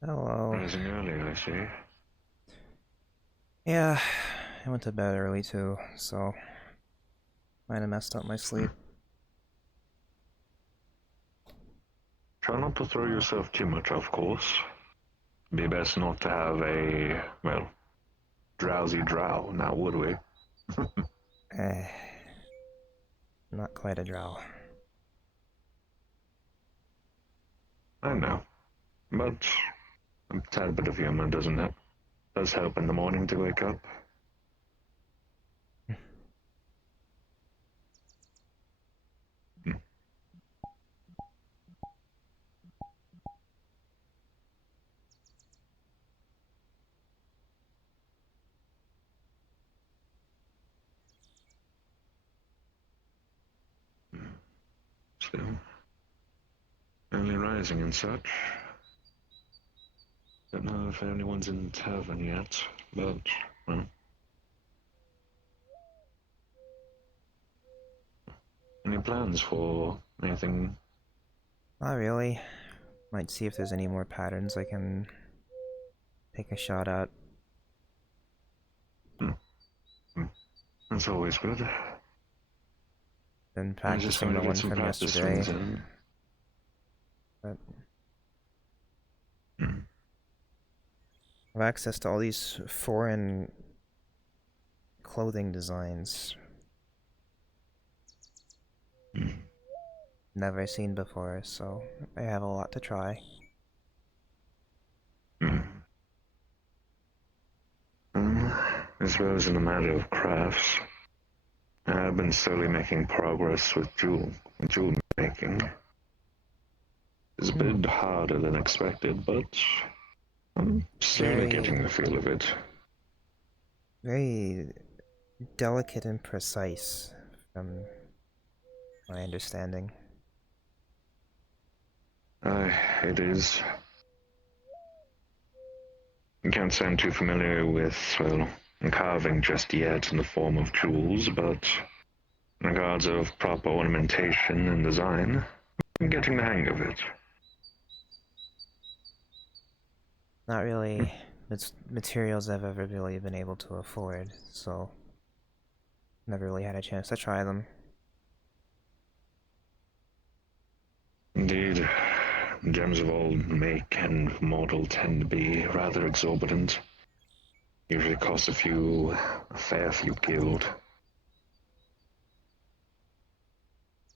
Hello. Rising early, I see. Yeah, I went to bed early too, so might have messed up my Hmm. sleep. Try not to throw yourself too much, of course. Be best not to have a, well, drowsy drow, now would we? Eh, not quite a drow. I know, but a tad bit of humor, doesn't it? Does help in the morning to wake up. Hmm. Still, early rising and such. Don't know if anyone's in tavern yet, but, well, any plans for anything? Not really. Might see if there's any more patterns I can take a shot at. Hmm. Hmm. That's always good. Been I just practicing going the to get one some from practice swings yesterday, in. but Hmm. I have access to all these foreign clothing designs Hmm. never seen before, so I have a lot to try. Hmm. I suppose in the matter of crafts, I've been slowly making progress with jewel making. It's a Hmm. bit harder than expected, but I'm slowly Very, getting the feel of it. very delicate and precise, from my understanding. It is. I can't say I'm too familiar with, well, carving just yet in the form of jewels, but in regards of proper ornamentation and design, I'm getting the hang of it. Not really materials I've ever really been able to afford, so never really had a chance to try them. Indeed, gems of all make and model tend to be rather exorbitant. Usually cost a fair few guild.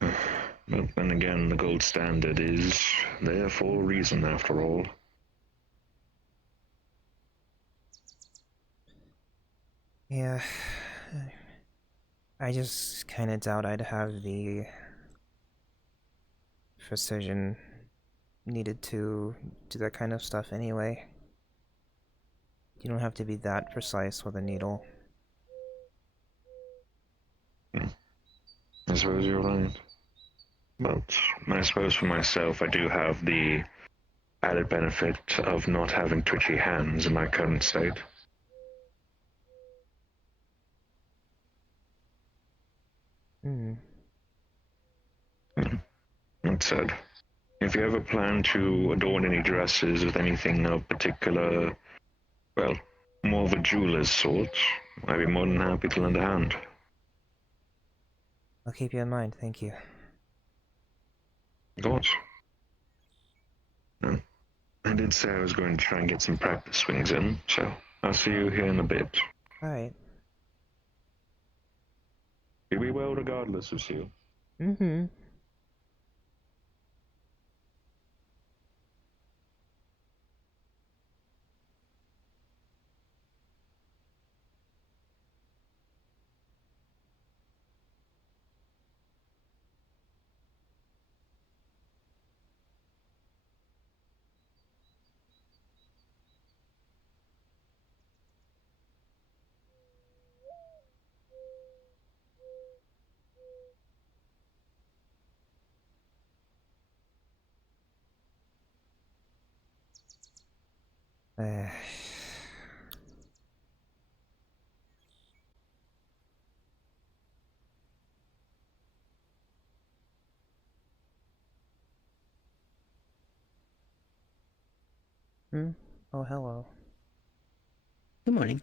But then again, the gold standard is there for a reason after all. Yeah, I just kind of doubt I'd have the precision needed to do that kind of stuff anyway. You don't have to be that precise with a needle. Hmm, I suppose you're right. But I suppose for myself, I do have the added benefit of not having twitchy hands in my current state. Hmm. Hmm, that said, if you ever plan to adorn any dresses with anything of particular, well, more of a jeweler's sort, I'd be more than happy to lend a hand. I'll keep you in mind, thank you. Of course. Hmm, I did say I was going to try and get some practice swings in, so I'll see you here in a bit. Alright. You be well regardless, Lucille. Mm-hmm. Uh, Hmm? Oh, hello. Good morning.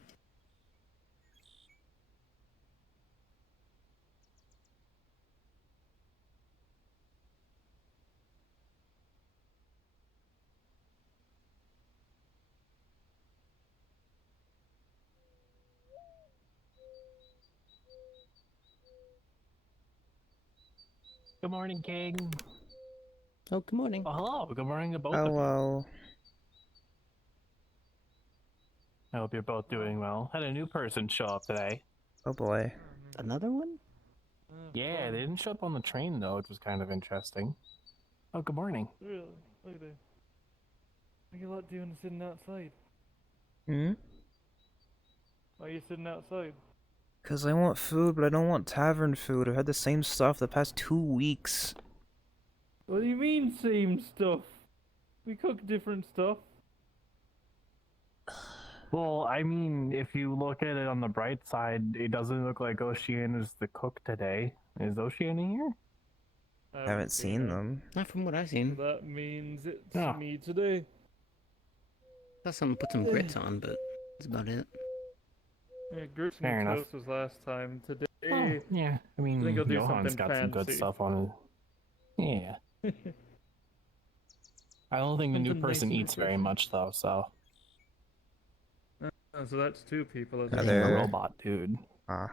Good morning, King. Oh, good morning. Oh, hello. Good morning to both of you. Hello. I hope you're both doing well. Had a new person show up today. Oh boy. Another one? Yeah, they didn't show up on the train, though, which was kind of interesting. Oh, good morning. Really? Look at this. What are you lot doing sitting outside? Hmm? Why are you sitting outside? Cause I want food, but I don't want tavern food. I've had the same stuff the past 2 weeks. What do you mean same stuff? We cook different stuff. Well, I mean, if you look at it on the bright side, it doesn't look like Ocean is the cook today. Is Ocean here? I haven't seen her. them. Not from what I've So seen. that means it's Oh. me today. Saw someone put some grits on, but that's about it. Yeah, grits Fair and enough. toast was last time. Today, Oh, yeah. I mean, think I'll do Johan's something got some good fancy. stuff on it. Yeah. I don't think the new Something nice person and eats very refreshing. much, though, so. Oh, so that's two people. As Are well. there- A robot, dude. Ah,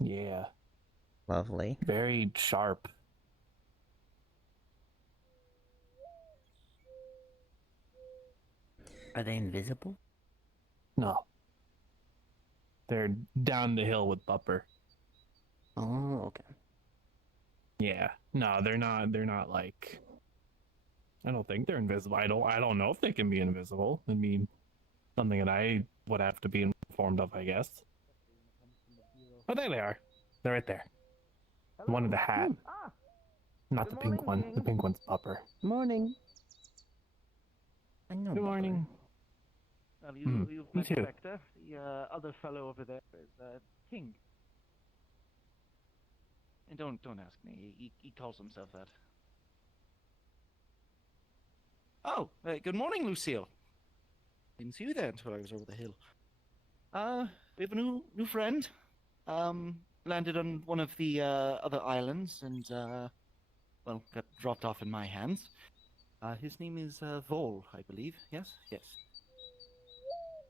Yeah. lovely. Very sharp. Are they invisible? No. They're down the hill with Bupper. Oh, okay. Yeah. No, they're not like, I don't think they're invisible. I don't know if they can be invisible. I mean, something that I would have to be informed of, I guess. Oh, there they are. They're right there. The one in the hat. Not the pink one. The pink one's Bupper. Morning. I know. Good morning. Well, Mm, you've me met too. Spectre. The other fellow over there is King. And don't ask me. He calls himself that. Oh, good morning, Lucille. Didn't see you there until I was over the hill. We have a new friend. Landed on one of the other islands and well, got dropped off in my hands. His name is Vol, I believe. Yes, yes.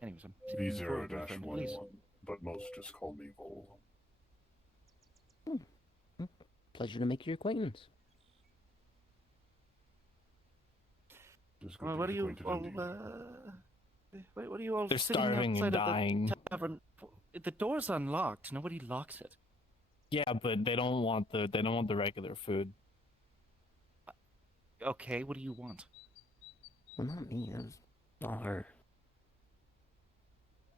Anyways, I'm speaking for your friend, please. V0-11, but most just call me Vol. Pleasure to make your acquaintance. Just good Well, to what be are you? acquainted Well, indeed. what are you all They're sitting starving and outside dying. of the tavern? The door's unlocked. Nobody locks it. Yeah, but they don't want the regular food. Okay, what do you want? Well, not me. That was all her.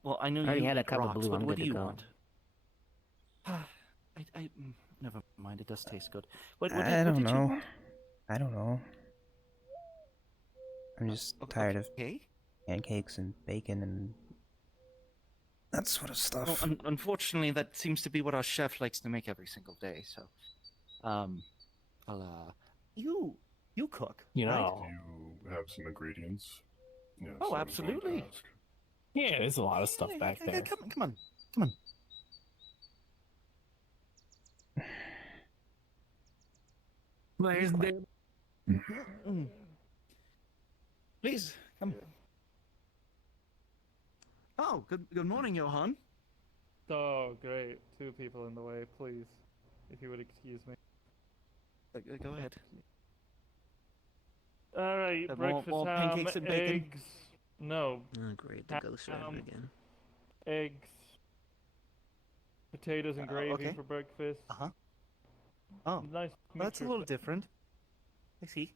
Well, I know I already you had a eat cup of rocks, blue, but I'm what good do to you go. want? Never mind. It does taste good. What I don't did you know. want? I don't know. I'm just tired of Okay. pancakes and bacon and that sort of Well, stuff. unfortunately, that seems to be what our chef likes to make every single day. So, you cook, You right? know. Do you have some ingredients? Yes, Oh, I was going to absolutely. ask. Yeah, there's a lot of stuff back there. Come on. There's Mm. Please come. Oh, good morning, Johan. Oh, great. Two people in the way, please. If you would excuse me. Go ahead. Alright, More breakfast ham, pancakes and bacon? eggs. No, Oh, great. The ghost rider again. eggs. Potatoes and gravy okay. for breakfast. Uh-huh. Oh, Nice well, that's a mixture. little different. I see.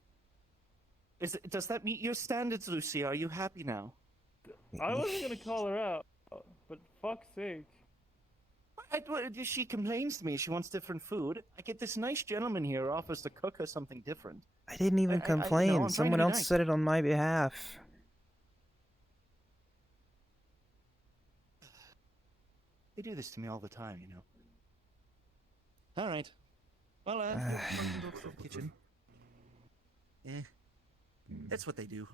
Does that meet your standards, Lucy? Are you happy now? I wasn't gonna call her out, but fuck's sake. She complains to me. She wants different food. I get this nice gentleman here who offers to cook her something different. I didn't even complain. I'm trying to Someone be else nice. said it on my behalf. They do this to me all the time, you know. All right. Well, we can go to the kitchen. Yeah, that's what they do.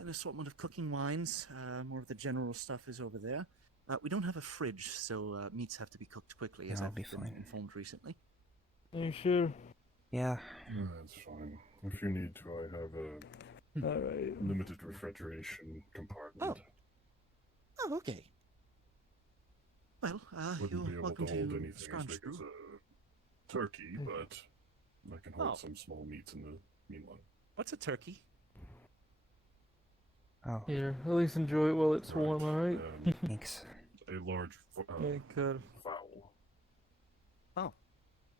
an assortment of cooking wines. More of the general stuff is over there. We don't have a fridge, so meats have to be cooked quickly, as I'll I've be been fine. informed recently. Are you sure? Yeah. That's fine. If you need to, I have a Alright. limited refrigeration compartment. Oh, okay. Well, Wouldn't be you're able welcome to hold to anything as scrounge big as through. a turkey, but I can hold Oh. some small meats in the meanwhile. What's a turkey? Oh, Here, at least enjoy it while it's warm, alright? thanks. A large Yeah, good. fowl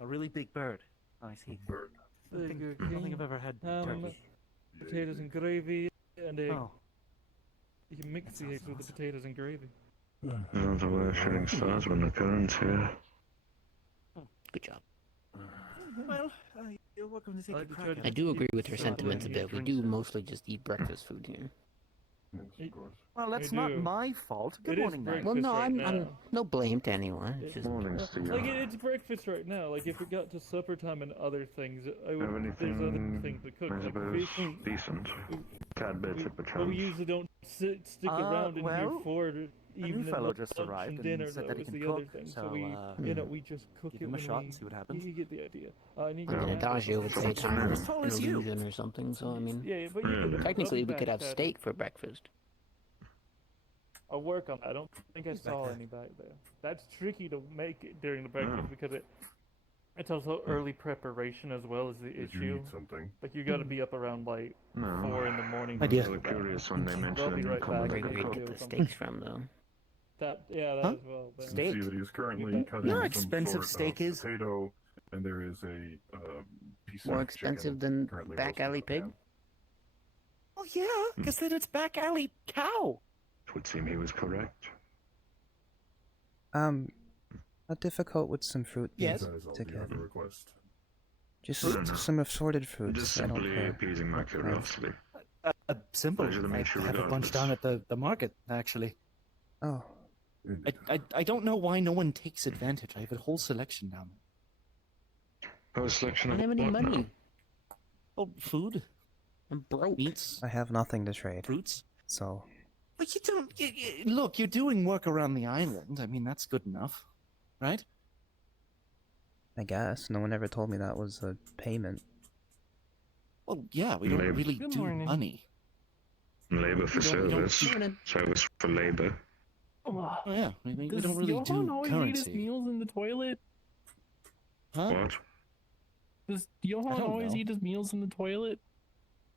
A really big bird. Oh, I see. bird. I don't Very think, good, I don't think King. I've ever had Um, turkey. Potatoes and gravy and egg. Oh, You can mix the eggs with the potatoes and gravy. Well, the way shooting stars when the current's here. Good job. well, you're welcome to take I a like to crack try at to I it. do agree with her Keep sentiments a something bit. We drink do that. mostly just eat breakfast food here. Yes, of course. Well, that's I not do. my fault. Good It is morning, Nine. breakfast. Well, no, right I'm now. no blame to anyone. It's It- just Morning, Steve. Like, it's breakfast right now. Like, if it got to supper time and other things, I would. Have There's other anything, things to cook, I like suppose, fish. decent? Tad bits of But we perchance. usually don't stick around in here well, for A evening new fellow lunch just and arrived dinner. and said that he Is can the cook, other thing. so we, we just cook give it him a when shot we. and see what happens. You get the idea. And you I mean, can Adagio would say What's the time name? is As tall an as you. illusion or something. So I mean, Yeah, but you Really? can, technically I'll be we could back have at it. steak for breakfast. I'll work on that. I don't think I He's back saw there. any back there. That's tricky to make it during the breakfast Oh. because it's also early preparation as well as the Did you issue. need something? Like you got to be up around like No. 4 in the morning. My to dear. I do was that. curious when they Thank you. mentioned I'll be the right newcomers back. Where in do the we cup. get the Something. steaks from, though? That that Huh? as well. But You Steak? see that he is currently You cutting know how some expensive sort steak of is? potato, and there is a piece More of expensive chicken than currently back roasting alley in a pig? pan. Oh yeah, because then it's back alley cow. It would seem he was correct. Not difficult with some fruit Yes. beans That is all. to Do you have get. a request? Just No, no. some assorted fruits. Just I don't simply care. appeasing my what kinds. curiosity. Simple. Pleasure to meet you I have a bunch regardless. down at the market actually. Oh, I don't know why no one takes advantage. I have a whole selection down. Oh, a selection I of don't have any what now? money. Oh, food, I'm broke. meats, I have nothing to trade, fruits. so But you don't. Look, you're doing work around the island. I mean, that's good enough, right? I guess no one ever told me that was a payment. Well, yeah, we don't Maybe. really Good do morning. money. Labor for We don't service. Morning. Service for labor. Oh, yeah, we Does don't really Johan do always eat his currency. meals in the toilet? Huh? What? Does Johan don't always know. eat his meals in the toilet?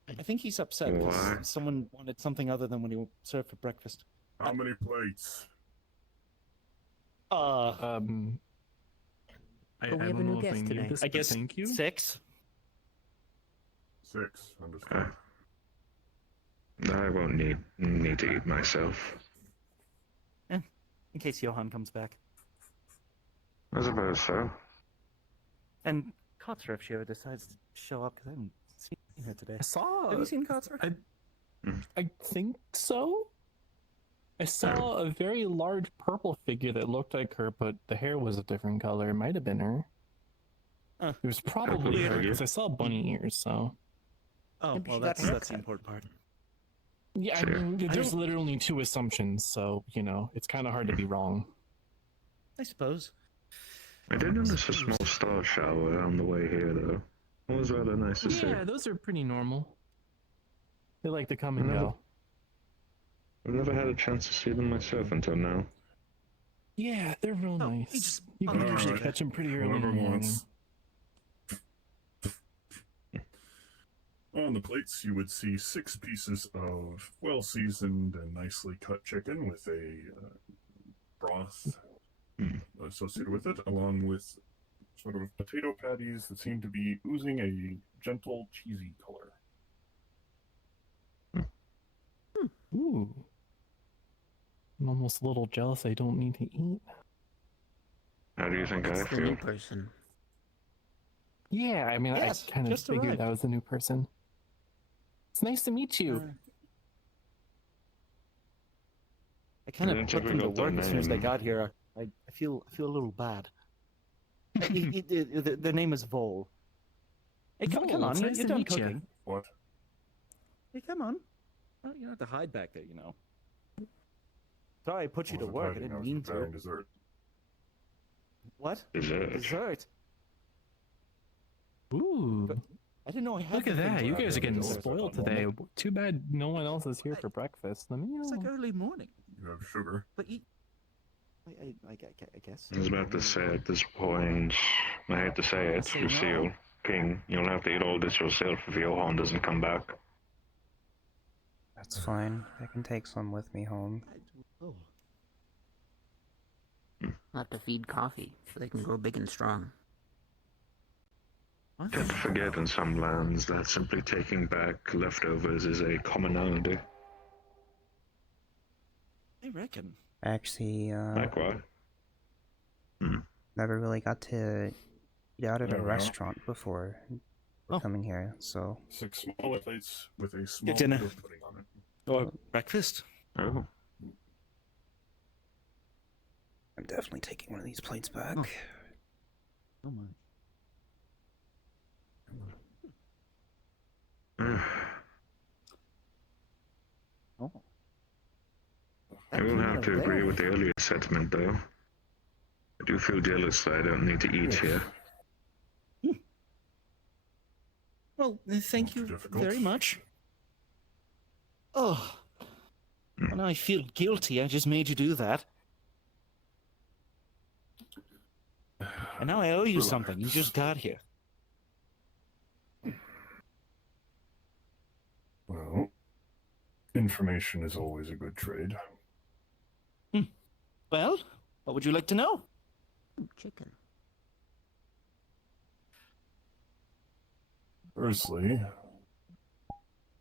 I think he's upset Why? because someone wanted something other than what he served for breakfast. How many plates? I But we have a don't new know if I guest need today. this, I but guess thank you. 6. 6. Understand. I won't need to eat myself. In case Johan comes back. I suppose so. And Kotzer, if she ever decides to show up, because I haven't seen her today. I saw. Have you seen Kotzer? I think so. I saw a very large purple figure that looked like her, but the hair was a different color. It might have been her. It was probably her because I saw bunny ears. So Oh, Maybe well, she got that's a the haircut. important part. yeah, I Sure. mean, there's literally 2 assumptions, so it's kind of hard to be wrong. I suppose. I did notice a small star shower on the way here, though. It was rather nice to see. Yeah, those are pretty normal. They like to come and Never- go. I've never had a chance to see them myself until now. Yeah, they're real Oh, nice. he just You can usually Alright. catch them pretty early in Whoever the morning. wants. On the plates, you would see 6 pieces of well-seasoned and nicely cut chicken with a broth associated with it, along with sort of potato patties that seem to be oozing a gentle cheesy color. Ooh. I'm almost a little jealous I don't need to eat. How do you think I That's the feel? new person. Yeah, I mean, Yes, I kind of just figured arrived. that was the new person. It's nice to meet you. I kind of didn't put think we them to got their work as soon as they name. got here. I feel a little bad. Their name is Vol. Hey, come Vol, on, it's nice you're to done meet ya. cooking. What? Hey, come on. Well, you don't have to hide back there, you know. Sorry I put you to Wasn't work. I hiding, didn't was mean to. preparing dessert. What? Dessert. Dessert? Ooh, But I didn't know I had look at the things that! I You have guys to are getting do. spoiled Is that today. normal? Too bad no one else is here for breakfast. I mean, It's like early morning. You have sugar. But you... I guess. I was about to say at this point, I hate to say I it, say Lucille, no. King, you'll have to eat all this yourself if Johan doesn't come back. That's fine. I can take some with me home. Oh. I'll have to feed coffee so they can grow big and strong. What? Can't forget in some lands that simply taking back leftovers is a commonality. I reckon. Actually, Like what? never really got to eat out at Yeah, a well. restaurant before Oh. coming here, so 6 smaller plates with a small dinner. milk pudding on it. Or breakfast? Oh. I'm definitely taking one of these plates back. Oh. Oh my. Oh. I will have to agree with the earlier sentiment, though. I do feel jealous that I don't need to eat Yes. here. Well, thank Not you too difficult. very much. Oh. Well, now I feel guilty. I just made you do that. And now I owe you something. You just got here. Well, information is always a good trade. Well, what would you like to know? Chicken. Firstly,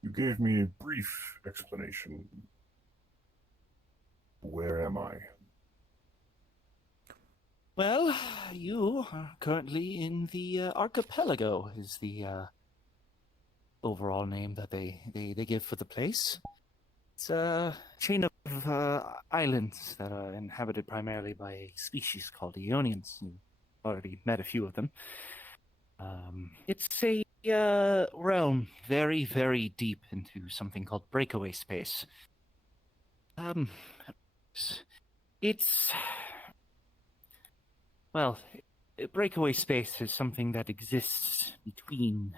you gave me a brief explanation. Where am I? Well, you are currently in the Archipelago, is the overall name that they give for the place. It's a chain of islands that are inhabited primarily by a species called Aeonians. You've already met a few of them. It's a realm very, very deep into something called breakaway space. It's... Well, breakaway space is something that exists between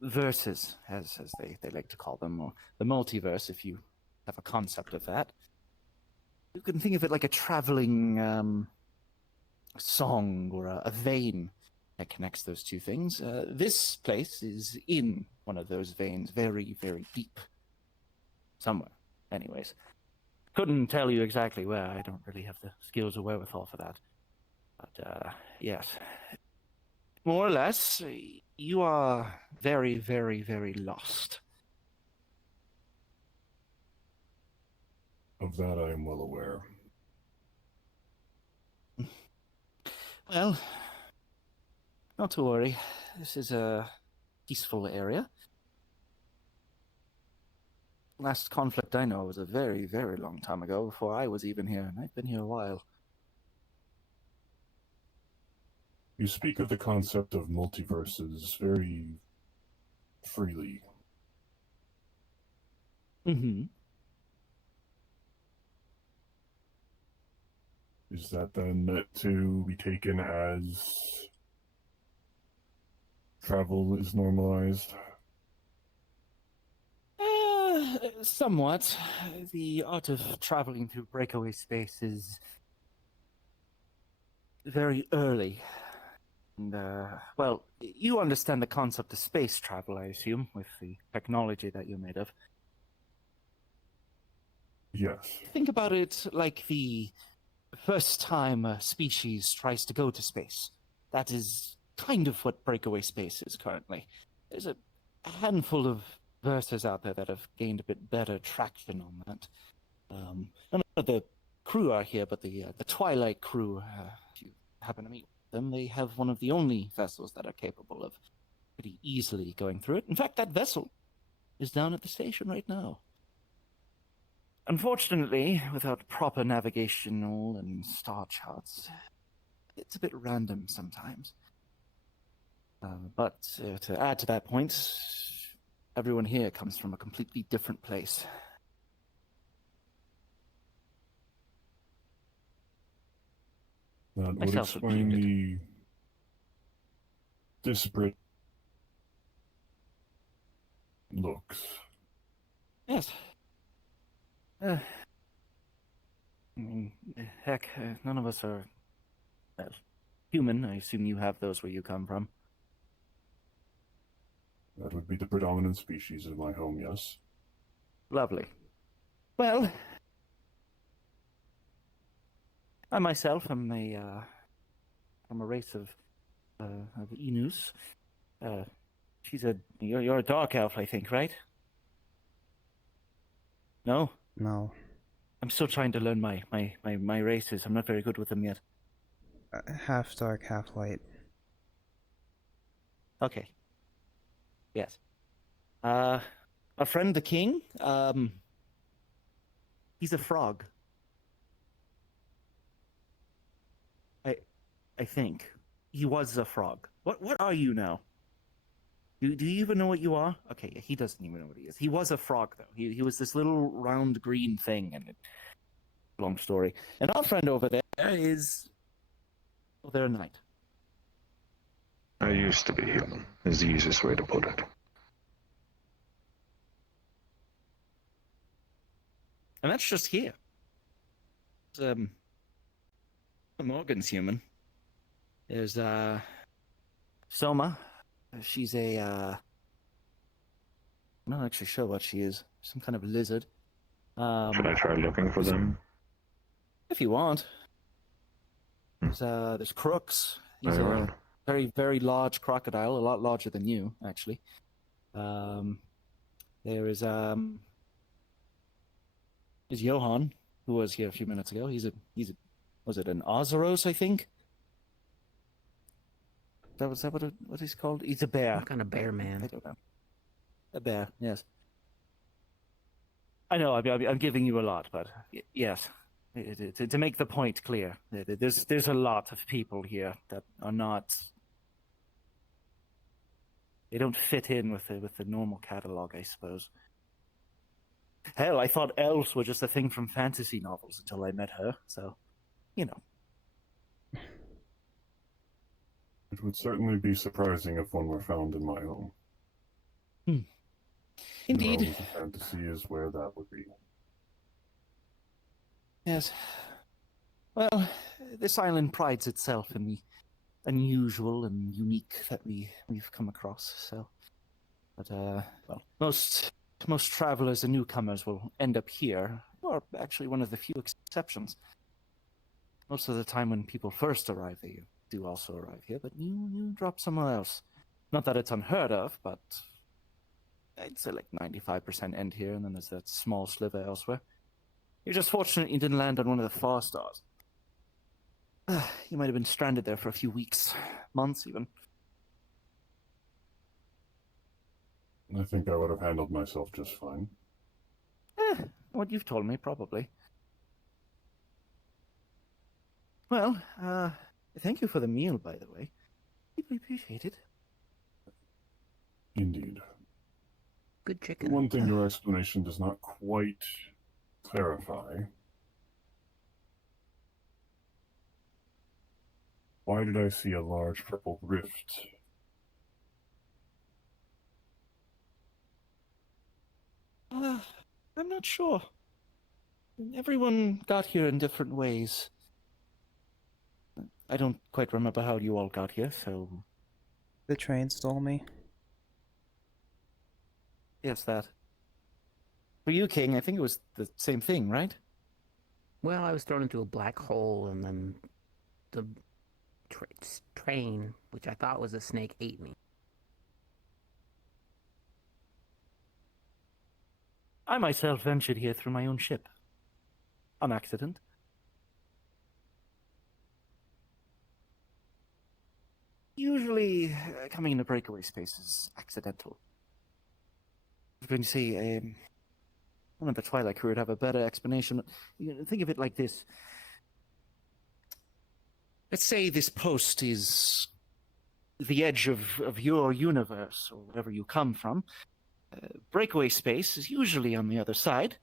verses, as they like to call them, or the multiverse, if you have a concept of that. You can think of it like a traveling song or a vein that connects those two things. This place is in one of those veins, very, very deep. Somewhere. Anyways. Couldn't tell you exactly where. I don't really have the skills or wherewithal for that. But, yes. More or less, you are very, very, very lost. Of that I am well aware. Well, not to worry. This is a peaceful area. Last conflict I know was a very, very long time ago, before I was even here, and I've been here a while. You speak of the concept of multiverses very freely. Mm-hmm. Is that then meant to be taken as travel is normalized? Somewhat. The art of traveling through breakaway space is very early. And, well, you understand the concept of space travel, I assume, with the technology that you're made of. Yes. Think about it like the first time a species tries to go to space. That is kind of what breakaway space is currently. There's a handful of verses out there that have gained a bit better traction on that. None of the crew are here, but the Twilight crew, if you happen to meet them, they have one of the only vessels that are capable of pretty easily going through it. In fact, that vessel is down at the station right now. Unfortunately, without proper navigational and star charts, it's a bit random sometimes. But to add to that point, everyone here comes from a completely different place. That would Myself would explain included. the disparate looks. Yes. I mean, heck, none of us are human. I assume you have those where you come from. That would be the predominant species of my home, yes. Lovely. Well, I myself am from a race of Inus. You're a dark elf, I think, right? No? No. I'm still trying to learn my races. I'm not very good with them yet. Half dark, half light. Okay. Yes. Our friend the king, he's a frog. I think. He was a frog. What are you now? Do you even know what you are? Okay, he doesn't even know what he is. He was a frog, though. He was this little round green thing, and long story. And our friend over there is... Well, they're a knight. I used to be human, is the easiest way to put it. And that's just here. Morgan's human. There's, Soma. She's a, I'm not actually sure what she is. Some kind of lizard. Should I try looking for them? If you want. There's Crooks. He's Very a well. very, very large crocodile, a lot larger than you, actually. There is Johan, who was here a few minutes ago. He's a was it an Ozeros, I think? Was that what he's called? He's a bear. Some kind of bear man. I don't know. A bear, yes. I know. I'm giving you a lot, but yes, to make the point clear, there's a lot of people here that are not. They don't fit in with the normal catalog, I suppose. Hell, I thought elves were just a thing from fantasy novels until I met her. So, you know. It would certainly be surprising if one were found in my home. Indeed. The realms of fantasy is where that would be. Yes. Well, this island prides itself in the unusual and unique that we've come across. So, but well, most travelers and newcomers will end up here, or actually one of the few exceptions. Most of the time, when people first arrive, they do also arrive here, but you drop somewhere else. Not that it's unheard of, but I'd say like 95% end here, and then there's that small sliver elsewhere. You're just fortunate you didn't land on one of the far stars. You might have been stranded there for a few weeks, months even. I think I would have handled myself just fine. What you've told me, probably. Well, thank you for the meal, by the way. Deeply appreciate it. Indeed. Good The chicken. one thing your explanation does not quite clarify. Why did I see a large purple rift? I'm not sure. Everyone got here in different ways. I don't quite remember how you all got here, so... The train stole me. Yes, that. For you, King, I think it was the same thing, right? Well, I was thrown into a black hole, and then the train, which I thought was a snake, ate me. I myself ventured here through my own ship. On accident. Usually, coming into breakaway space is accidental. When you see, one of the Twilight crew would have a better explanation. You know, think of it like this. Let's say this post is the edge of your universe, or wherever you come from, breakaway space is usually on the other side,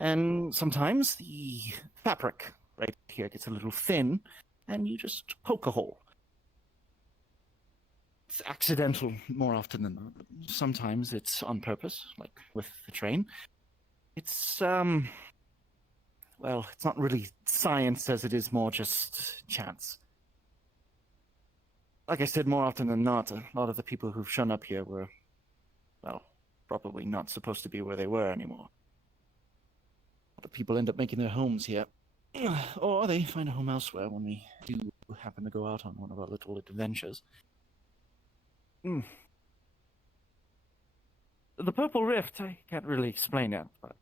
and sometimes the fabric right here gets a little thin, and you just poke a hole. It's accidental more often than not. Sometimes it's on purpose, like with the train. It's, well, it's not really science as it is more just chance. Like I said, more often than not, a lot of the people who've shown up here were, well, probably not supposed to be where they were anymore. A lot of people end up making their homes here. Or they find a home elsewhere when we do happen to go out on one of our little adventures. The Purple Rift, I can't really explain it, but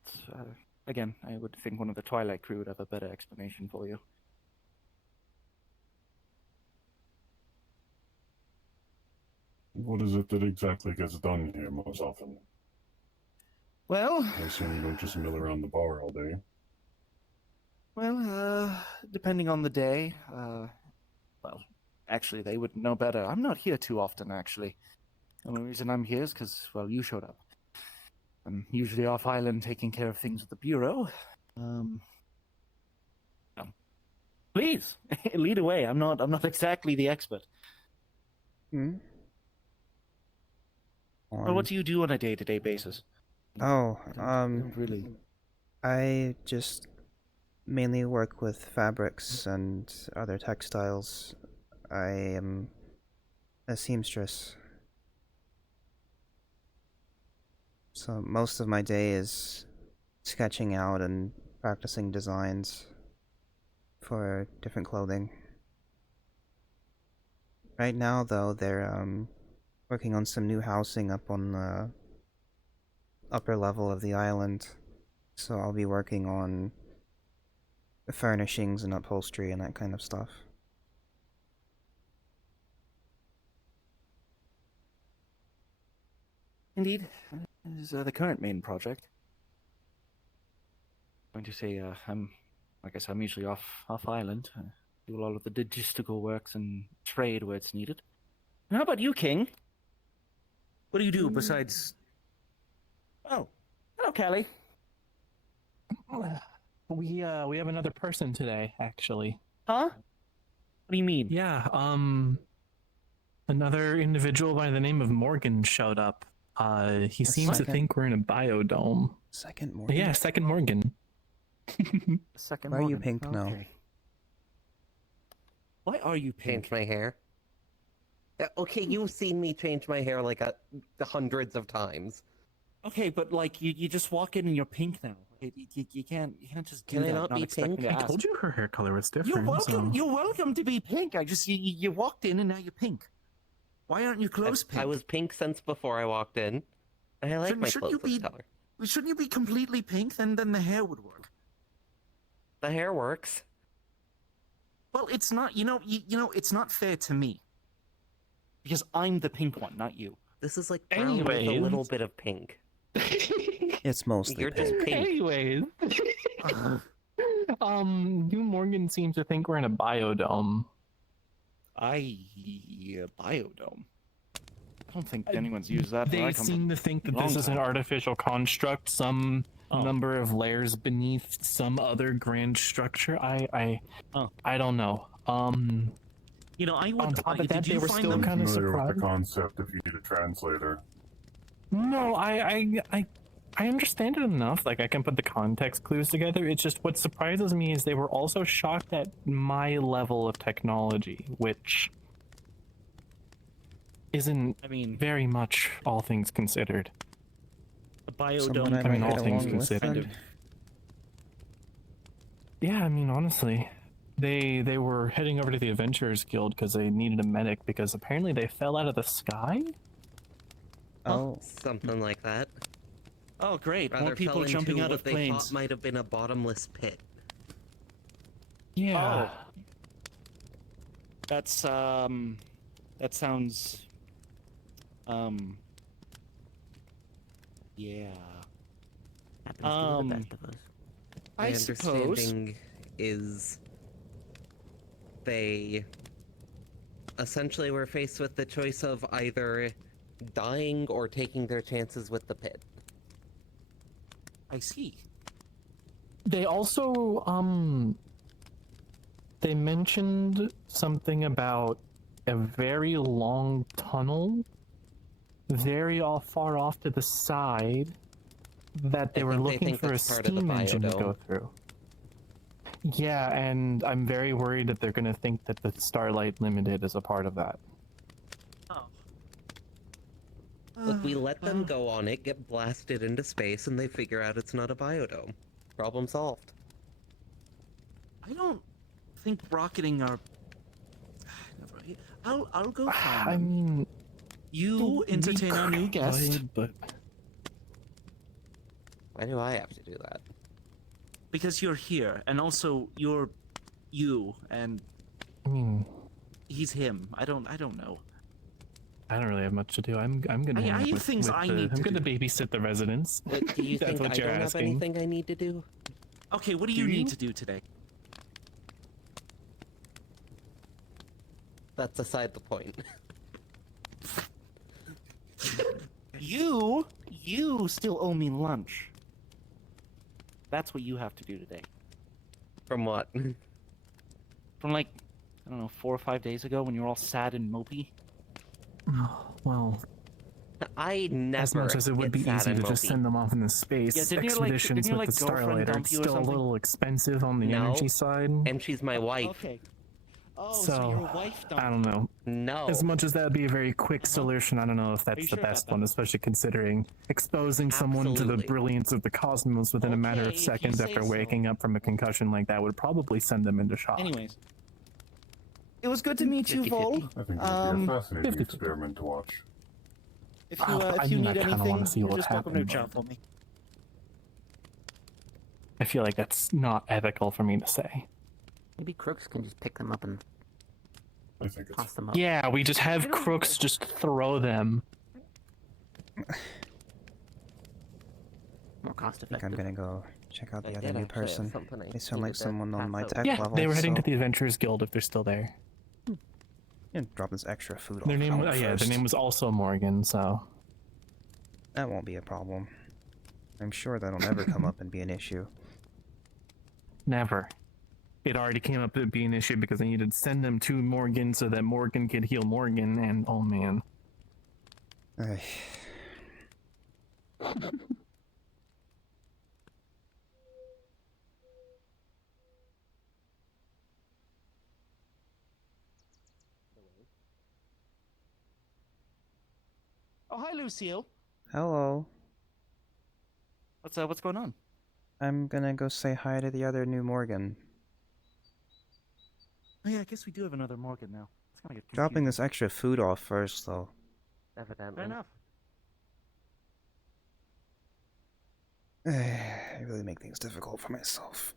again, I would think one of the Twilight crew would have a better explanation for you. What is it that exactly gets done here most often? Well, I assume you don't just mill around the bar all day. well, depending on the day, well, actually, they would know better. I'm not here too often, actually. The only reason I'm here is because, well, you showed up. I'm usually off island taking care of things with the Bureau. Please, lead away. I'm not exactly the expert. Well, what do you do on a day-to-day basis? Oh, I don't really. I just mainly work with fabrics and other textiles. I am a seamstress. So most of my day is sketching out and practicing designs for different clothing. Right now, though, they're working on some new housing up on the upper level of the island. So I'll be working on the furnishings and upholstery and that kind of stuff. Indeed, this is the current main project. I'm going to say, like I said, I'm usually off island. Do a lot of the logistical works and trade where it's needed. And how about you, King? What do you do besides? Oh, hello, Callie. We have another person today, actually. Huh? What do you mean? Yeah, another individual by the name of Morgan showed up. He seems to think we're in a biodome. Second Morgan? Yeah, second Morgan. Second. Why are you Morgan. pink now? Okay. Why are you pink? Change my hair. Okay, you've seen me change my hair like hundreds of times. Okay, but like you just walk in and you're pink now. You can't just do Can I that, not be expect me pink? to I ask. told you her hair color was different. You're welcome. So. You're welcome to be pink. I just you walked in and now you're pink. Why aren't your clothes pink? I was pink since before I walked in. And I like my Shouldn't clothes you this color. Shouldn't you be completely pink? Then the hair would work. The hair works. Well, it's not. You know, it's not fair to me. Because I'm the pink one, not you. This is like brown with a Anyways. little bit of pink. It's mostly You're just pink. Anyways. You Morgan seems to think we're in a biodome. Biodome. I don't think anyone's used that. They seem to think that long this is an time. artificial construct, some number of layers beneath some other grand structure. I don't know. You know, I would. On top of that, did you they were find still them? kind of Familiar with surprised. the concept if you need a translator. No, I understand it enough. Like I can put the context clues together. It's just what surprises me is they were also shocked at my level of technology, which isn't very much all things considered. A biodome. Someone I I mean, might all get things along with considered. then? Yeah, I mean, honestly, they were heading over to the Adventurers Guild because they needed a medic because apparently they fell out of the sky. Oh, Something like that. Oh, great! Rather More people fell jumping into out what of they planes. thought might have been a bottomless pit. Yeah. That sounds. Yeah. Happens to the best of us. My I suppose. understanding is they essentially were faced with the choice of either dying or taking their chances with the pit. I see. They also, they mentioned something about a very long tunnel, very far off to the side, that they were looking for a steam engine to go through. Yeah, and I'm very worried that they're going to think that the Starlight Limited is a part of that. Oh. Look, we let them go on it, get blasted into space, and they figure out it's not a biodome. Problem solved. I don't think rocketing our. I'll go find them. I mean, you entertain our new guest. But Why do I have to do that? Because you're here, and also you're you, and I mean, he's him. I don't know. I don't really have much to do. I'm gonna. I have things I need to I'm gonna do. babysit the residents. But do you That's think I what you're don't have asking. anything I need to do? Okay, what do you need to do today? That's aside the point. You still owe me lunch. That's what you have to do today. From what? From like, I don't know, 4 or 5 days ago when you were all sad and mopey. Well, I never. as much as it would get be sad easy and to just mopey. send them off in the space Yeah, didn't expeditions your, with the girlfriend Starlight are dump you or still a something? little expensive on the No. energy side. And she's my wife. Okay. Oh, So, your wife dumped I don't know. No. As much as that would be a very quick solution, I don't know if that's you the sure about best that? one, especially considering exposing someone to the Absolutely. brilliance of the cosmos within a matter Okay, of if you seconds say after so. waking up from a concussion like that would probably send them into shock. Anyways. It was good to meet you, Vol. I think that would be a fascinating 50-50. experiment to watch. If you, I if you mean, I need kinda wanna anything, see you're what just welcome to happened, reach out for me. I feel like that's not ethical for me to say. Maybe Crooks can just pick them up and I think it's toss them up. Yeah, we just have crooks just throw them. More cost I think I'm effective. gonna go check out I the did other new actually have person. something I They sound like needed to someone on pass my out. tech Yeah, level. they were heading so to the Adventurers Guild if they're still there. yeah, drop this extra food Their off name, out yeah, their first. name was also Morgan, so That won't be a problem. I'm sure that'll never come up and be an issue. never. It already came up to be an issue because they needed to send them to Morgan so that Morgan could heal Morgan, and oh man. Ay. Oh, hi, Lucille. Hello. What's going on? I'm gonna go say hi to the other new Morgan. Oh yeah, I guess we do have another Morgan now. It's gonna get Dropping confusing. this extra food off first, though. Evidently. Fair enough. I really make things difficult for myself.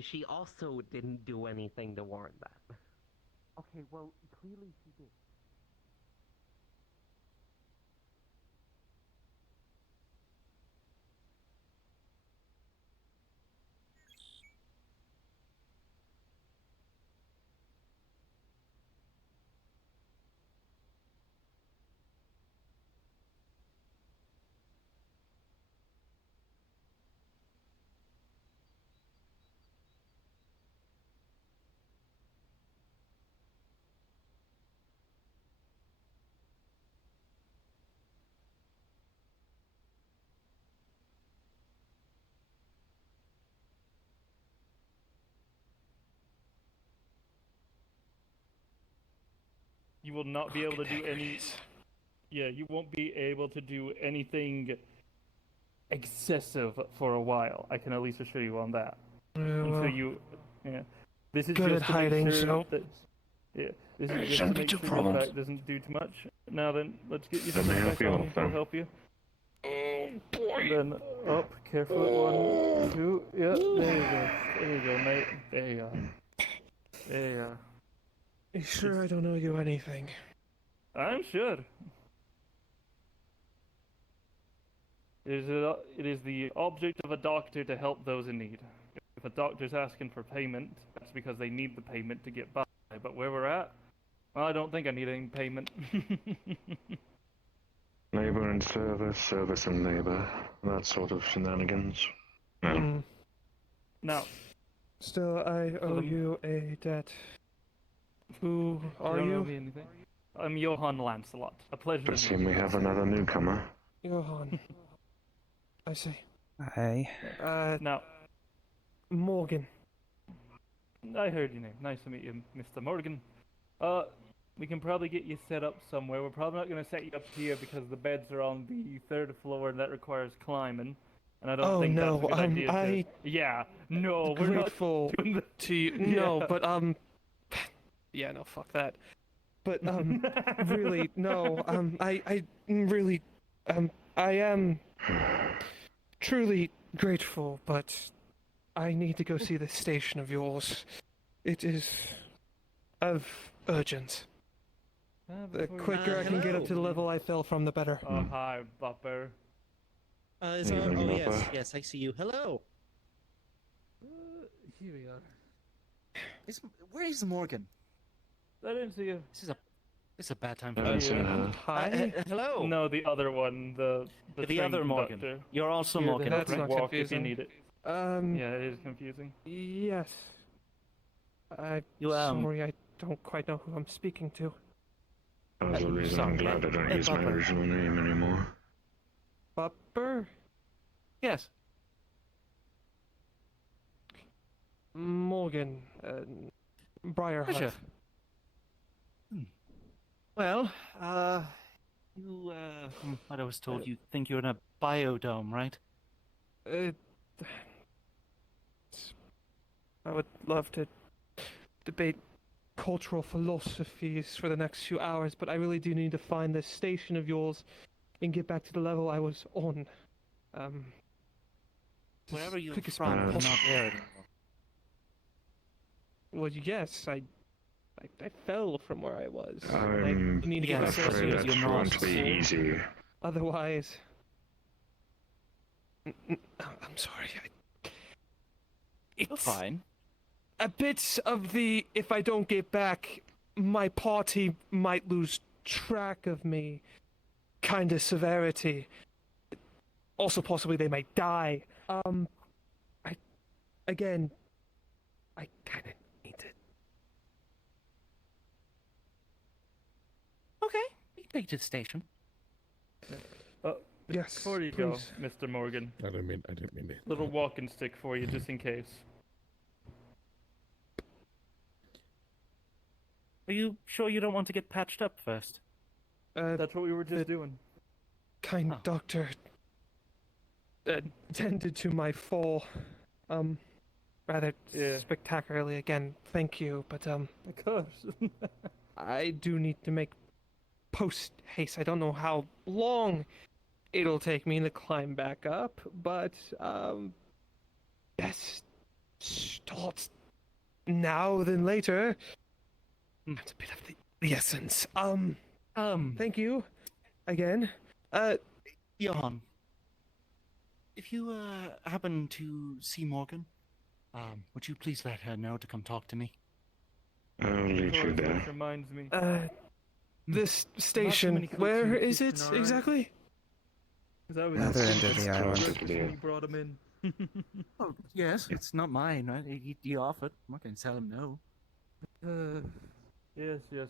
She also didn't do anything to warrant that. Okay, well, clearly she did. You will not be able to do any. Yeah, you won't be able to do anything excessive for a while. I can at least assure you on that. Until you, yeah. This is Good just at to make hiding, sure so- that. Yeah, this is just to shouldn't be make too sure your problems. back doesn't do too much. Now then, let's get you Let me something help back you on. out, I'll then. help you. Oh boy. Then up, careful. 1, 2. Yeah, there you go. There you go, mate. There you go. There you go. You sure I don't owe you anything? I'm sure. It is the object of a doctor to help those in need. If a doctor's asking for payment, that's because they need the payment to get by. But where we're at, well, I don't think I need any payment. Labor and service, service and labor, that sort of shenanigans. No. Now, Still, I owe you a debt. Who are don't owe you? me anything. I'm Johann Lancelot. A pleasure I to see meet we you. have another newcomer. Johann. I see. Hi. Now, Morgan. I heard your name. Nice to meet you, Mr. Morgan. We can probably get you set up somewhere. We're probably not going to set you up here because the beds are on the 3rd floor and that requires climbing. And I don't think no, that's a good idea. I Yeah, no, we're not grateful doing the... to you. No, but yeah, no, fuck that. But really, no, I really, I am truly grateful, but I need to go see this station of yours. It is of urgence. The quicker I can get up to the level I fell from, the better. Oh, hi, Bupper. Oh, Evening, yes, Bubba. yes, I see you. Hello. Here we are. Where is Morgan? I didn't see you. It's a bad time for Haven't me. seen her. Hi. Hello. No, the other one, the The other trained Morgan. doctor. You're also Here, Morgan. That's the not walk if you confusing. need it. Yeah, it is confusing. Yes. I'm You, sorry, I don't quite know who I'm speaking to. That's the reason I'm glad I don't use my Bubba. original name anymore. Bupper? Yes. Morgan, Briarheart. Pleasure. Well, you, from what I was told, you think you're in a biodome, right? I would love to debate cultural philosophies for the next few hours, but I really do need to find this station of yours and get back to the level I was on. Wherever you're quick as from, you're possible. not there anymore. Well, yes, I fell from where I was. and I'm I need to get yeah, back to so the afraid you're that not won't be full. easy. Otherwise, I'm sorry. You're It's fine. a bit of the if I don't get back, my party might lose track of me kind of severity. Also, possibly they might die. I kind of need it. Okay, we can take you to the station. Yes, Before you please. go, Mr. Morgan, I didn't mean to. little walking stick for you just in case. Are you sure you don't want to get patched up first? That's what we were just doing. Kind Oh. doctor tended to my fall, rather Yeah. spectacularly again. Thank you, but Of course. I do need to make post haste. I don't know how long it'll take me to climb back up, but yes, start now than later. That's a bit of the essence. Thank you again. Johan, if you happen to see Morgan, would you please let her know to come talk to me? I'll lead you Which there. reminds me. This station, many cooks where in the is it kitchen, alright? exactly? That was Other end of the Close island. to there. we brought him in. Oh, yes, it's not mine, right? He offered. I'm not going to tell him no. Yes, yes.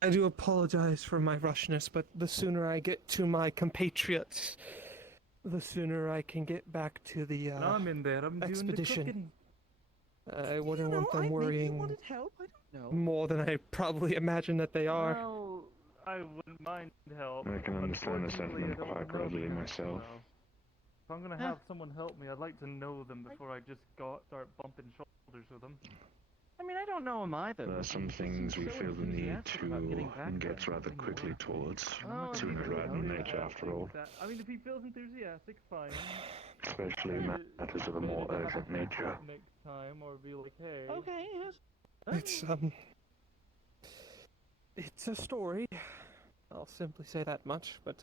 I do apologize for my rushness, but the sooner I get to my compatriots, the sooner I can get back to the And I'm in there. I'm expedition. doing the cooking. I wouldn't want them worrying help. I don't know. more than I probably imagine that they are. Well, I wouldn't mind help. I can understand the Unfortunately, I sentiment don't quite know readily them, myself. so If I'm gonna have someone help me, I'd like to know them before I just start bumping shoulders with them. I mean, I don't know him either. There are some things we feel the need to get rather quickly towards, Oh, sooner he rather than feels later after all, I mean, if he feels enthusiastic, fine. especially matters of a more Maybe urgent have a nature. talk next time, or be like, hey. Okay, yes. It's a story. I'll simply say that much, but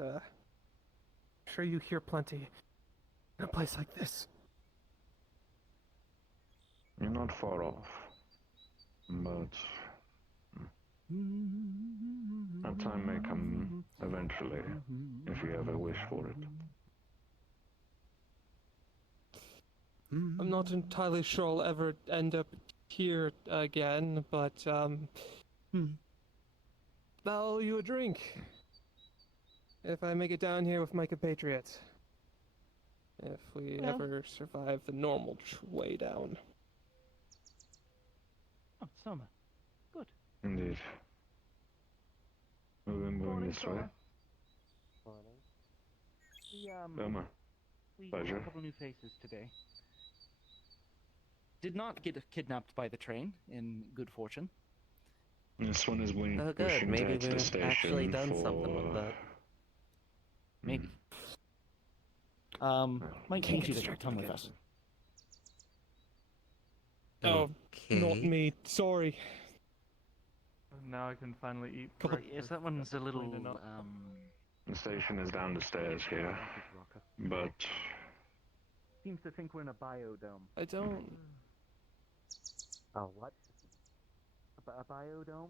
sure you hear plenty. in a place like this? You're not far off, but that time may come eventually, if you ever wish for it. I'm not entirely sure I'll ever end up here again, but I'll owe you a drink if I make it down here with my compatriots. If we ever survive the normal way down. Oh, Soma. Good. Indeed. Moving this way. Soma. We Pleasure. have a couple new faces today. Did not get kidnapped by the train, in good fortune. This one is wishing Oh, good. to Maybe head to the we've station actually done for... something with that. Maybe. Might need you to come with us. Oh, not Okay. me. Sorry. Now I can finally eat Couple- breakfast. Yes, that one's a little, cleaning up. The station is down the stairs here, but Seems to think we're in a biodome. I don't. Oh, what? A biodome?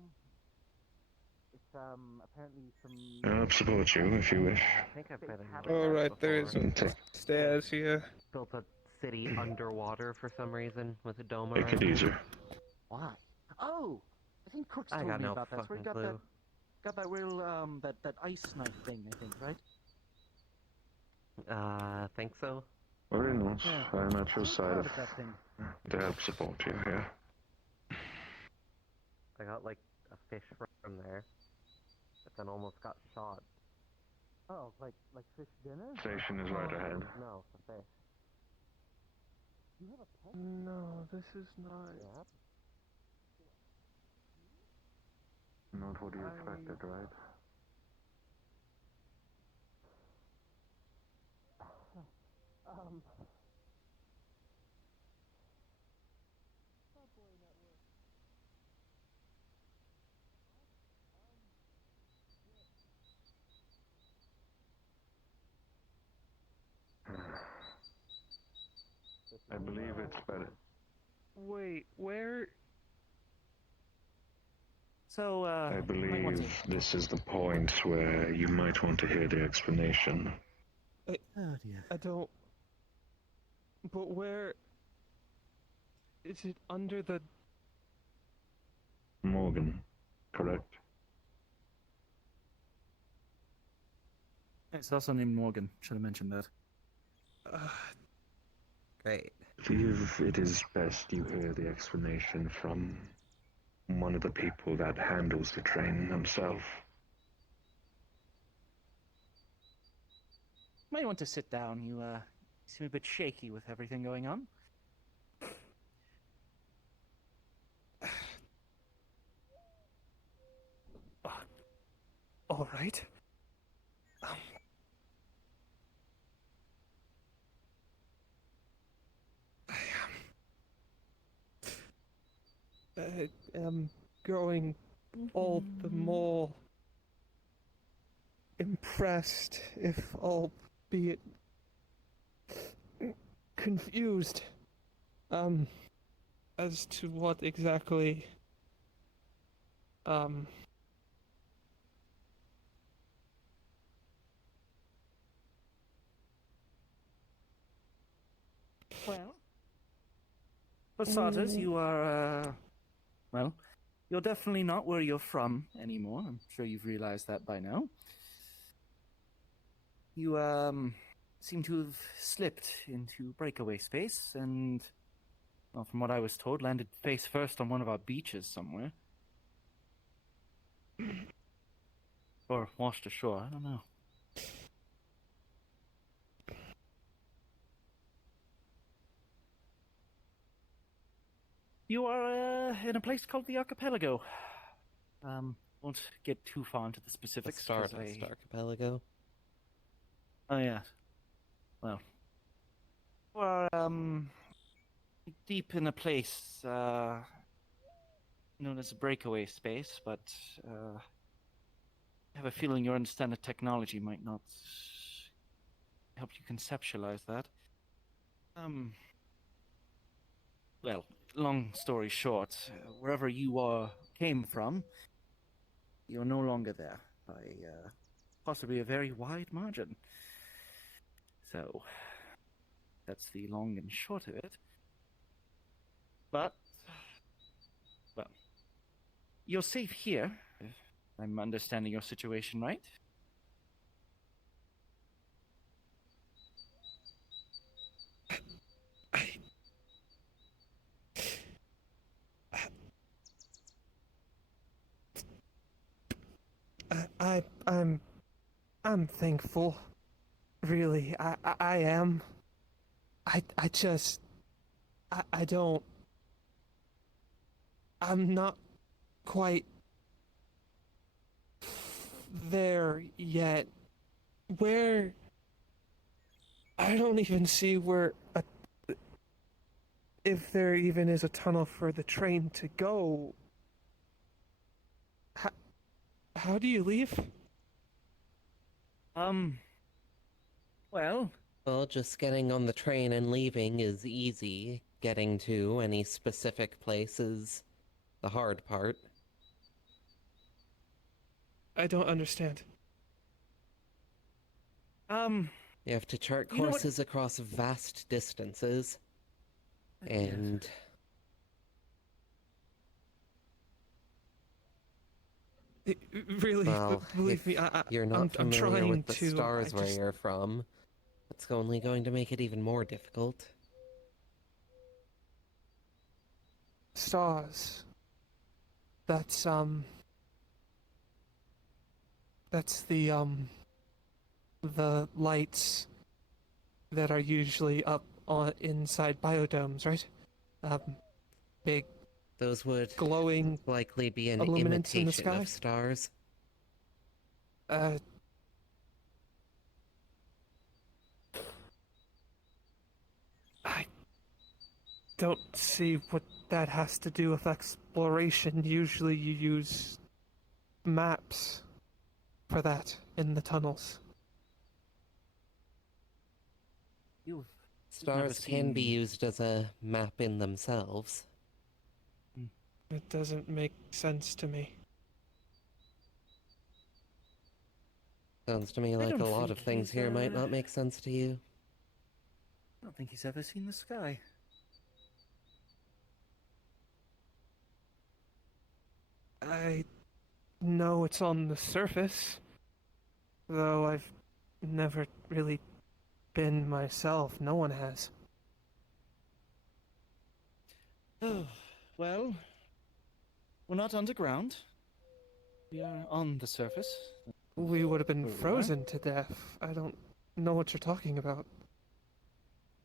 It's, apparently some... I'll support you if you wish. I think I've been in Oh, right, there is Okay. stairs here. built a city underwater for some reason with a dome Take it around easy. Why? Oh! I think Crooks I told got me no about that. So we fucking got clue. that real, that ice knife thing, I think, right? Think so? Very nice. Yeah. I'm at your I'm side proud of of that thing. to help support you here. I got like a fish from there, but then almost got shot. Oh, like fish dinner? Station is right ahead. No, a fish. No, this is not. Yeah. Not what you expected, right? I believe it's better. Wait, where? So, I might want believe to... this is the point where you might want to hear the explanation. Oh dear. I don't. But where? Is it under the? Morgan, correct? It's also named Morgan. Should have mentioned that. Great. I believe it is best you hear the explanation from one of the people that handles the train himself. Might want to sit down. You, seem a bit shaky with everything going on. All right. I am growing all the more impressed, if albeit confused, as to what exactly, Well, for starters, you are, well, you're definitely not where you're from anymore. I'm sure you've realized that by now. You, seem to have slipped into breakaway space and, well, from what I was told, landed face first on one of our beaches somewhere. Or washed ashore, I don't know. You are in a place called the Archipelago. Won't get too far into the The specifics. 'cause Stardust Archipelago. Oh yeah. Well, we're deep in a place known as a breakaway space, but I have a feeling your understanding of technology might not help you conceptualize that. Well, long story short, wherever you came from, you're no longer there by possibly a very wide margin. So, that's the long and short of it. But, well, you're safe here, if I'm understanding your situation right. I'm thankful. Really, I am. I just, I don't. I'm not quite there yet. Where? I don't even see where if there even is a tunnel for the train to go. How do you leave? Well, Well, just getting on the train and leaving is easy. Getting to any specific place is the hard part. I don't understand. You have to chart You know what- courses across vast distances. And Really, well, believe if me, you're I'm not familiar trying with the to. stars where you're from, it's only going to make it even more difficult. Stars. That's the lights that are usually up on inside biodomes, right? Big Those would glowing likely be an illuminants in the imitation sky. of stars. I don't see what that has to do with exploration. Usually you use maps for that in the tunnels. you've Stars can be used as a map in themselves. It doesn't make sense to me. Sounds to me I like a don't lot of think things he's, here might not make sense to you. I don't think he's ever seen the sky. I know it's on the surface, though I've never really been myself. No one has. Oh, well, we're not underground. We are on the surface. We would have been Where we are? frozen to death. I don't know what you're talking about.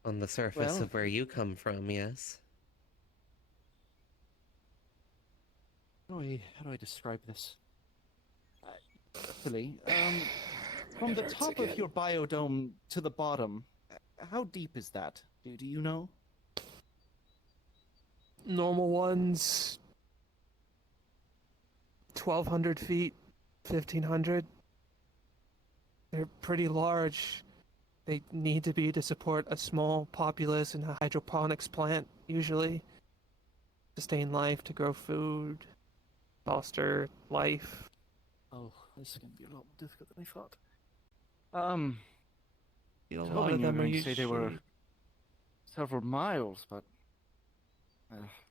On the surface Well- of where you come from, yes. How do I describe this? Actually, from the top of your biodome to the bottom, how deep is that? Do you know? Normal ones, 1,200 feet, 1,500. They're pretty large. They need to be to support a small populace and a hydroponics plant, usually. Sustain life, to grow food, foster life. Oh, this is going to be a lot more difficult than I thought. A I was lot hoping of you were them are going to say they were usually... several miles, but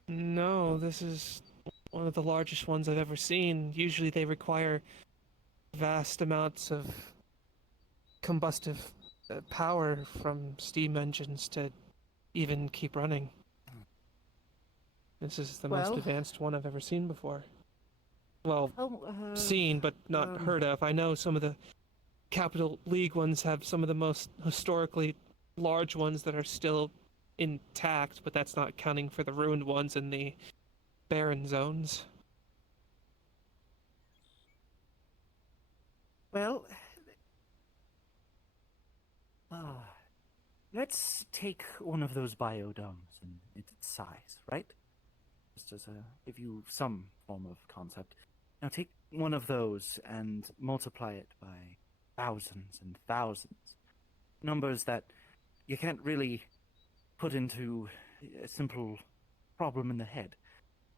No, this is one of the largest ones I've ever seen. Usually they require vast amounts of combustive power from steam engines to even keep running. This is the most Well- advanced one I've ever seen before. Well, oh, seen but not heard of. I know some of the Capital League ones have some of the most historically large ones that are still intact, but that's not counting for the ruined ones in the barren zones. Well, let's take one of those biodomes and its size, right? Just as a give you some form of concept. Now take one of those and multiply it by thousands and thousands. Numbers that you can't really put into a simple problem in the head,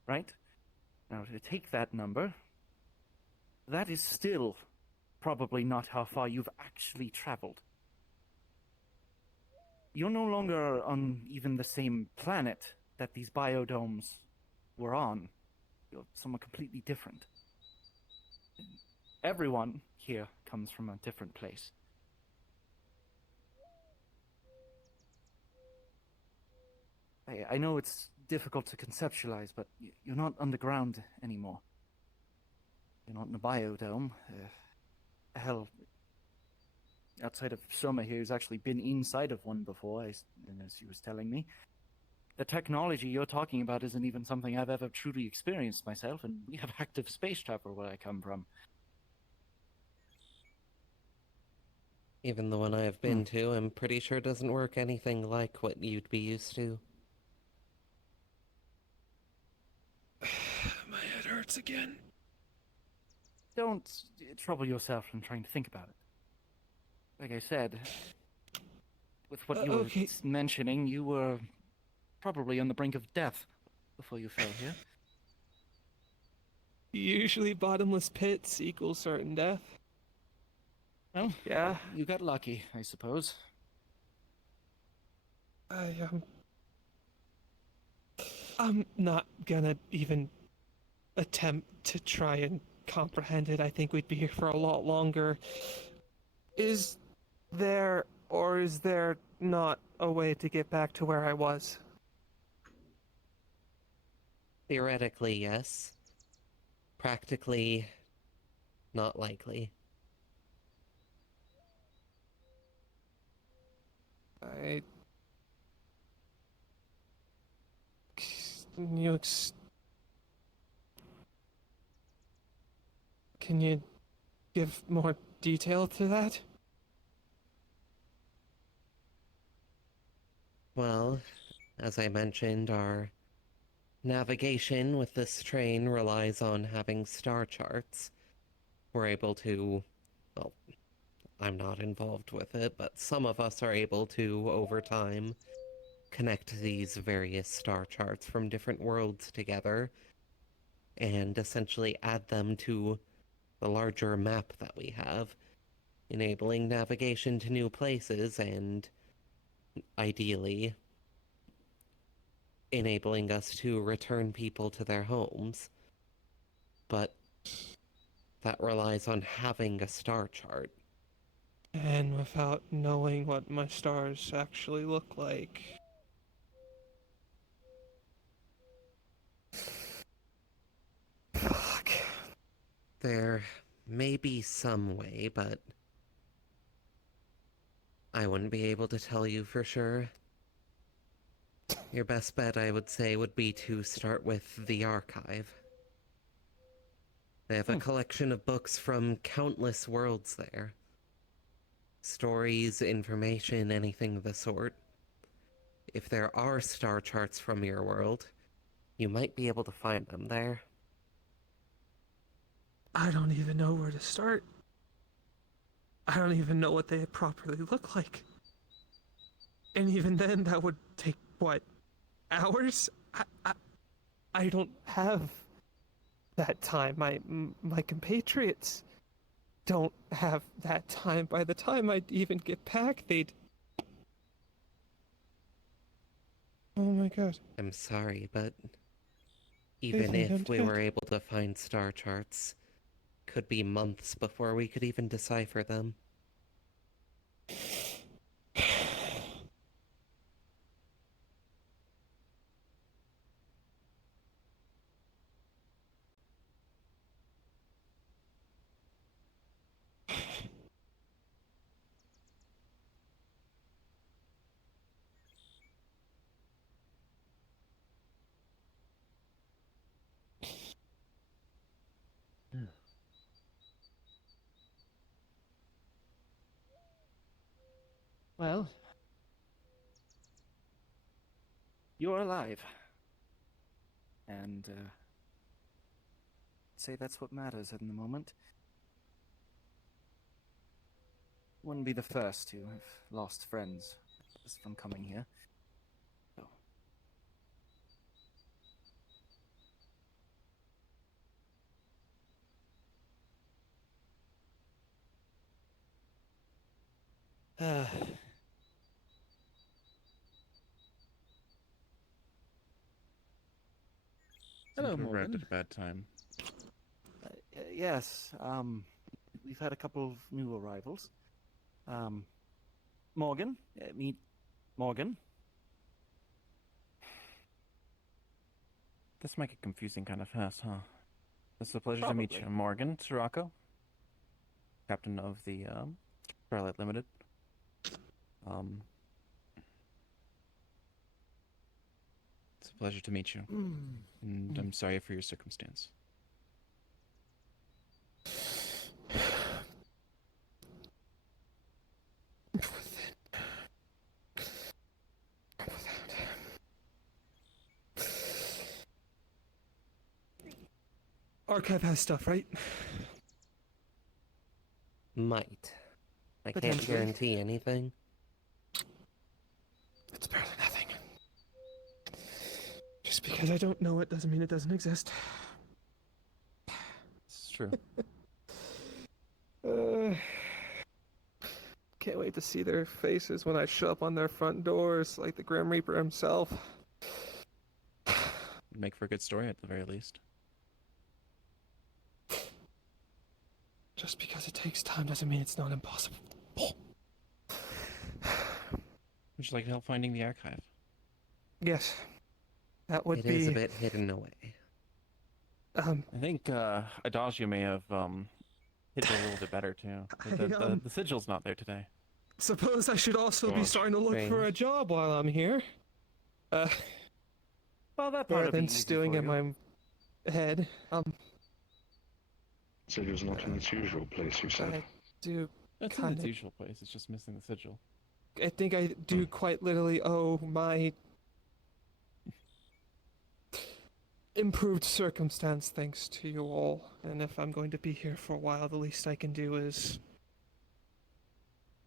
right? Now, to take that number, that is still probably not how far you've actually traveled. You're no longer on even the same planet that these biodomes were on. You're somewhat completely different. Everyone here comes from a different place. I know it's difficult to conceptualize, but you're not underground anymore. You're not in a biodome. Hell, outside of Soma here, who's actually been inside of one before, as he was telling me. The technology you're talking about isn't even something I've ever truly experienced myself, and we have active space travel where I come from. Even the one I've been to, I'm pretty sure doesn't work anything like what you'd be used to. My head hurts again. Don't trouble yourself in trying to think about it. Like I said, with what you were mentioning, you were probably on the brink of death before you fell here. Usually bottomless pits equals certain death. Well, yeah. You got lucky, I suppose. I'm not gonna even attempt to try and comprehend it. I think we'd be here for a lot longer. Is there, or is there not, a way to get back to where I was? Theoretically, yes. Practically, not likely. Can you give more detail to that? Well, as I mentioned, our navigation with this train relies on having star charts. We're able to, well, I'm not involved with it, but some of us are able to, over time, connect these various star charts from different worlds together and essentially add them to the larger map that we have, enabling navigation to new places and, ideally, enabling us to return people to their homes. But that relies on having a star chart. And without knowing what my stars actually look like. Fuck. There may be some way, but I wouldn't be able to tell you for sure. Your best bet, I would say, would be to start with the archive. They have a collection of books from countless worlds there. Stories, information, anything of the sort. If there are star charts from your world, you might be able to find them there. I don't even know where to start. I don't even know what they properly look like. And even then, that would take, what, hours? I don't have that time. My compatriots don't have that time. By the time I'd even get back, they'd... Oh my god. I'm sorry, but even if we were able to find star charts, could be months before we could even decipher them. Well, you're alive. And, I'd say that's what matters in the moment. Wouldn't be the first to have lost friends just from coming here. Hello, Seem to have arrived Morgan. at a bad time. Yes, we've had a couple of new arrivals. Morgan, meet Morgan. This might get confusing kind of fast, huh? It's a pleasure to meet Probably. you. Morgan Sirocco, captain of the Starlight Limited. It's a pleasure to meet you. And I'm sorry for your circumstance. Archive has stuff, right? Might. I can't Potentially. guarantee anything. It's barely nothing. Just because I don't know it doesn't mean it doesn't exist. It's true. Can't wait to see their faces when I show up on their front doors like the Grim Reaper himself. Make for a good story at the very least. Just because it takes time doesn't mean it's not impossible. Would you like help finding the archive? Yes. That would It be... is a bit hidden away. I think Adagio may have hit it a little bit better too. The sigil's not there today. Suppose I should also be What? starting to look for a Strange. job while I'm here. Well, that part Rather would be than easy stewing for in you. my head. Sigil's not in its usual place, you said. I do It's in its kinda... usual place. It's just missing the sigil. I think I do quite literally owe my improved circumstance thanks to you all. And if I'm going to be here for a while, the least I can do is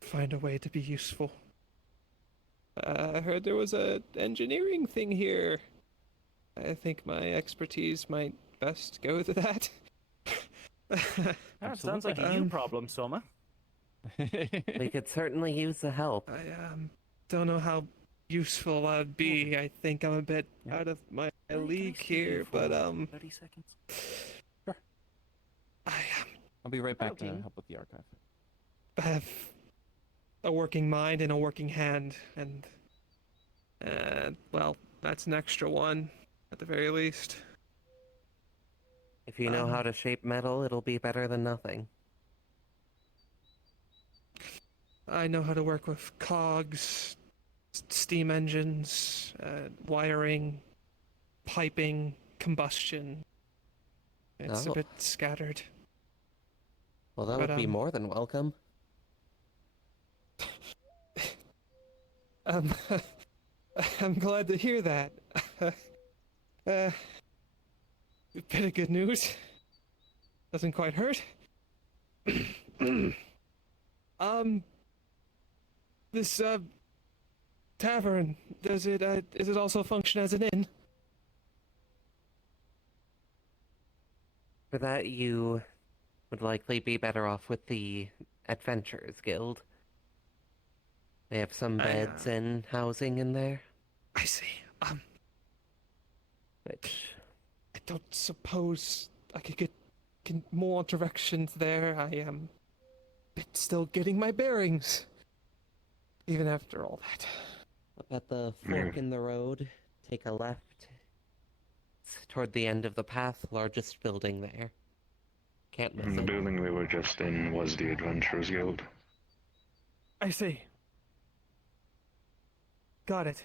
find a way to be useful. I heard there was a engineering thing here. I think my expertise might best go to that. That sounds like a Absolutely. you problem, Soma. We could certainly use the help. I don't know how useful I'd be. I think I'm a bit out of my Can I league speak to you here, for but 30 seconds? I'll be right back to Okay. help with the archive. have a working mind and a working hand, and well, that's an extra one at the very least. If you know how to shape metal, it'll be better than nothing. I know how to work with cogs, steam engines, wiring, piping, combustion. It's a Oh. bit scattered. Well, that But, would be more than welcome. Um, I'm glad to hear that. A bit of good news. Doesn't quite hurt. This tavern, does it also function as an inn? For that, you would likely be better off with the Adventurers Guild. They have some beds and housing in there. I see. Which, I don't suppose I could get more directions there. I am still getting my bearings, even after all that. up at the fork in the road, take a left. It's toward the end of the path, largest building there. Can't miss The it. building we were just in was the Adventurers Guild. I see. Got it.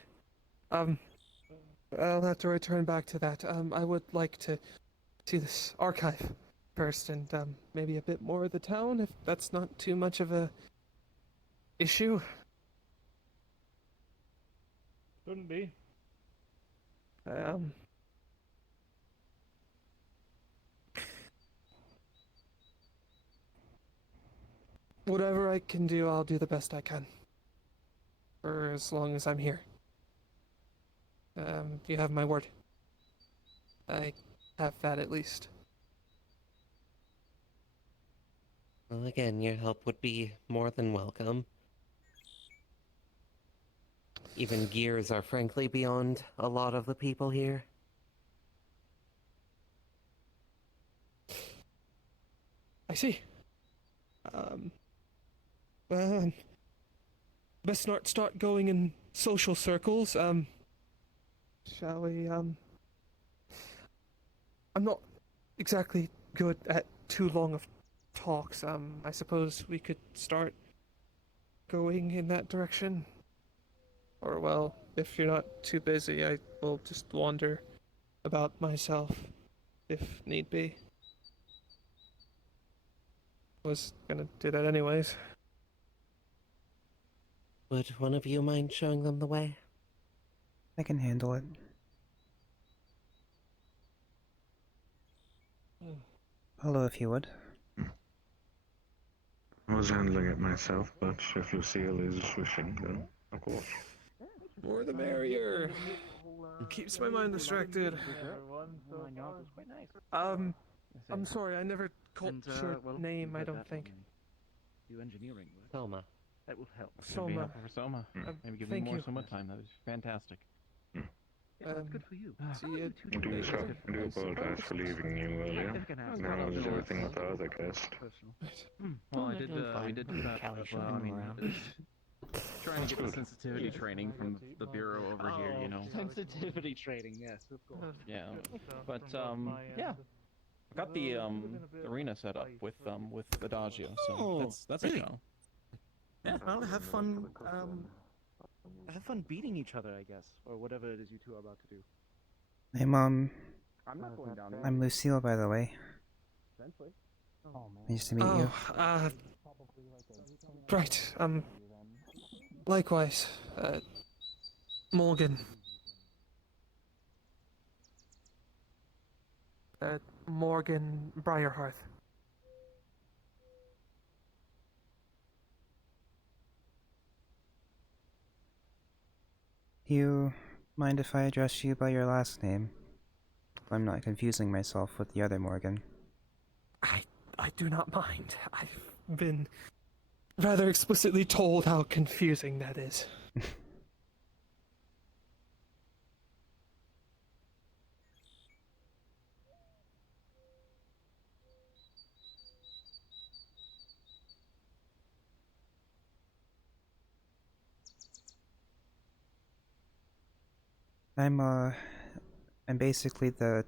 I'll have to return back to that. I would like to see this archive first, and maybe a bit more of the town, if that's not too much of a issue. Shouldn't be. Whatever I can do, I'll do the best I can. For as long as I'm here. You have my word. I have that at least. Well, again, your help would be more than welcome. Even gears are frankly beyond a lot of the people here. I see. Well, best not start going in social circles. Shall we, I'm not exactly good at too long of talks. I suppose we could start going in that direction. Or, well, if you're not too busy, I will just wander about myself, if need be. Was gonna do that anyways. Would one of you mind showing them the way? I can handle it. Hello, if you would. I was handling it myself, but if Lucille is wishing, then of course. More the merrier. Keeps my mind distracted. I'm sorry, I never caught your name, I don't think. Do engineering work. Soma. That will help. Gonna be Soma. helpful for Soma. Maybe give me Thank more you. Soma time. That was fantastic. Yeah, that's good for you. See you. I do apologize for leaving you earlier. Now is everything with the other guest. Well, we did Callie well, I mean, around. trying to get the sensitivity training from the bureau over here, you know. Sensitivity training, yes, of course. Yeah, but yeah, I got the arena set up with Adagio, so that's really? a show. Yeah, well, have fun. Have fun beating each other, I guess, or whatever it is you two are about to do. Hey, I'm not going down. I'm Lucille, by the way. Nice to meet you. Right, likewise, Morgan. Morgan Briarhearth. Do you mind if I address you by your last name? I'm not confusing myself with the other Morgan. I do not mind. I've been rather explicitly told how confusing that is. I'm basically the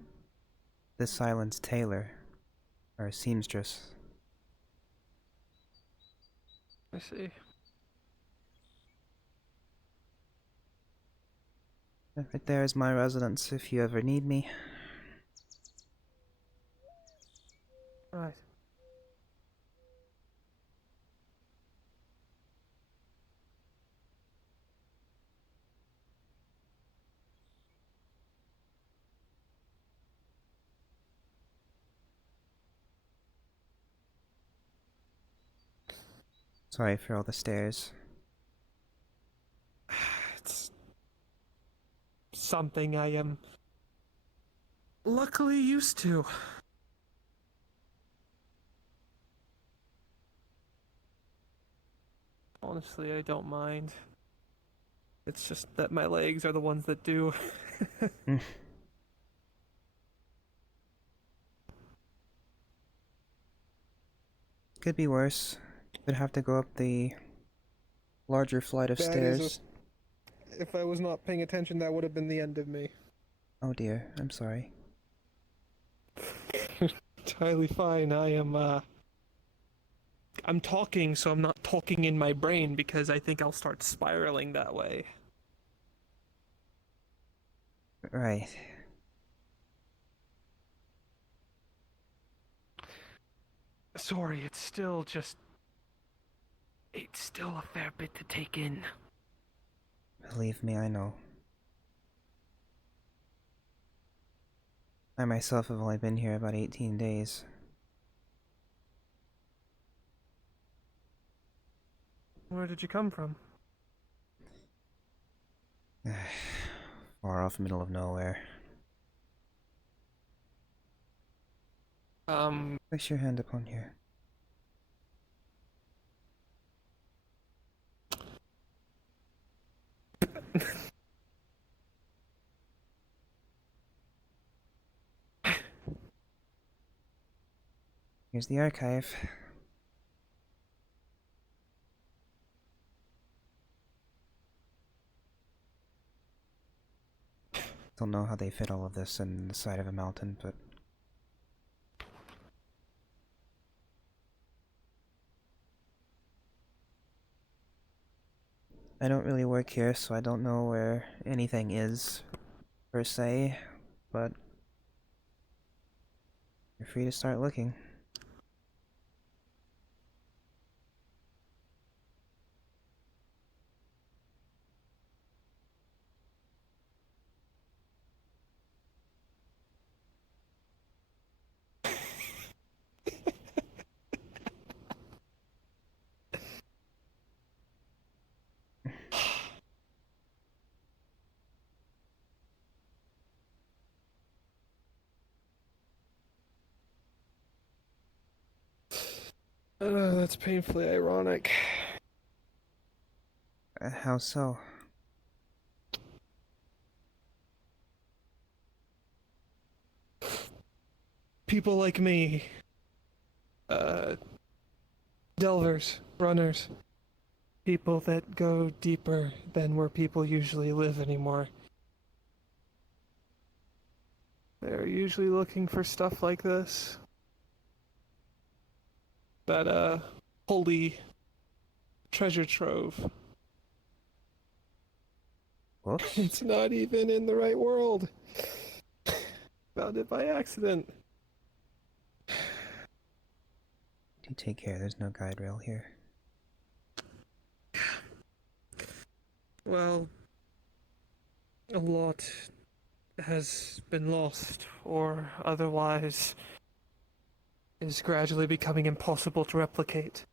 silent tailor, or seamstress. I see. Right there is my residence if you ever need me. Right. Sorry for all the stairs. It's something I am luckily used to. Honestly, I don't mind. It's just that my legs are the ones that do. Could be worse. Could have to go up the larger flight of stairs. If I was not paying attention, that would have been the end of me. Oh dear, I'm sorry. Entirely fine. I'm talking, so I'm not talking in my brain because I think I'll start spiraling that way. Right. Sorry, it's still a fair bit to take in. Believe me, I know. I myself have only been here about 18 days. Where did you come from? Far off middle of nowhere. Place your hand upon here. Here's the archive. Don't know how they fit all of this in the side of a mountain, but... I don't really work here, so I don't know where anything is, per se, but... You're free to start looking. That's painfully ironic. How so? People like me, delvers, runners, people that go deeper than where people usually live anymore. They're usually looking for stuff like this. That, holy treasure trove. Whoops. It's not even in the right world. Found it by accident. Do take care, there's no guide rail here. Well, a lot has been lost, or otherwise is gradually becoming impossible to replicate.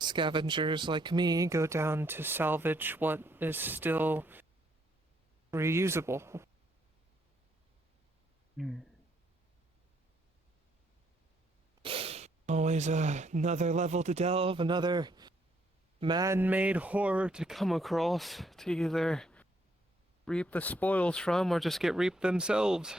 Scavengers like me go down to salvage what is still reusable. Always another level to delve, another man-made horror to come across to either reap the spoils from or just get reaped themselves.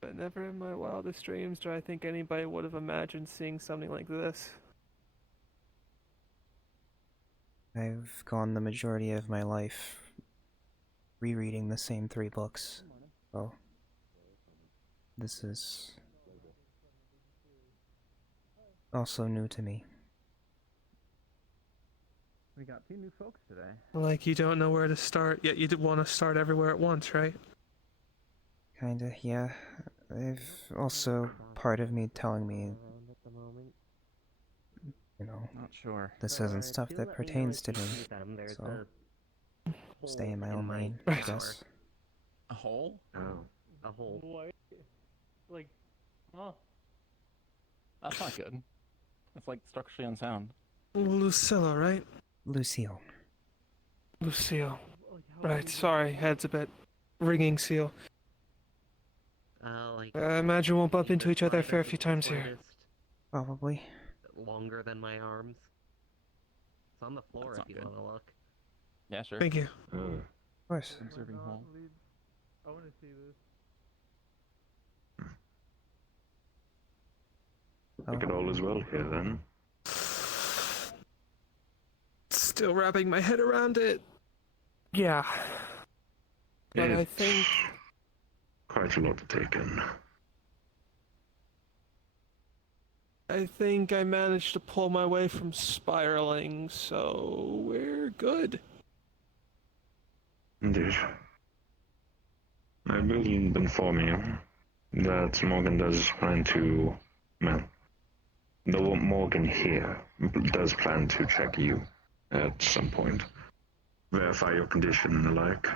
But never in my wildest dreams do I think anybody would have imagined seeing something like this. I've gone the majority of my life rereading the same 3 books. So, this is also new to me. We got 2 new folks today. Like you don't know where to start, yet you want to start everywhere at once, right? Kinda, yeah. I've also part of me telling me, you know, Not sure. this isn't stuff that pertains to me, so stay in my own lane, I guess. A hole? Oh, a hole. What? Like, huh? That's not good. That's like structurally unsound. Lucilla, right? Lucille. Lucille. Right, sorry, head's a bit ringing, Seal. Like, I imagine we'll bump into each other a fair few times here. Probably. Longer than my arms. It's on the floor That's if you not want to look. Yeah, sure. Thank you. Of course. Observing hole. I want to see this. Take it all as well here then. Still wrapping my head around it. Yeah. But I It's think... quite a lot to take in. I think I managed to pull my way from spiraling, so we're good. Indeed. I will inform you that Morgan does plan to, well, the Morgan here does plan to check you at some point. Verify your condition and the like.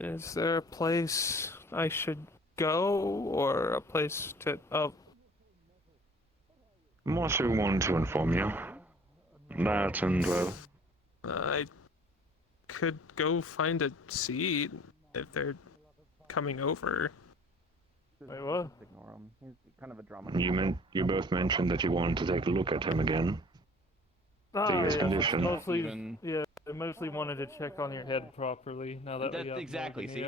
Is there a place I should go, or a place to, More so want to inform you. That and, well, I could go find a seat if they're coming over. Wait, what? Just ignore him. He's kind of a drama. You both mentioned that you wanted to take a look at him again. See his condition. Mostly, yeah, I mostly wanted to check on your head properly. Now that we have exactly. See.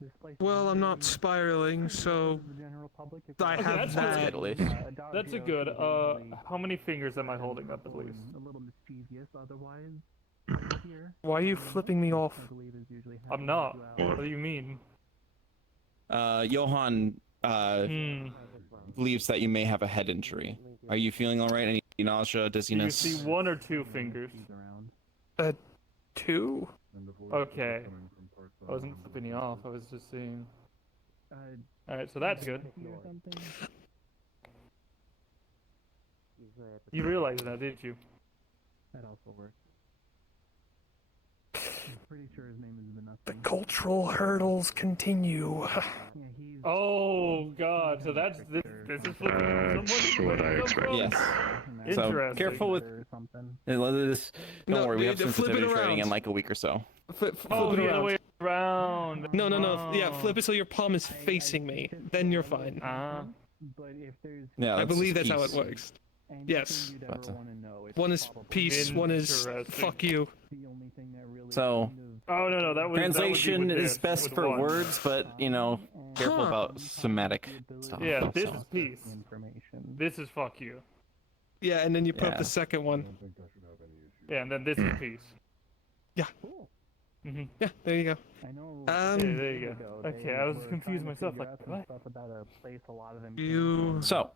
Morgan Well, I'm not spiraling, so I Okay, have that's that. good. That's a good. How many fingers am I holding up at least? A little mischievous otherwise. Why are you flipping me off? I'm not. What do you mean? Johan believes that you may have a head injury. Are you feeling all right? Any nausea, Do you dizziness? see 1 or 2 fingers? 2? Okay. I wasn't flipping you off. I was just seeing. All right, so that's good. You realize that, didn't you? That also works. I'm pretty sure his name is Vanessa. The cultural hurdles continue. Oh God! So that's this is flipping That's what I expected. Yes. So Interesting. careful with this. Don't No, worry, we have flip it sensitivity training around. in like a week or so. Flip Oh, it the other around. way around. No. Yeah, Oh. flip it so your palm is facing me. Then you're fine. But if there's Yeah, I believe that's just how it peace. works. anything Yes. you'd ever But, want to know, it's One is probably peace, one is Interesting. fuck you. the only thing that really So, Oh no, that was translation that would be with is this, best with for 1. words, but you know, careful Huh. about somatic stuff. Yeah, this so. is peace. information. This is fuck you. Yeah, and then you put up Yeah. the second one. Yeah, and then this is peace. Yeah. Cool. Yeah, there you go. I know. Um, Yeah, there you go. Okay, I was confused myself. Like, what? Stuff about a place a lot of them You So,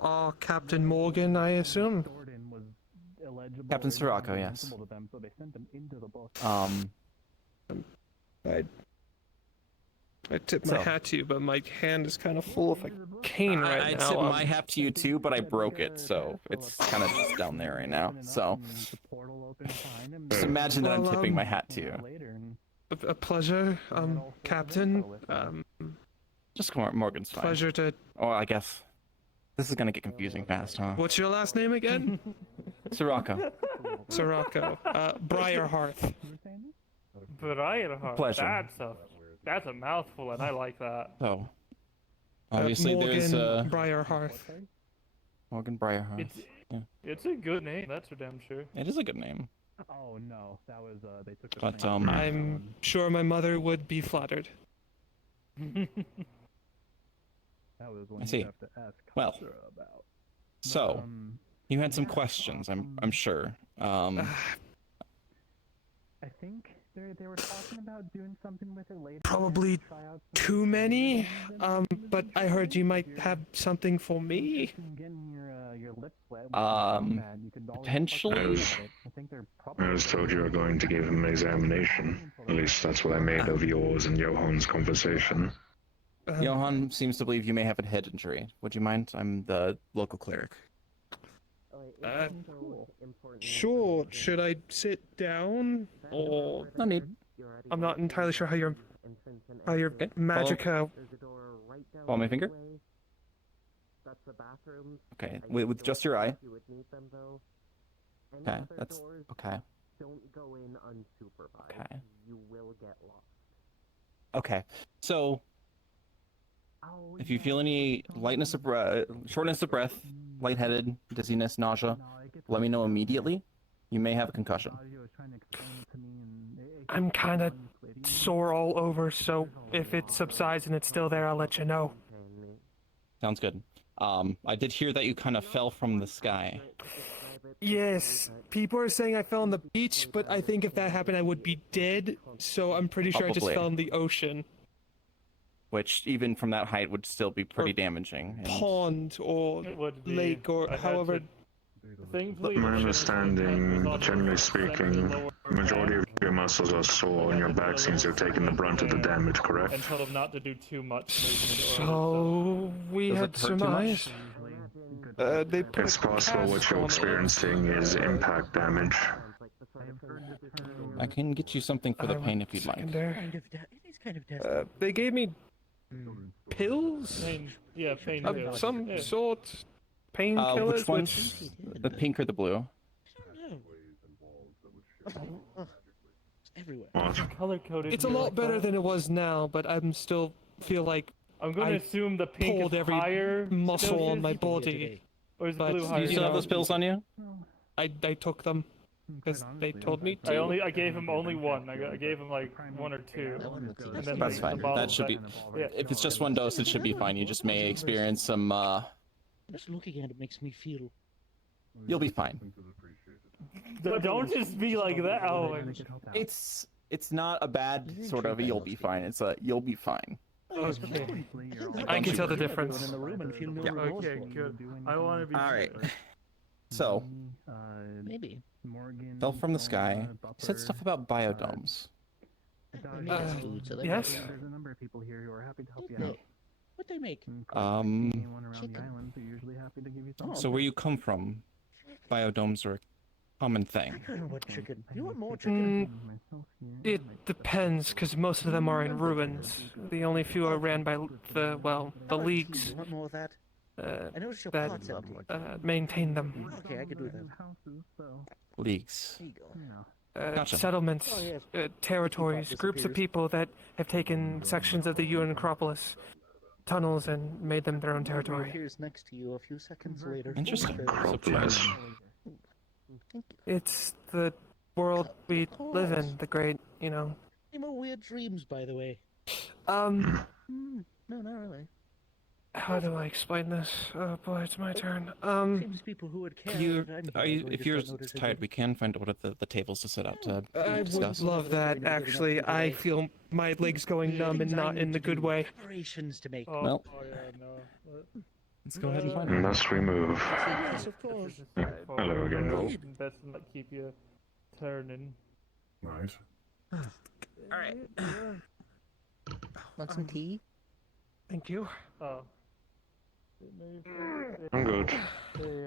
are Captain Morgan, I assume. Jordan was illegible Captain or Sirocco, yes. incomprehensible to them, so they sent him into the book. I tip my So. hat to you, but my hand is kind of full of a cane right I now. tip my hat to you too, but I broke it, so it's kind of just down there right now. So, The portal opened behind him. just imagine that I'm Well, tipping my hat to you. Later, and a pleasure, Captain. Just Morgan's fine. Pleasure to. Oh, I guess this is gonna get confusing fast, huh? What's your last name again? Sirocco. Sirocco. Briarhearth. Briarheart. Pleasure. That's a mouthful, and I like that. So, obviously Morgan there's Briarhearth. Morgan Briarhearth. It's a good name. That's for damn sure. It is a good name. oh no, that was they took the But, thing. I'm sure my mother would be flattered. That was one I see. you have to ask Well, Katra about. So, Um, you had some questions, I'm sure. I think they were talking about doing something with it later. Probably try out some too many. things. But I heard you might have something for me. Getting your lips wet. You could always potentially? talk about it. I think they're probably I was told you were going to give him an examination. At least that's what I made of yours and Johan's conversation. Johan seems to believe you may have a head injury. Would you mind? I'm the local cleric. Sure. Should I sit down or? No need. I'm not entirely sure how your Okay, magica. Follow my finger. Okay, with just your eye. Okay, that's okay. Don't go in unsupervised. Okay. You will get lost. Okay, so if you feel any lightness of breath, shortness of breath, lightheaded, dizziness, nausea, let me know immediately. You may have a concussion. I'm kind of sore all over, so if it subsides and it's still there, I'll let you know. Sounds good. I did hear that you kind of fell from the sky. Yes, people are saying I fell on the beach, but I think if that happened, I would be dead. So I'm pretty sure I just Probably. fell in the ocean, Which, even from that height, would still be pretty Or damaging. and- pond, or It would be. lake, or I had however. to- Thankfully, My the understanding, generally speaking, the majority of your muscles are sore and your back seems to have taken the brunt of the damage, and correct? told him not to do too much. So we Does had it hurt too much? surmised. They put It's a possible what cast you're on it. experiencing is impact damage. I can get you something for the pain if you'd like. Seconder. It is kind of desperate. They gave me pills Pain of pills. some Yeah. sort, painkillers. Which ones? The pink or the blue? Everywhere. What? Color coded. It's a lot better than it was now, but I'm still feel like I'm going to assume the pink pulled is every higher muscle on doses, my body. or is but, blue higher? Do you still have those pills on you? I took them because they told me I to. I gave him only one. I gave him like one or two. And then That's like, fine. the bottle That should be. yeah. If it's just one dose, it should be fine. You just may experience some. Just looking at it makes me feel. You'll be fine. Don't just be like that. Oh, It's not a bad sort of you'll be fine. It's a you'll be fine. Okay. I can tell the difference. okay, good. I want to be. All right. So, Maybe. fell from the sky. You said stuff about biodomes. Yes. There's a number of people here who are happy to help you out. What they make? Anyone around the island, they're usually happy to give you something. So where you come from, biodomes are a common thing. I don't want chicken. You want more chicken? It depends, because most of them are in ruins. The only few are ran by the leagues You want more of that? I noticed your that pot's empty. maintain them. Okay, I can do that. Leagues. There you go. Gotcha. Settlements, Oh, yes. territories, groups of people that have taken sections of the UN Acropolis tunnels and made them their own territory. Appears next to you a few seconds later. Interesting. Acropolis. It's the world we live in, the great, Any more weird dreams, by the way? um, No, not really. how do I explain this? Oh boy, it's my turn. Seems people who would care. You, that I'm are you, going if to you're start noticing tired, it. we can find out what the tables to set out to I would discuss. love that, actually. I feel my legs going numb and not in the good way. Preparations to make. Oh, Well. yeah, no. Let's go ahead and find out. Must we move? Yes, of course. Hello again, Noel. Best to keep you turning. Right. All right. Want some tea? Thank you. Oh. I'm good.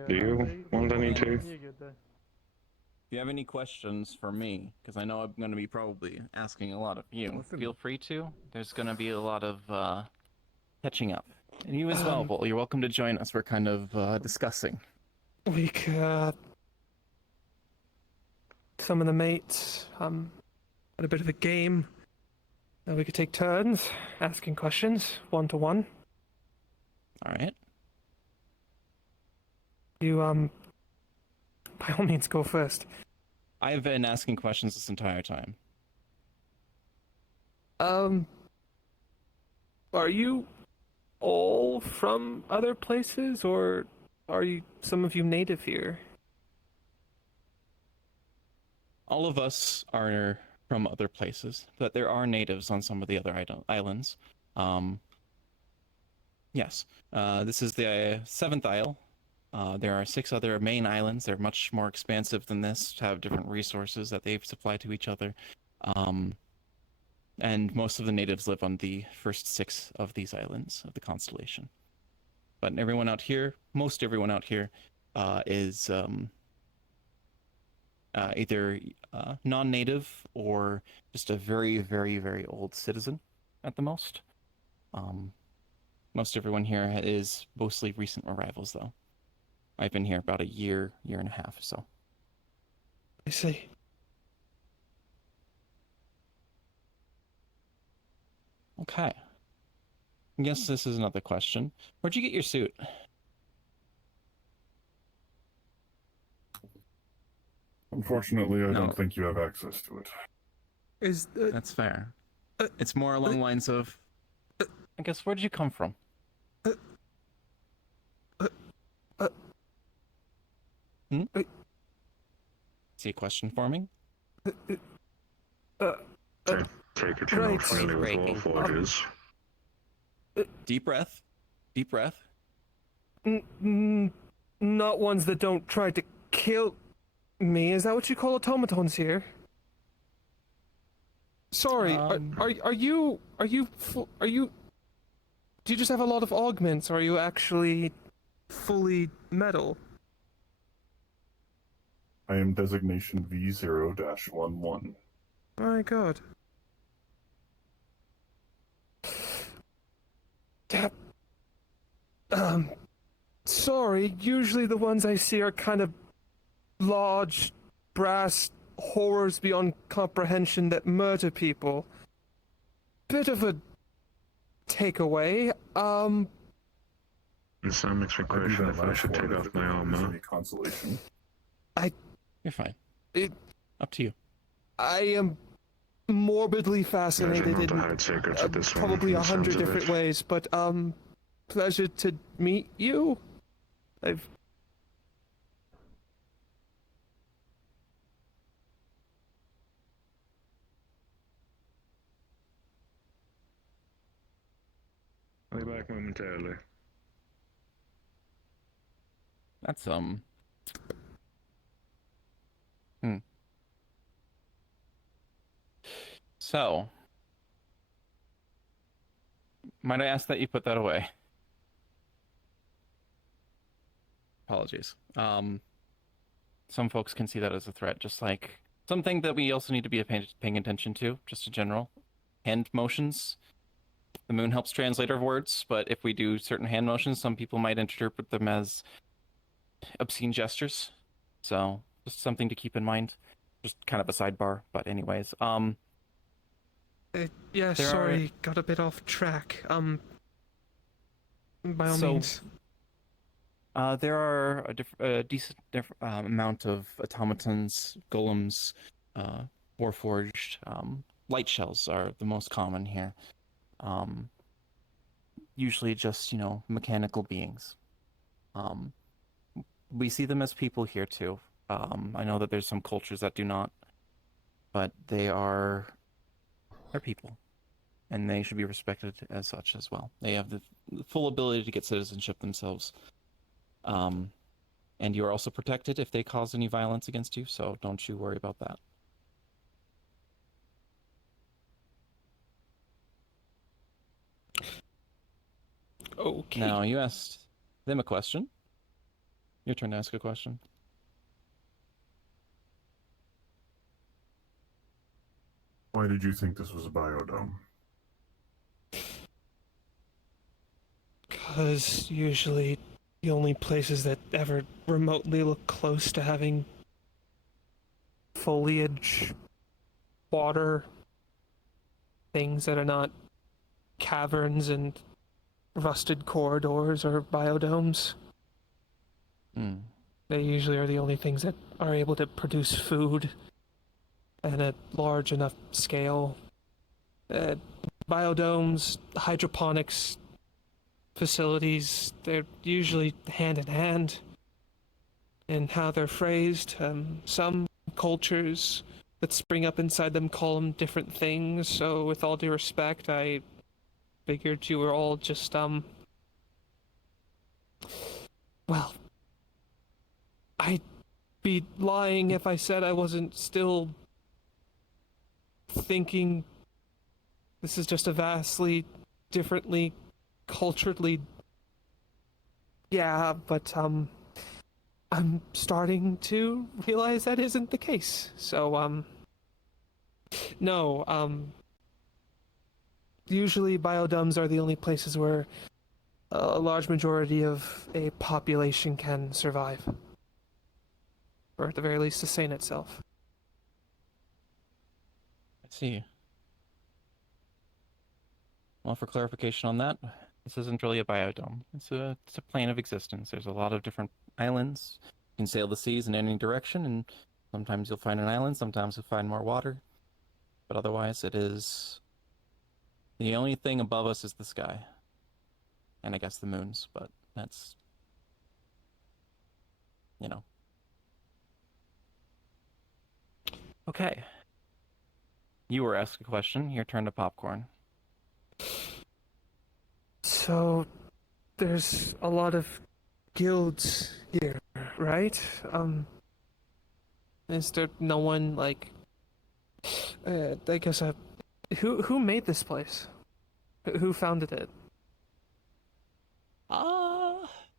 Do you want any tea? You're good there. If you have any questions for me, because I know I'm going to be probably asking a lot of you, feel free to. There's going to be a lot of catching up. And you as well, Bull. You're welcome to join us. We're kind of discussing. We could, some of the mates, had a bit of a game. We could take turns asking questions, 1-to-1. All right. You, by all means, go first. I've been asking questions this entire time. Are you all from other places, or are you some of you native here? All of us are from other places, but there are natives on some of the other islands. Yes, this is the 7th isle. There are 6 other main islands. They're much more expansive than this, have different resources that they supply to each other. And most of the natives live on the first 6 of these islands of the constellation. But everyone out here, most everyone out here, is either non-native or just a very, very, very old citizen at the most. Most everyone here is mostly recent arrivals, though. I've been here about a year and a half or so. I see. Okay. I guess this is another question. Where'd you get your suit? Unfortunately, I don't think you have access to it. That's fair. It's more along the lines of, I guess, where'd you come from? See a question forming? Take it you're not friendly with Warforgers. Deep breath. Deep breath. Not ones that don't try to kill me. Is that what you call automatons here? Sorry, are you do you just have a lot of augments, or are you actually fully metal? I am designation V0-11. My god. Sorry, usually the ones I see are kind of large, brass horrors beyond comprehension that murder people. Bit of a takeaway. This makes me I do question that if I last should one take if off it my there's armor. any consolation. You're fine. It, Up to you. I am morbidly Imagine fascinated not to in hide secrets at this one. probably from the sounds 100 of different it. ways, but pleasure to meet you. I've I'll be back momentarily. That's So, might I ask that you put that away? Apologies. Some folks can see that as a threat, just like something that we also need to be paying attention to, just in general. Hand motions. The moon helps translate our words, but if we do certain hand motions, some people might interpret them as obscene gestures. So, just something to keep in mind. Just kind of a sidebar, but anyways. yeah, There sorry, got a bit off track. By all So- means. There are a decent amount of automatons, golems, warforged. Light shells are the most common here. Usually just, mechanical beings. We see them as people here too. I know that there's some cultures that do not, but they're people, and they should be respected as such as well. They have the full ability to get citizenship themselves. And you are also protected if they cause any violence against you, so don't you worry about that. Okay. Now, you asked them a question. Your turn to ask a question. Why did you think this was a biodome? Because usually the only places that ever remotely look close to having foliage, water, things that are not caverns and rusted corridors or biodomes. Hmm. They usually are the only things that are able to produce food at a large enough scale. Biodomes, hydroponics facilities, they're usually hand in hand in how they're phrased. Some cultures that spring up inside them call them different things, so with all due respect, I figured you were all just, well, I'd be lying if I said I wasn't still thinking this is just a vastly differently culturally, yeah, but I'm starting to realize that isn't the case. So no, usually biodomes are the only places where a large majority of a population can survive, or at the very least sustain itself. I see. Well, for clarification on that, this isn't really a biodome. It's a plane of existence. There's a lot of different islands. You can sail the seas in any direction, and sometimes you'll find an island, sometimes you'll find more water. But otherwise, it is... The only thing above us is the sky. And I guess the moons, but that's... Okay. You were asked a question. Your turn to popcorn. So, there's a lot of guilds here, right? Is there no one like? I guess who made this place? Who founded it?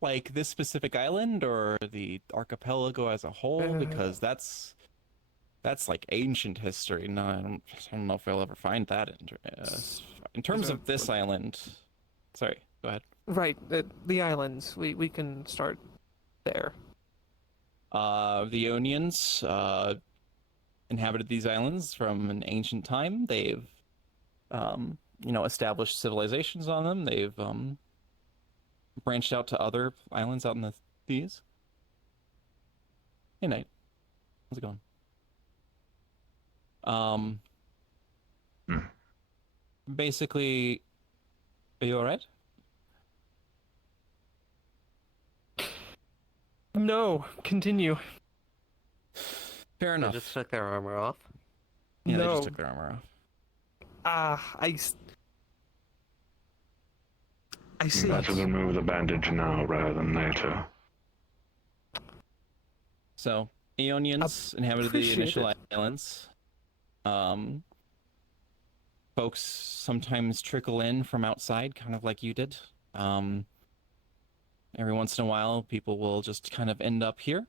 Like this specific island or the archipelago as a whole? Because that's like ancient history. No, I don't know if I'll ever find that in terms of this island. Sorry, go ahead. Right, the islands. We can start there. The Ionians inhabited these islands from an ancient time. They've, established civilizations on them. They've branched out to other islands out in the seas. Hey, Nate. How's it going? Basically, are you alright? No, continue. Fair enough. They just took their armor off. Yeah, no. they just took their armor off. I see. Better to remove the bandage now rather than later. So, Aeonians inhabited the Appreciate initial it. islands. Folks sometimes trickle in from outside, kind of like you did. Every once in a while, people will just kind of end up here.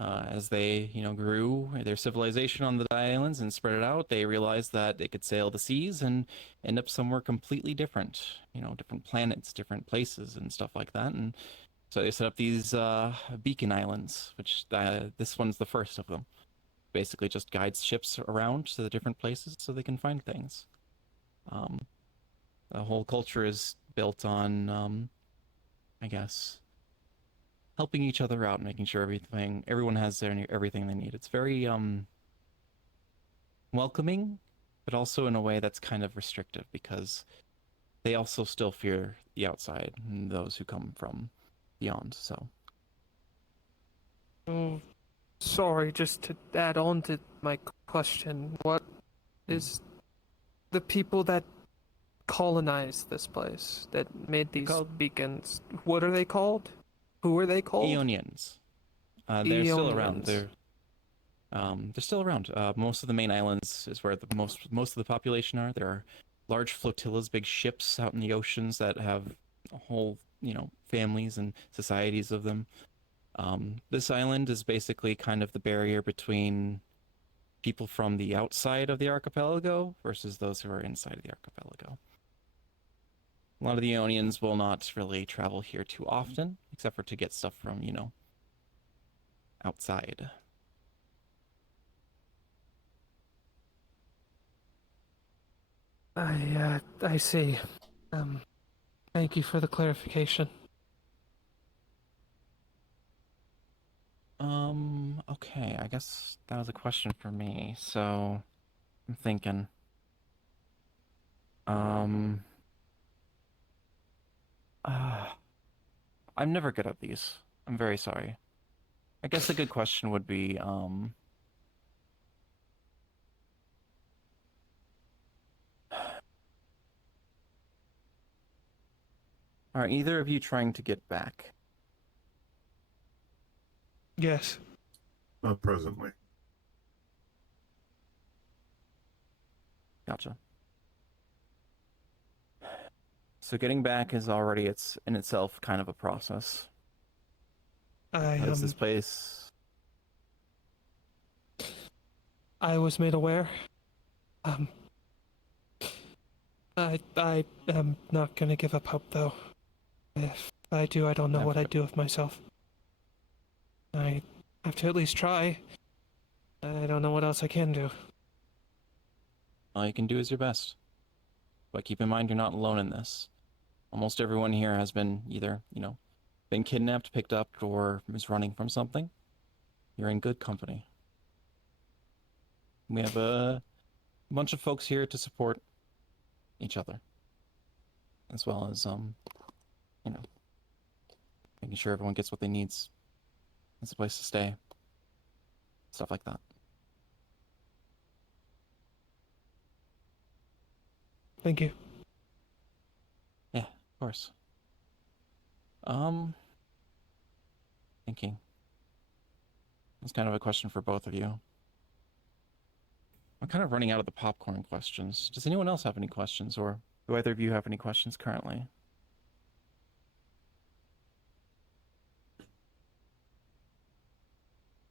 As they, grew their civilization on the islands and spread it out, they realized that they could sail the seas and end up somewhere completely different. Different planets, different places, and stuff like that. And so they set up these beacon islands, which this one's the first of them. Basically, just guides ships around to the different places so they can find things. The whole culture is built on, I guess, helping each other out, making sure everyone has everything they need. It's very welcoming, but also in a way that's kind of restrictive because they also still fear the outside and those who come from beyond. So, Oh, sorry, just to add on to my question, what is the people that colonized this place, that made these beacons, what are they called? Who are they called? Aeonians. They're still around. They're still around. Most of the main islands is where the most of the population are. There are large flotillas, big ships out in the oceans that have a whole, families and societies of them. This island is basically kind of the barrier between people from the outside of the archipelago versus those who are inside of the archipelago. A lot of the Aeonians will not really travel here too often, except for to get stuff from, outside. I see. Thank you for the clarification. Okay, I guess that was a question for me, so I'm thinking. I'm never good at these. I'm very sorry. I guess a good question would be, are either of you trying to get back? Yes. Not presently. Gotcha. So getting back is already in itself kind of a process. This place? I was made aware. I am not gonna give up hope, though. If I do, I don't know what I'd do with myself. I have to at least try. I don't know what else I can do. All you can do is your best. But keep in mind you're not alone in this. Almost everyone here has been either, been kidnapped, picked up, or is running from something. You're in good company. We have a bunch of folks here to support each other. As well as, making sure everyone gets what they need. It's a place to stay. Stuff like that. Thank you. Yeah, of course. Thinking. It's kind of a question for both of you. I'm kind of running out of the popcorn questions. Does anyone else have any questions, or do either of you have any questions currently?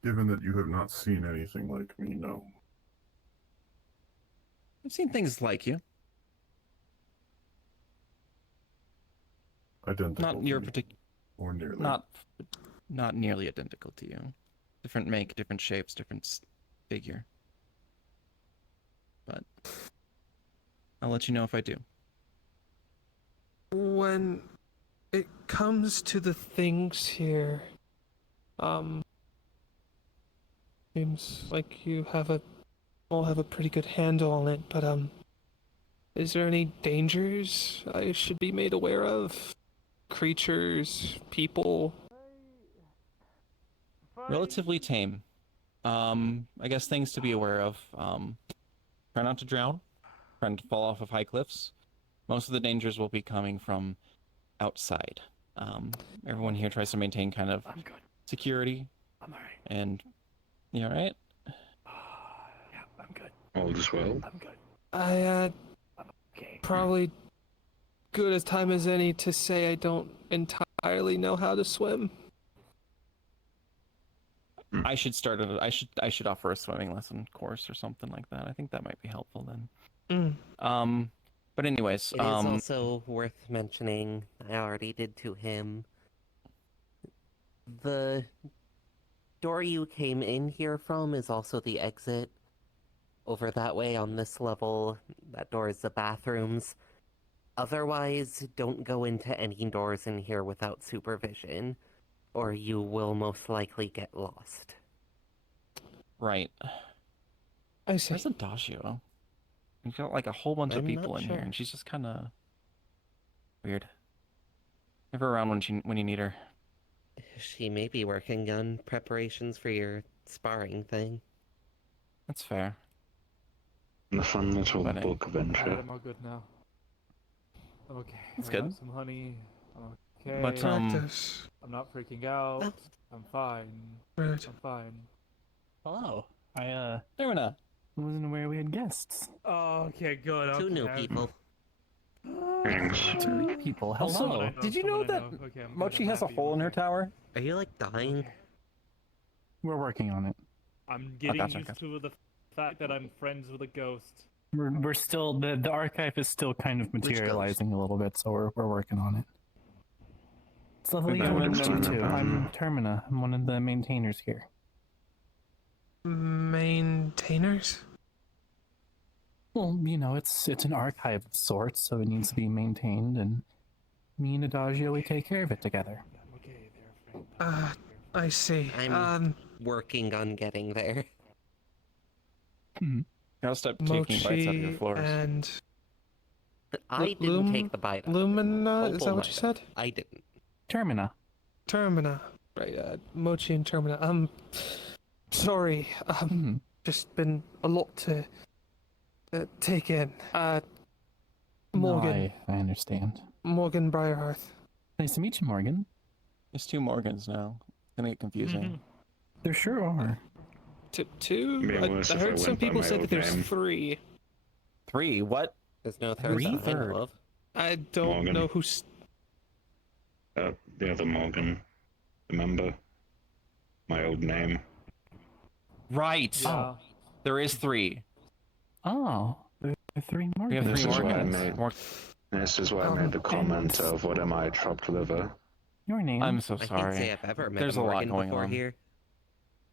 Given that you have not seen anything like me, no. I've seen things like you. Identical. Not your particular. Or nearly. Not nearly identical to you. Different make, different shapes, different figure. But I'll let you know if I do. When it comes to the things here, seems like you all have a pretty good handle on it, but is there any dangers I should be made aware of? Creatures, people? Relatively tame. I guess things to be aware of. Try not to drown. Try not to fall off of high cliffs. Most of the dangers will be coming from outside. Everyone here tries to maintain kind of security. I'm alright. And you alright? Yeah, I'm good. All is well. I'm good. I Okay. probably good as time as any to say I don't entirely know how to swim. I should start I should offer a swimming lesson course or something like that. I think that might be helpful then. But anyways, It is also worth mentioning, I already did to him, the door you came in here from is also the exit. Over that way on this level, that door is the bathrooms. Otherwise, don't go into any doors in here without supervision, or you will most likely get lost. right. I see. Where's Adagio? We've got like a whole bunch of I'm people not in here, sure. and she's just kind of weird. Never around when you need her. She may be working on preparations for your sparring thing. That's fair. A fun little But, book adventure. I'm all good now. I'm okay. That's I got good. some honey. I'm okay. But Practice. I'm not freaking out. Oh. I'm fine. Right. I'm fine. Hello. Termina. Wasn't aware we had guests. Oh, okay, good. Two okay. new people. Thanks. Two people. Someone Hello. I know, Did you know someone I that know. Okay, I'm good, Mochi I'm has a happy, hole in her okay. tower? Are you like dying? We're working on it. I'm getting gotcha, used gotcha. to the fact that I'm friends with a ghost. We're still the archive is still kind of ghost? materializing a little bit, so we're working on it. It's lovely Good to night, meet you Termina. too. I'm Termina. I'm one of the maintainers here. Maintainers? Well, you know, it's an archive of sorts, so it needs to be maintained, and me and Adagio, we take care of it together. I'm okay there, friend. I see. I'm working on getting there. Gotta stop taking bites out of your Mochi floors. and I didn't take the bite. Lumina, is that Opal what you might have. said? I didn't. Termina. Termina. Right, Mochi and Termina. Sorry, just been a lot to take in. Morgan. No, I understand. Morgan Briarhearth. Nice to meet you, Morgan. There's two Morgans now. It's gonna get confusing. There sure are. Two? Be worse I if I heard some went by people my say that old there's name. three. Three? What? There's no third that I Third. know of. I don't Morgan. know who's... The other Morgan. Remember? My old name. Right. Yeah. There is three. Oh, there are three We have Morgans. three This is why I Morgans. This is why I made the comment of what am I, chopped liver. Your name? I'm so I can't sorry. say I've ever met There's a a lot Morgan going before on. here.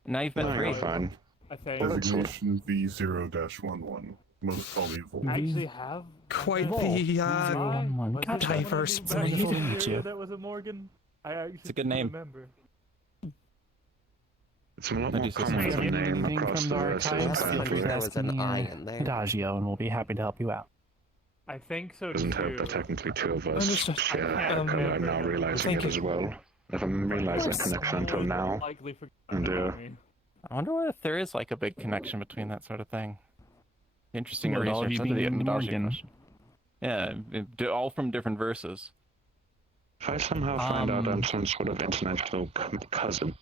Now you've been No, three. you're fine. I think Designation V0-11. Most probably I actually Volk. have quite was the it Gotcha. someone diverse back in breed. the Wonderful to meet area you. That was a Morgan. I actually It's a good name. remember. It's a lot I more do so common sorry. of a name Anything across from the the rest of the archives, Last planet. time feel free to there ask was an me, I in there. Adagio, and we'll be happy to help you out. I think so Doesn't too. help that technically two of us Understood. share I a can't color. I'm now remember. realizing Thank it you. as well. I haven't realized that connection until now. Likely forgot And, about me. I wonder if there is like a big connection between that sort of thing. Interesting What, all of research. you That's being the Adagio Morgan? question. Yeah, all from different verses. If I somehow find out I'm some sort of international cousin,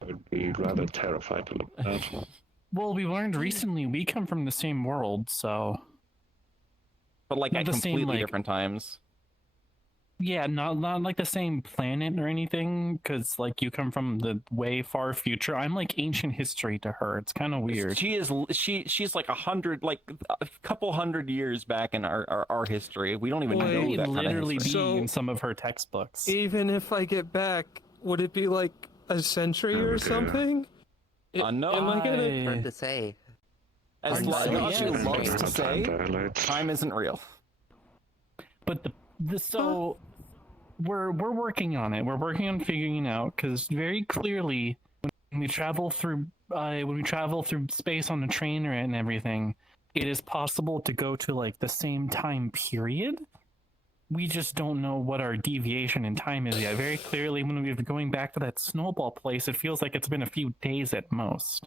I would be rather terrified to look at that. Well, we learned recently we come from the same world, so But like Not at the same, completely like- different times. yeah, not like the same planet or anything, because like you come from the way far future. I'm like ancient history to her. It's kind of weird. She's like 100, like a couple hundred years back in our history. We don't even Wait, know It'd that kind of literally history. be So- in some of her textbooks. Even if I get back, would it be like a century Oh, or dear. something? No, Am I gonna... Hard to say. as I'm sorry, Adagio yeah, loves it's to say, dilates. time isn't real. But the so we're working on it. We're working on figuring it out because very clearly when we travel through space on a train and everything, it is possible to go to like the same time period. We just don't know what our deviation in time is yet. Very clearly, when we're going back to that snowball place, it feels like it's been a few days at most.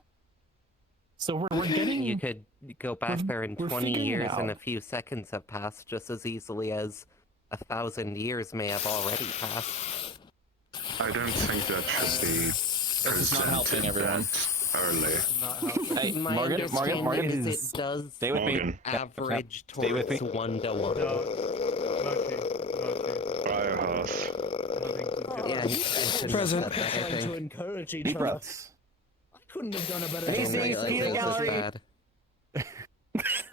So we're getting. You could go back there in 20 years and a few seconds have passed just as easily as 1,000 years may have already passed. I don't think that should be This is not helping presented everyone. that early. Hey, My Morgan, understanding is it does stay with me. Morgan. average Stay with me. towards 1 to 1. Firehouse. Yeah, I shouldn't Present. have said that, I Trying to think. encourage each Deep other. breaths. I couldn't have done a better Don't job. realize this is bad.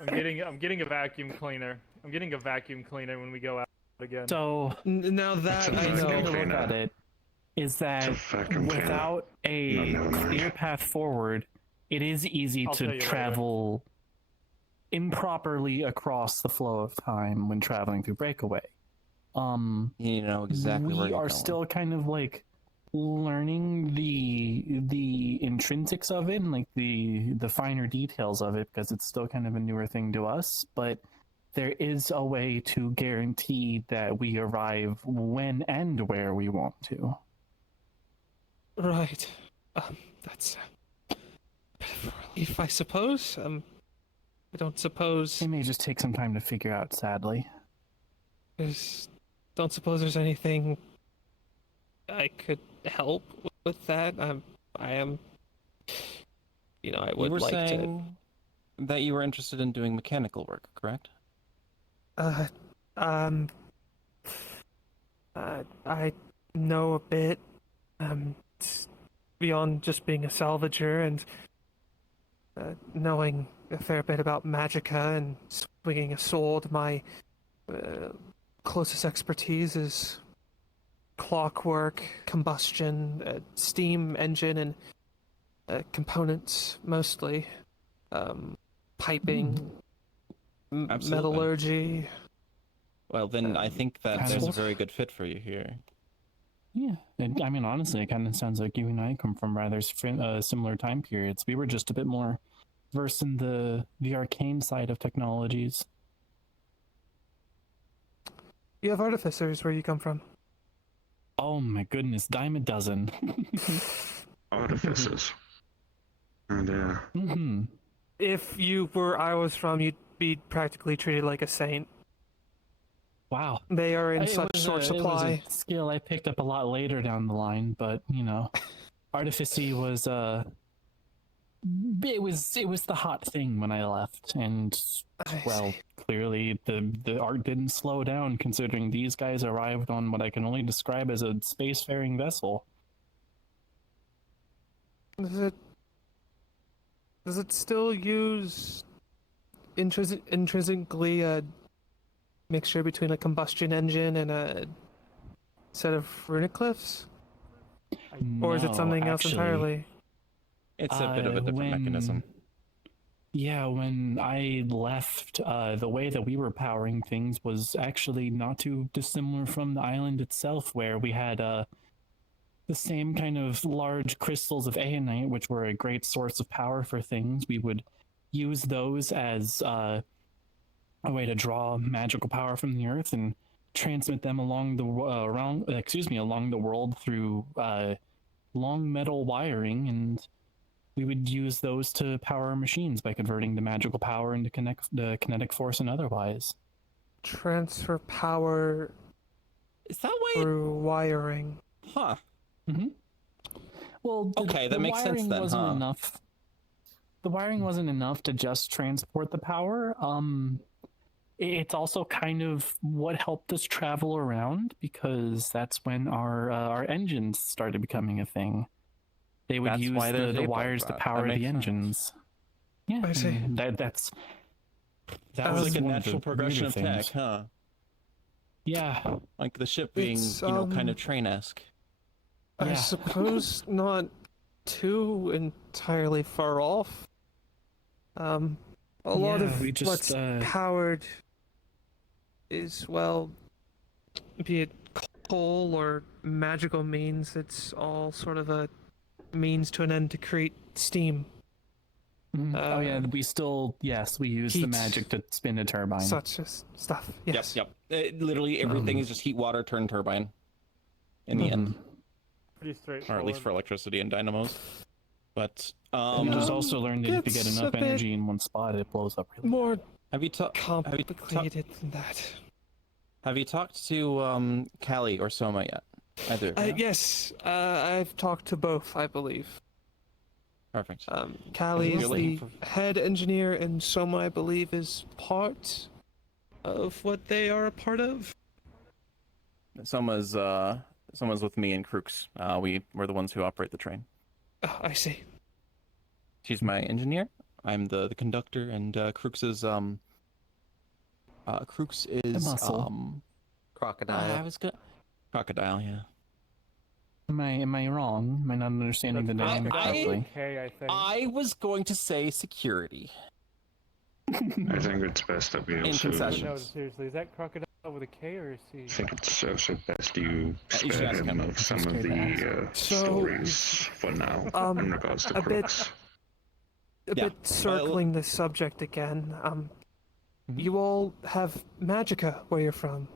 I'm getting a vacuum cleaner. I'm getting a vacuum cleaner when we go out again. So Now that I It's a the way know, to look at it is that It's a vacuum cleaner. without a No, clear path forward, it is easy I'll tell you to later. travel improperly across the flow of time when traveling through Breakaway. You know exactly where We you're are going. still kind of like learning the intrinsics of it and like the finer details of it because it's still kind of a newer thing to us, but there is a way to guarantee that we arrive when and where we want to. right. That's a bit of a relief, I suppose. I don't suppose It may just take some time to figure out, sadly. don't suppose there's anything I could help with that. I am, I would You were like saying that you were interested in doing mechanical work, correct? to. I know a bit, it's beyond just being a salvager and knowing a fair bit about magicka and swinging a sword. My closest expertise is clockwork, combustion, steam engine, and components mostly. Piping, Absolutely. metallurgy. Well, then I think that Kind there's a of. very good fit for you here. Yeah, I mean, honestly, it kind of sounds like you and I come from rather similar time periods. We were just a bit more versed in the arcane side of technologies. You have artificers where you come from. Oh my goodness, dime a dozen. Artificers. And Mm-hmm. If you were I was from, you'd be practically treated like a saint. Wow. They are in It such was short It supply. was a skill I picked up a lot later down the line, but artificy was it was the hot thing when I left, and well, clearly the art didn't slow down considering these guys arrived on what I can only describe as a spacefaring vessel. Does it still use intrinsically a mixture between a combustion engine and a set of runicliffs? Or is it No, something else actually, entirely? It's a bit of a different mechanism. Yeah, when I left, the way that we were powering things was actually not too dissimilar from the island itself, where we had the same kind of large crystals of aenite, which were a great source of power for things. We would use those as a way to draw magical power from the earth and transmit them along the world through long metal wiring, and we would use those to power our machines by converting the magical power into the kinetic force and otherwise. Transfer power Is that way? through wiring. Huh. Mm-hmm. Well, Okay, that makes sense wiring then, wasn't huh? enough. The wiring wasn't enough to just transport the power. It's also kind of what helped us travel around, because that's when our engines started becoming a thing. They would That's use why there's the a wires bug to rod. power That the makes sense. engines. Yeah, I see. and that That was was like a one of natural the progression weirder of tech, things. huh? Yeah, Like the ship being, It's, kind of train-esque. I Yeah. suppose not too entirely far off. A lot Yeah, of we just, what's powered is, well, be it pole or magical means. It's all sort of a means to an end to create steam. Oh yeah, we still we use the heat, magic to spin a turbine. Such as stuff. Yes. Yep. Literally everything is just heat, water, turn turbine. In the end, Pretty straightforward. or at least for electricity and dynamos. But You just also learned that if you get it's enough a bit energy in one spot, it blows up really. More have you complicated than that. Have you talked to Callie or Soma yet? Either. Yes, I've talked to both, I believe. Perfect. Callie is You're the looking head engineer, and Soma, I believe, is part of what they are a part of. Soma's with me and Crooks. We're the ones who operate the train. Oh, I see. She's my engineer. I'm the conductor, and Crooks is muscle. Crocodile. I was good. Crocodile, yeah. Am I wrong? Am I not understanding the dynamic correctly? Okay, I think. I was going to say security. I think it's best that we In also. concession. No, seriously, is that crocodile with a K or a C? I think it's also best you should spare ask him him. of some of the stories for now in regards to Crooks. A bit circling the subject again. You all have magicka where you're from.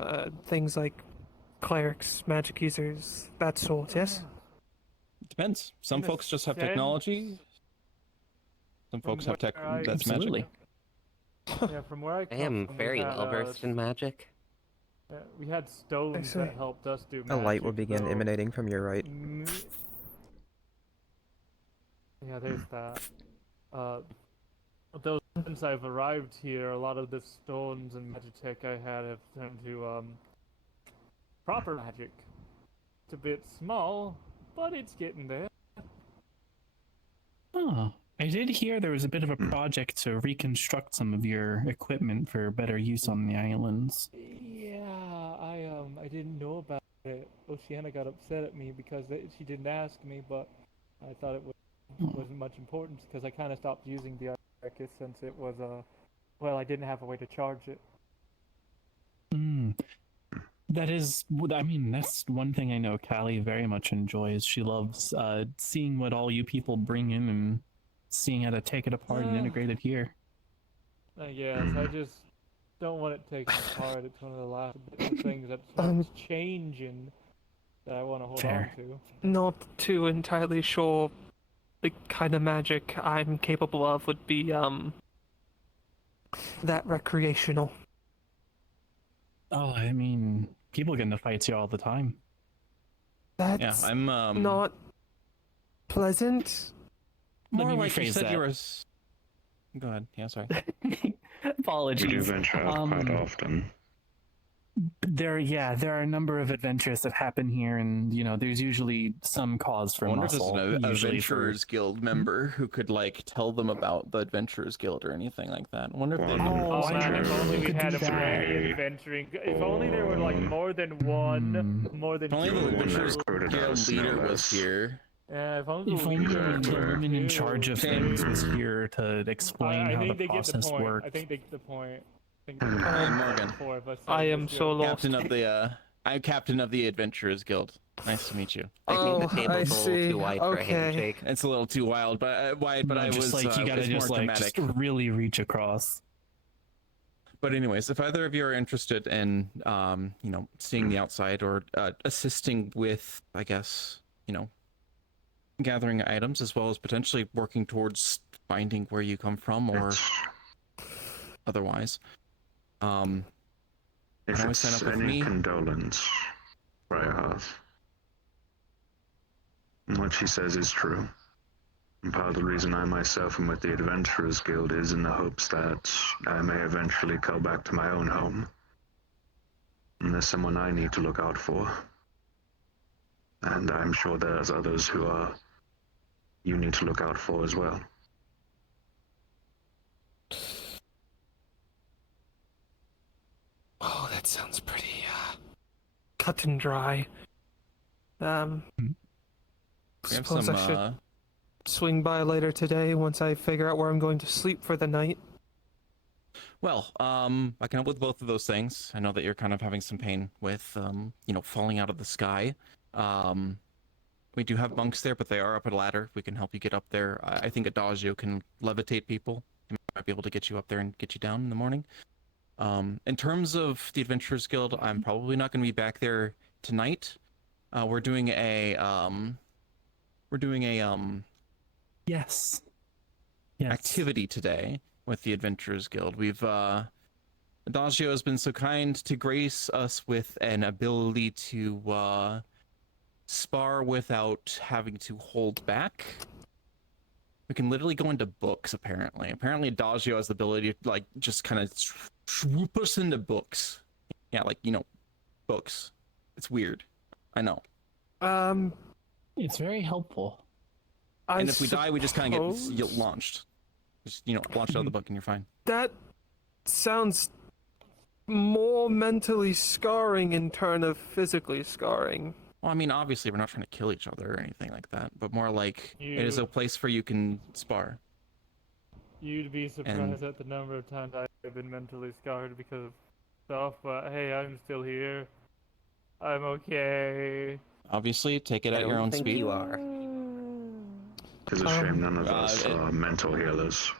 Things like clerics, magic users, that sort, yes? Depends. Some In a folks just have sense, technology. Some folks have tech where I- that's Absolutely. magic. Yeah, from where I I come am from, very we had, well versed in magic. we had stones see. that helped us do A magic. light will begin so- emanating from your right. Yeah, there's that. Those since I've arrived here, a lot of the stones and magitech I had have turned to proper magic. It's a bit small, but it's getting there. Oh, I did hear there was a bit of a project to reconstruct some of your equipment for better use on the islands. Yeah, I didn't know about it. Oceana got upset at me because she didn't ask me, but I thought it wasn't much importance because I kind of stopped using the Arcus since it was well, I didn't have a way to charge it. That is, I mean, that's one thing I know Callie very much enjoys. She loves seeing what all you people bring in and seeing how to take it apart and integrate it here. Yes, I just don't want it taken apart. It's one of the last bits of things that's changing that I want to hold on to. Not too entirely sure the kind of magic I'm capable of would be, that recreational. Oh, I mean, people get into fights here all the time. That's I'm not pleasant. Let more me like you rephrase said that. you were. Go ahead. Yeah, sorry. Apologies. We do venture out quite often. There are a number of adventures that happen here, and there's usually some cause for I wonder if muscle. there's an usually Adventurers Guild member who could tell them about the Adventurers Guild or anything like that. I wonder if they. Oh I man, if know. only we Could had do a that. brand adventuring. If only there were like more than one, more than If only two. the Adventurers recruited Guild us, leader no was less. here. Yeah, if only If we only could the do woman in it. charge of things was here to explain I how think the they get the process point. worked. I think they get the point. Morgan. Four of us I say am this so good. lost. I'm captain of the Adventurers Guild. Nice to meet you. I think the I table's a see. little too wide for a Okay. handshake. It's a little too wild, but No, I just was like you gotta it's just more like dramatic. just really reach across. But anyways, if either of you are interested in seeing the outside or assisting with, I guess, gathering items as well as potentially working towards finding where you come from or otherwise, If always it's sign up with any me. condolence, Briarhearth, what she says is true. And part of the reason I myself am with the Adventurers Guild is in the hopes that I may eventually go back to my own home. And there's someone I need to look out for. And I'm sure there's others who you need to look out for as well. Oh, that sounds pretty, cut and dry. We have Suppose some I should swing by later today once I figure out where I'm going to sleep for the night. Well, I can help with both of those things. I know that you're kind of having some pain with, falling out of the sky. We do have monks there, but they are up a ladder. We can help you get up there. I think Adagio can levitate people. He might be able to get you up there and get you down in the morning. In terms of the Adventurers Guild, I'm probably not going to be back there tonight. We're doing a Yes. activity today with the Adventurers Guild. We've Adagio has been so kind to grace us with an ability to spar without having to hold back. We can literally go into books, apparently. Apparently Adagio has the ability to, like, just kind of swoop us into books. Yeah, like, books. It's weird. I know. It's very helpful. And if we die, we just kind of get launched. Just, launched out of the book and you're fine. That sounds more mentally scarring in turn of physically scarring. Well, I mean, obviously, we're not trying to kill each other or anything like that, but more like it is a place where you can spar. You'd be surprised at the number of times I've been mentally scarred because of stuff, but hey, I'm still here. I'm okay. Obviously, take it at your own speed. You are. It's a shame none of us are mental healers.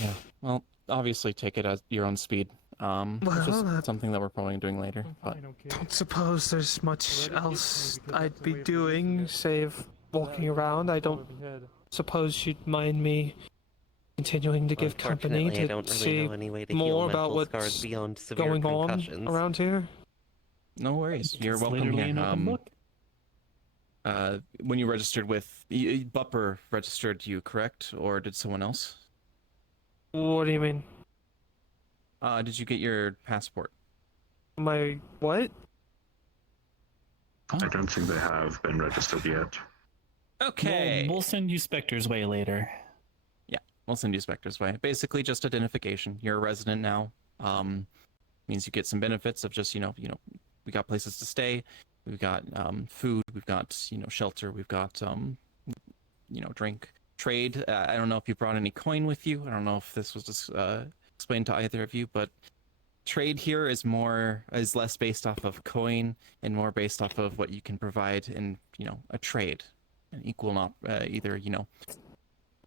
Yeah, well, obviously, take it at your own speed. It's just something that we're probably doing later. But Don't suppose there's much else I'd be doing, save walking around. I don't suppose you'd mind me continuing to give company Unfortunately, I to don't really see know any way to more heal about mental what's scars beyond severe going concussions. on around here. no worries, you're It's welcome literally here. an open book. When you registered with Bupper registered you, correct, or did someone else? What do you mean? Did you get your passport? My what? I don't think they have been registered yet. Okay. We'll send you Spectre's Way later. Yeah, we'll send you Spectre's Way. Basically, just identification. You're a resident now. Means you get some benefits of just, we got places to stay. We've got food. We've got, shelter. We've got, drink. Trade. I don't know if you brought any coin with you. I don't know if this was just explained to either of you, but trade here is less based off of coin and more based off of what you can provide in, a trade. An equal, either,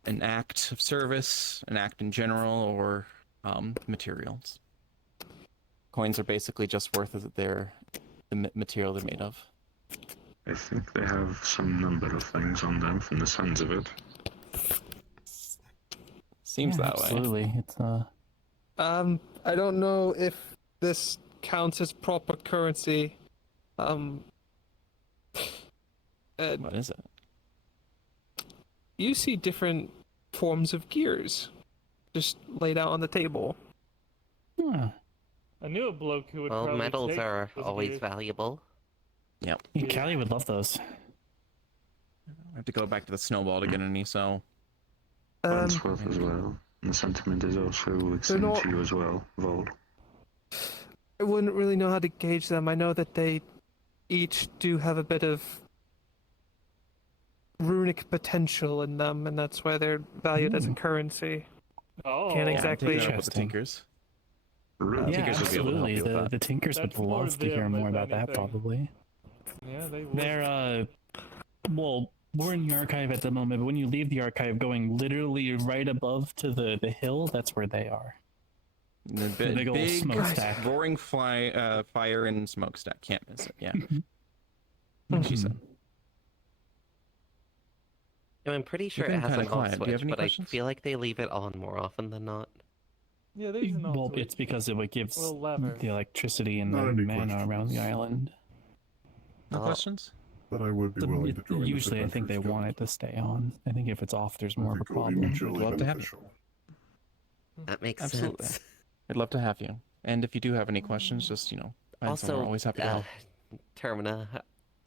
an act of service, an act in general, or materials. Coins are basically just worth the material they're made of. I think they have some number of things on them from the sounds of it. Seems that way. Absolutely. It's I don't know if this counts as proper currency. What is it? You see different forms of gears just laid out on the table. I knew a bloke who would Well, probably metals take are those always gears. valuable. Yep. Callie would love those. I have to go back to the snowball to get any, so... Farnsworth as well. And the sentiment is also extended to you as well, Vold. I wouldn't really know how to gauge them. I know that they each do have a bit of runic potential in them, and that's why they're valued as a currency. Oh, Can't exactly. Take that up with the Tinkers. Yeah, Tinkers would be able to help absolutely. you with that. The Tinkers That's would more love to hear them, more if about that, anything. probably. Yeah, they would. They're, well, we're in the archive at the moment, but when you leave the archive going literally right above to the hill, that's where they are. The big old smokestack. roaring fire and smokestack. Can't miss it, yeah. She said. I'm pretty sure You've it been has an kinda off quiet. Do you have switch, any but questions? I feel like they leave it on more often than not. Yeah, there's an Well, it's because it gives little lever. the electricity and Not the any mana around the questions. island. No Oh. questions? But I would be willing to join. Usually, I think they want it to stay on. I think if it's off, there's more of a problem. I'd love to have you. That makes Absolutely. sense. I'd love to have you. And if you do have any questions, just, find someone. Also, We're always happy to help. Termina,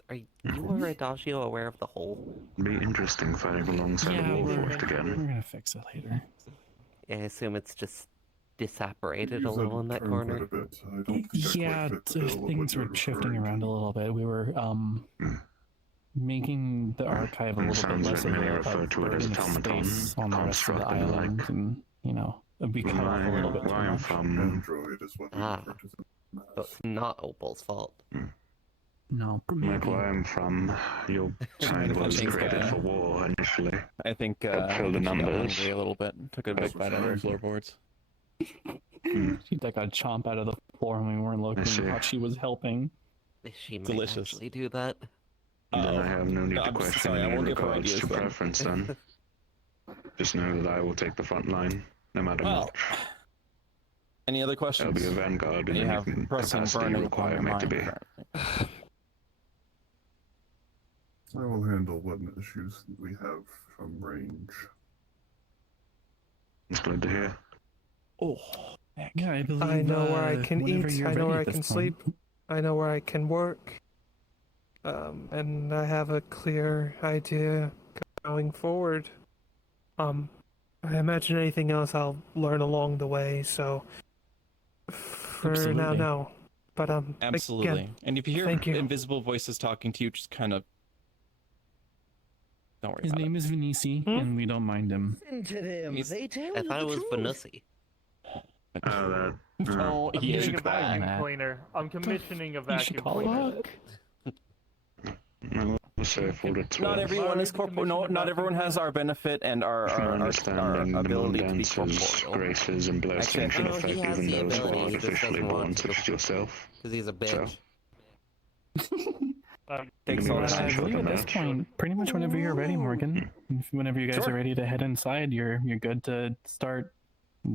are you or Adagio aware of the hole? Be interesting fighting alongside a Warforged We're again. gonna fix it later. I assume it's just disapparated a little in that corner. Yeah, things were shifting around a little bit. We were making the archive a It little bit sounds less like of many a refer to it as burden of automaton, space on the rest of the construct and the island, like. and it'd be cut off a little bit too Where I'm much. from, Android is what we Ah, refer to them so as. it's not Opal's fault. No, like maybe. where I'm from, your kind was think, created for war initially. I think Fill the she got numbers. hungry a little bit. Took a big bite out of her floorboards. She got a chomp out of the floor when we weren't looking. see. Thought she was helping. She might Delicious. actually do that. Then I have no need to I'm question sorry, I you in won't give her regards ideas to then. preference then. Just know that I will take the front line, no matter Well, what. any other I'll questions? be a vanguard in You any have pressing capacity you burning upon require your me to mind. be. Currently. I will handle what issues we have from range. It's good to hear. Oh, yeah, I believe. I know where I can whenever eat. you're I know ready where I at this can point. sleep. I know where I can work. And I have a clear idea going forward. I imagine anything else I'll learn along the way. So for now, Absolutely. no. But Absolutely. Again, And if you hear thank you. invisible voices talking to you, just kind of don't worry His about name is Vinisi, and we don't mind him. Listen to them. He's- They tell I you thought the it was truth. Vanussi. That. Oh, I'm he is getting a vacuum bad. cleaner. I'm commissioning a You should vacuum call cleaner. No, we'll say for it's Not worth. everyone is Already corporeal. No, commissioned not a everyone has vacuum our benefit and our From my our understanding, the moon ability to be dances, corporeal. graces, and blows Actually, I things in think- Oh, he effect has even the those who are ability, he just artificially doesn't want born, to. such as yourself. Because he's a bitch. Thanks Give all me the a I time. shot believe on at this that. point, pretty much whenever you're ready, Morgan. Whenever you guys Sure. are ready to head inside, you're good to start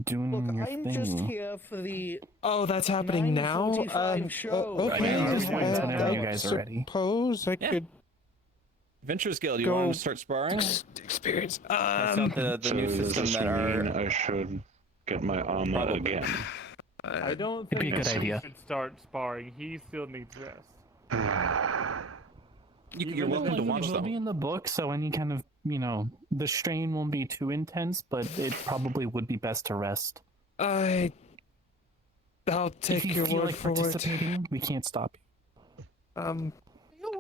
doing Look, your I'm thing. just here for the Oh, that's happening now. 9:45 show. I mean, at this Okay. point, it's whenever I you guys are ready. suppose I Yeah. could Adventurers Guild, you Go want to start sparring? experience. Test out the So new does system this that mean are I should get my armor Probably. again? I don't It'd be think a good he idea. should start sparring. He still needs rest. you're welcome to watch It will be them. in the book, so any kind of, the strain won't be too intense, but it probably would be best to rest. I'll take if you your feel word like for it. participating, we can't stop you.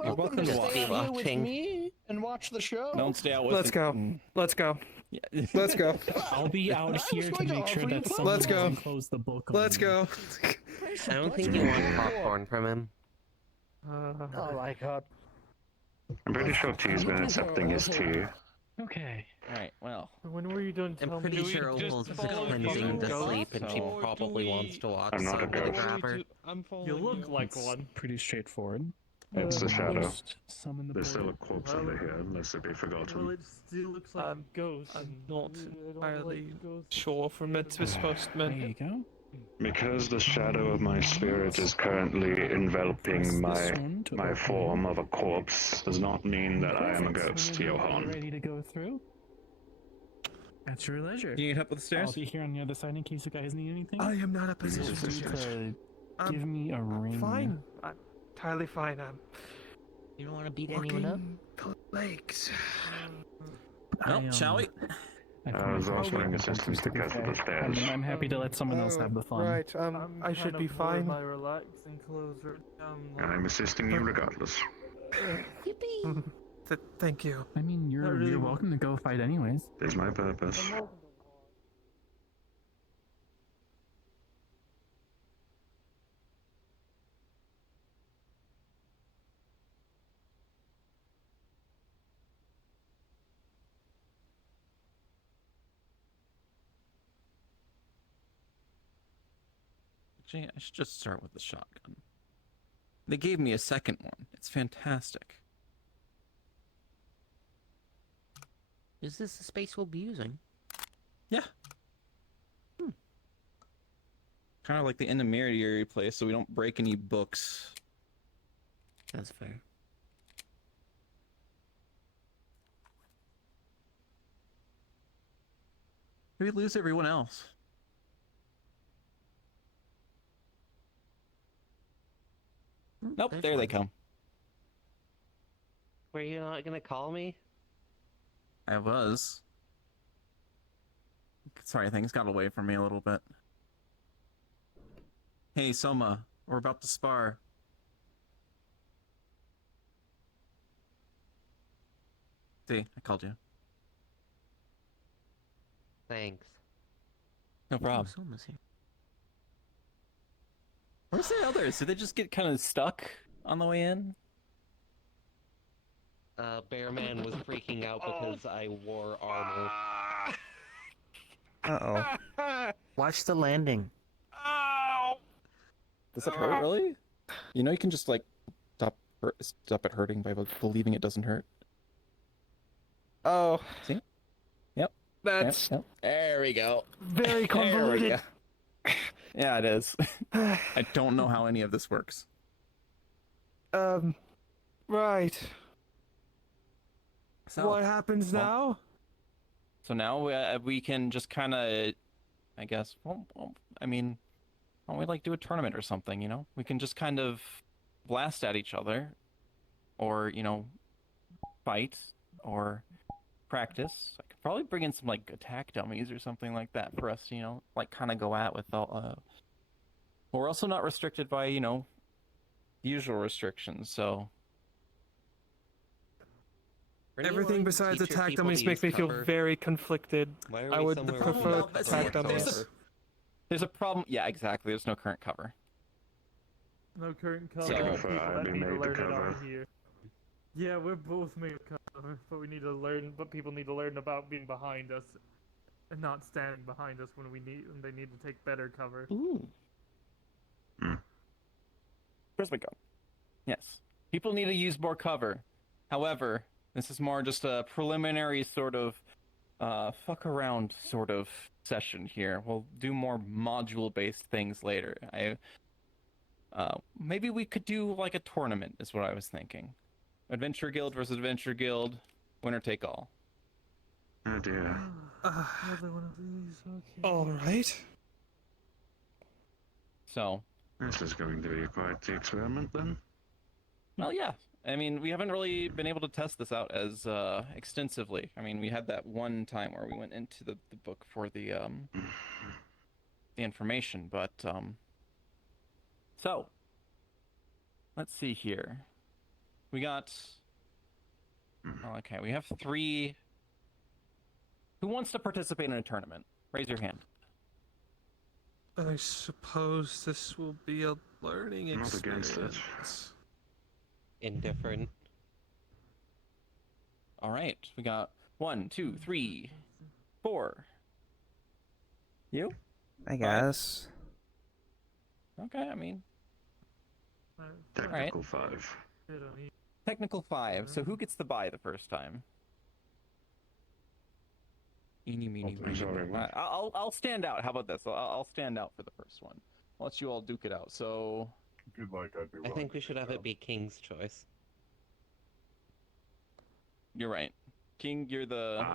You're welcome to to stay watch here them. with me and watch the show. Don't stay out with Let's it. go. Let's go. Yeah. Let's go. I'll be out I was here to going to make sure offer you that clothes. someone Let's go. doesn't close the book. on Let's you. go. I don't think you want popcorn from him. Oh my god. I'm pretty sure T's been accepting his tea. Okay. Alright, well. When were you done I'm telling pretty me? sure Opal's cleansing to sleep and she probably wants to watch I'm not a something to ghost. grab her. You look like It's one. pretty straightforward. It's the shadow. Just summon the There's still a portal. corpse under here, unless it be forgotten. Well, it still looks like a ghost. I'm and not I don't entirely like ghosts. sure if we're meant to be supposed to There meant. you go. Because the shadow of my spirit is currently Press enveloping this my one to my open. form of a corpse, does not mean that I am a Perfect. ghost, Whenever you're Johan. ready to go through? At your leisure. Do you need help with the I'll stairs? be here on the other side in case you guys need anything. I am not in a Feel position free to to I'm give me a ring. fine. I'm entirely fine. I'm You don't want to beat anyone up? walking the lakes. Well, shall we? I was offering assistance to get to the stairs. I'm happy to let someone else have the fun. Right. I'm I should kind be of bored. fine. My relaxing clothes are down low. I'm assisting you regardless. Thank you. I mean, Not you're really. you're welcome to go fight anyways. It is my purpose. Actually, I should just start with the shotgun. They gave me a second one. It's fantastic. Is this the space we'll be using? Yeah. Kind of like the intermediary place, so we don't break any books. That's fair. We lose everyone else. Nope, There's there they one. come. Were you not gonna call me? I was. Sorry, things got away from me a little bit. Hey, Soma, we're about to spar. See, I called you. Thanks. No problem. Soma's here. Where's the others? Did they just get kind of stuck on the way in? Bear Man was freaking out because I wore armor. Uh-oh. Watch the landing. Does it hurt, really? You know you can just, like, stop it hurting by believing it doesn't hurt. Oh. See? Yep. That's Yep. There we go. very There we convoluted. go. Yeah, it is. I don't know how any of this works. Right. So, What happens well, now? So now we can just kind of, I guess, I mean, why don't we like do a tournament or something, you know? We can just kind of blast at each other, or, you know, fight, or practice. I could probably bring in some, like, attack dummies or something like that for us, you know, like, kind of go at with all, but we're also not restricted by, you know, the usual restrictions, so... Everything besides attack dummies makes me feel very conflicted. I would prefer attack dummies. There's a problem. Yeah, exactly. There's no current cover. No current cover. So- I need to made the learn it cover. on here. Yeah, we're both made of cover, but we need to learn. But people need to learn about being behind us, and not standing behind us when they need to take better cover. Ooh. Where's my gun? Yes. People need to use more cover. However, this is more just a preliminary sort of fuck around sort of session here. We'll do more module-based things later. Maybe we could do like a tournament is what I was thinking. Adventure Guild versus Adventure Guild, winner take all. Oh dear. Another one of these. Okay. All right. So, This is going to be quite the experiment then. well, yeah. I mean, we haven't really been able to test this out as extensively. I mean, we had that one time where we went into the book for the information, but so let's see here. We got okay. We have 3. Who wants to participate in a tournament? Raise your hand. I suppose this will be a learning Not against it. experience. Indifferent. All right, we got 1, 2, 3, 4. You? I guess. Okay, I mean, Technical 5. technical 5. So who gets the buy the first time? Eeny, meeny, miny, sorry, moe. what? I'll stand out. How about this? I'll stand out for the first one. I'll let you all duke it out. So If you'd like, I'd be I willing think to we should take have that. it be King's choice. you're right, King. You're the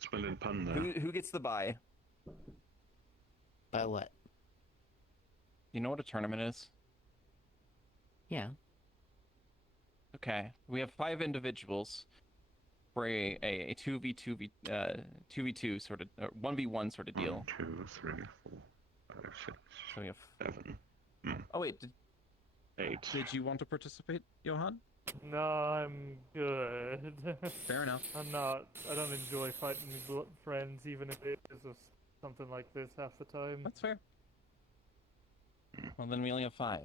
Splendid pun there. who gets the buy? By what? You know what a tournament is? Yeah. Okay, we have 5 individuals for a 2v2 sort of 1v1 sort of deal. 1, 2, 3, 4, 5, 6, So we have 7, Oh wait, 8. did you want to participate, Johan? No, I'm good. Fair enough. I don't enjoy fighting friends, even if it is something like this half the time. That's fair. Well, then we only have 5.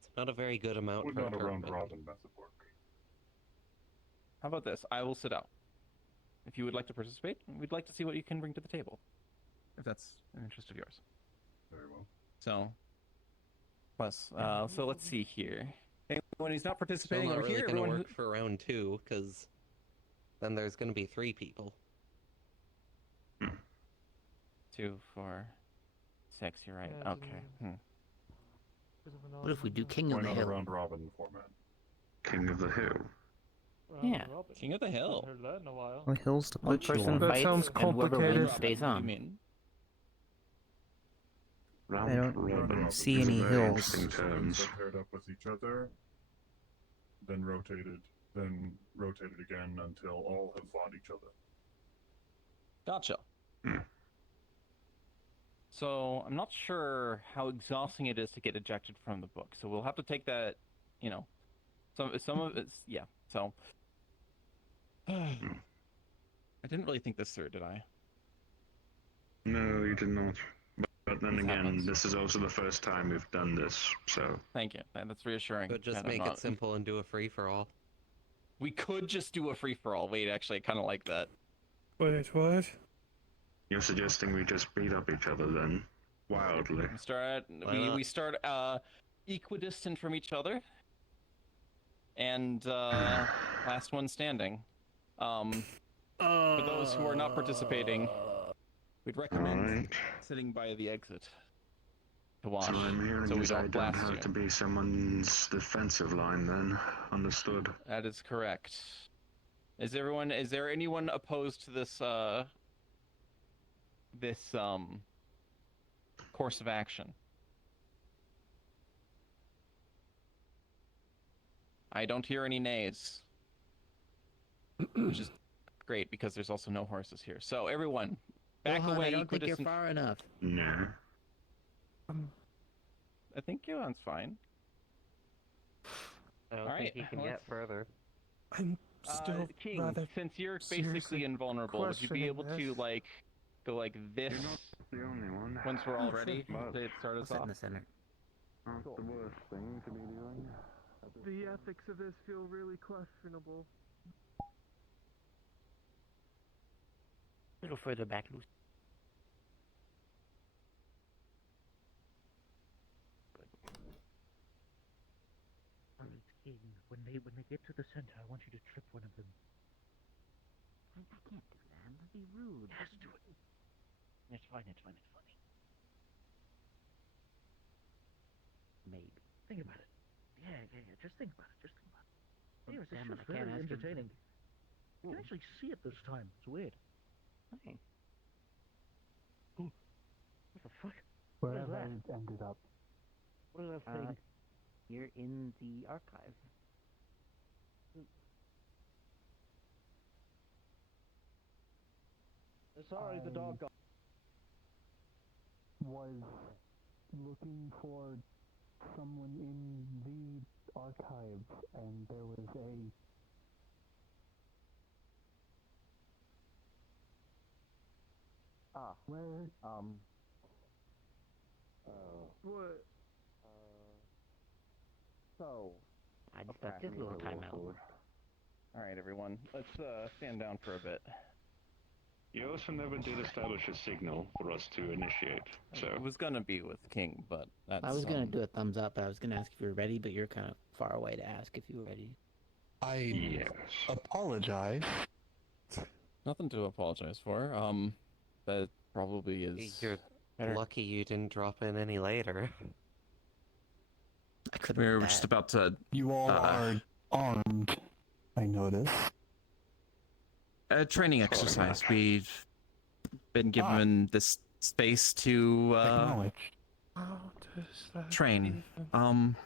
It's not a very good amount Would for a not a round tournament. robin method work? How about this? I will sit out. If you would like to participate, we'd like to see what you can bring to the table. If that's an interest of yours. Very well. So, plus, so let's see here. Anyone who's not Still participating not over really here, gonna everyone work for round 2, because then there's gonna be 3 people. 2, 4, 6. You're right. Yeah, Okay. What if we do King Why of the not a Hill? round robin format? King of the Hill. Yeah. King of the Hill. Haven't heard that in a while. What hills to One put you person on? That fights, sounds and whoever complicated. wins stays What do you on. mean? Round I don't robin. see is a any very hills. interesting terms. So paired up with each other, then rotated again until all have fought each other. Gotcha. So I'm not sure how exhausting it is to get ejected from the book. So we'll have to take that, you know, some of it's yeah. So I didn't really think this through, did I? No, you did not. But then This again, happens. this is also the first time we've done this, so. Thank you. That's reassuring. But just that I'm make it not- simple and do a free for all. We could just do a free for all. Wait, actually, I kind of like that. Wait, what? You're suggesting we just beat up each other then? Wildly. We start equidistant from each other, and last one standing. For those who are not participating, we'd recommend sitting by the exit to watch, So I'm hearing so we is I don't don't blast have you. to be someone's defensive line then. Understood. That is correct. Is there anyone opposed to this course of action? I don't hear any nays, which is great because there's also no horses here. So everyone, back Rohan, away. I don't think you're equidistant. far enough. No. I think Johan's fine. I don't All right, think he can get further. I'm still King, rather since you're seriously basically invulnerable, would you be questioning able to this. like go like this You're not the only one. once we're all ready But to start I'll us sit in off? the center. not the worst thing to be doing. The ethics of this feel really questionable. A little further back, Lucy. King, when they get to the center, I want you to trip one of them. I can't do that. That'd be rude. Yes, do it. It's fine. It's fine. It's funny. Maybe. Think about it. Yeah. Just think about it. Just think about it. Oh, Seriously, damn it, it's I can't very ask him. entertaining. You can actually see it this time. It's weird. Hey. Ooh. What the fuck? Where What is have that? I ended up? What is that thing? You're in the archive. Sorry, the dog got. Was looking for someone in the archive, and there was a where What? So. I just got this little timeout. All right, everyone, let's stand down for a bit. You also never did establish a signal for us to initiate, so. It was gonna be with King, but that's. I was gonna do a thumbs up, but I was gonna ask if you were ready, but you're kind of far away to ask if you were ready. Yes. apologize. Nothing to apologize for. That probably is. You're better. lucky you didn't drop in any later. I couldn't. We were just about to. You all are armed, I notice. A training exercise. We've been given this space to Acknowledged. How does that train. even-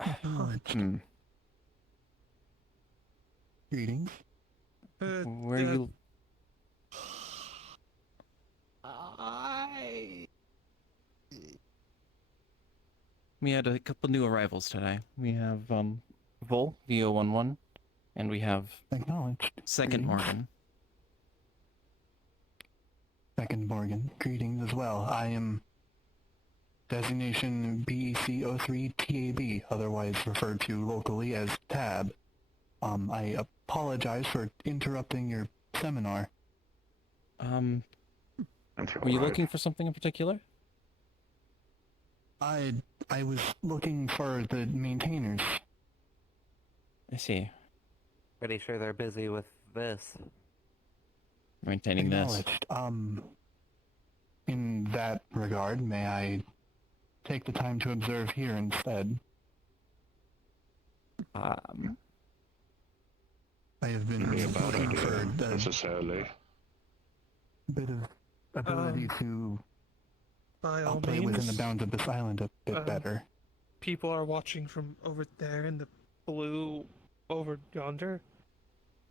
Acknowledged. Hmm. Greetings. Where you? We had a couple new arrivals today. We have Vol VO11, and we have Acknowledged. Second Greetings. Morgan. Second Morgan. Greetings as well. I am designation BEC03TAB, otherwise referred to locally as TAB. I apologize for interrupting your seminar. Were you looking for something in particular? I was looking for the maintainers. I see. Pretty sure they're busy with this. Maintaining this. Acknowledged. In that regard, may I take the time to observe here instead? I have been looking for the necessarily. bit of ability to By all play within the means, bounds of this island a bit better. people are watching from over there in the blue over yonder.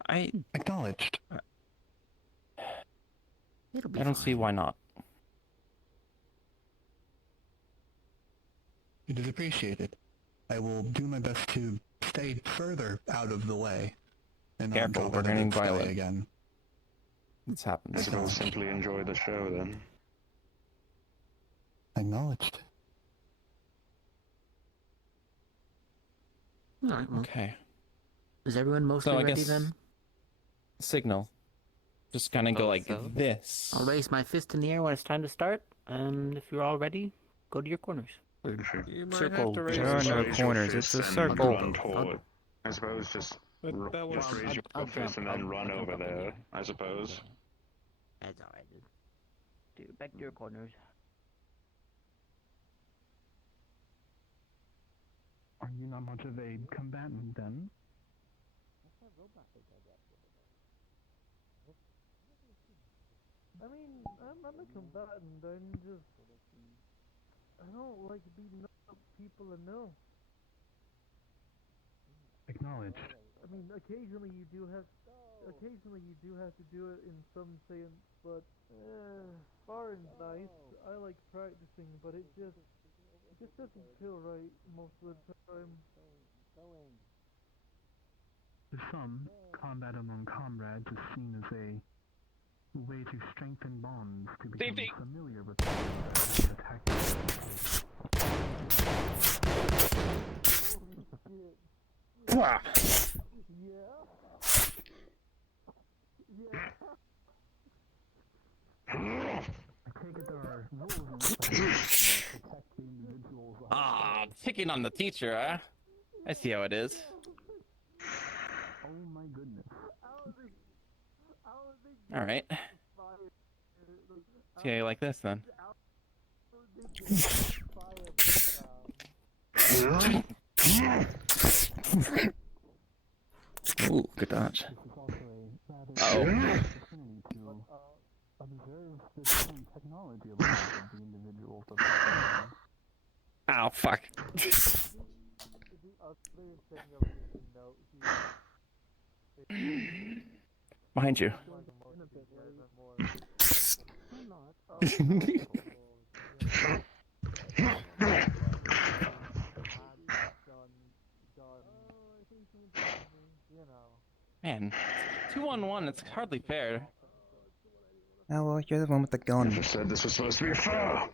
I acknowledged. It'll be I don't fine. see why not. It is appreciated. I will do my best to stay further out of the way and not Careful, go we're by the getting Rift Way violent. again. This happens. I suppose simply enjoy the show then. Acknowledged. All right. Well, Okay. is everyone mostly So I ready guess then? signal. Just kind of go like so. this. I'll raise my fist in the air when it's time to start, and if you're all ready, go to your corners. Or You might circle. have to raise There are it. no Raise your corners, it's fists a and circle. Run toward. I suppose just But that was... just raise your I'll fist and jump. then run I'll jump over up in there. there. I suppose. That's all right. Back to your corners. Are you not much of a combatant then? I mean, I'm not a combatant, I'm just... I don't like beating up people I know. Acknowledged. I mean, occasionally you do have to do it in some sense, but sparring's nice. I like practicing, but it just doesn't feel right most of the time. To some, combat among comrades is seen as a way to strengthen bonds, to become familiar with the tactics. Ah. Ah, picking on the teacher, huh? I see how it is. Oh my goodness. All right. See how you like this then. Ooh, good dodge. Uh-oh. Observe the different technology levels of the individuals of the Ow, fuck. Behind you. Man, 2-on-1, it's hardly fair. Oh well, you're the one with the gun. Never said this was supposed to be fair.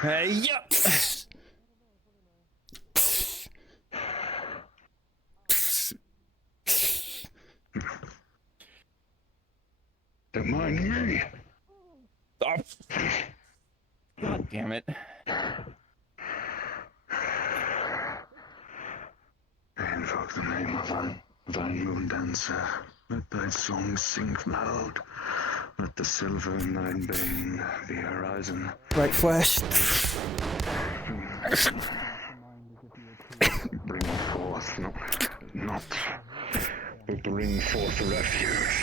Hey, yep. Don't mind me. Oh. God damn it. I invoke the name of thine moon dancer. Let thy song sink loud. Let the silver in thine bane the horizon. Right flash. Bring forth, not, but bring forth refuge.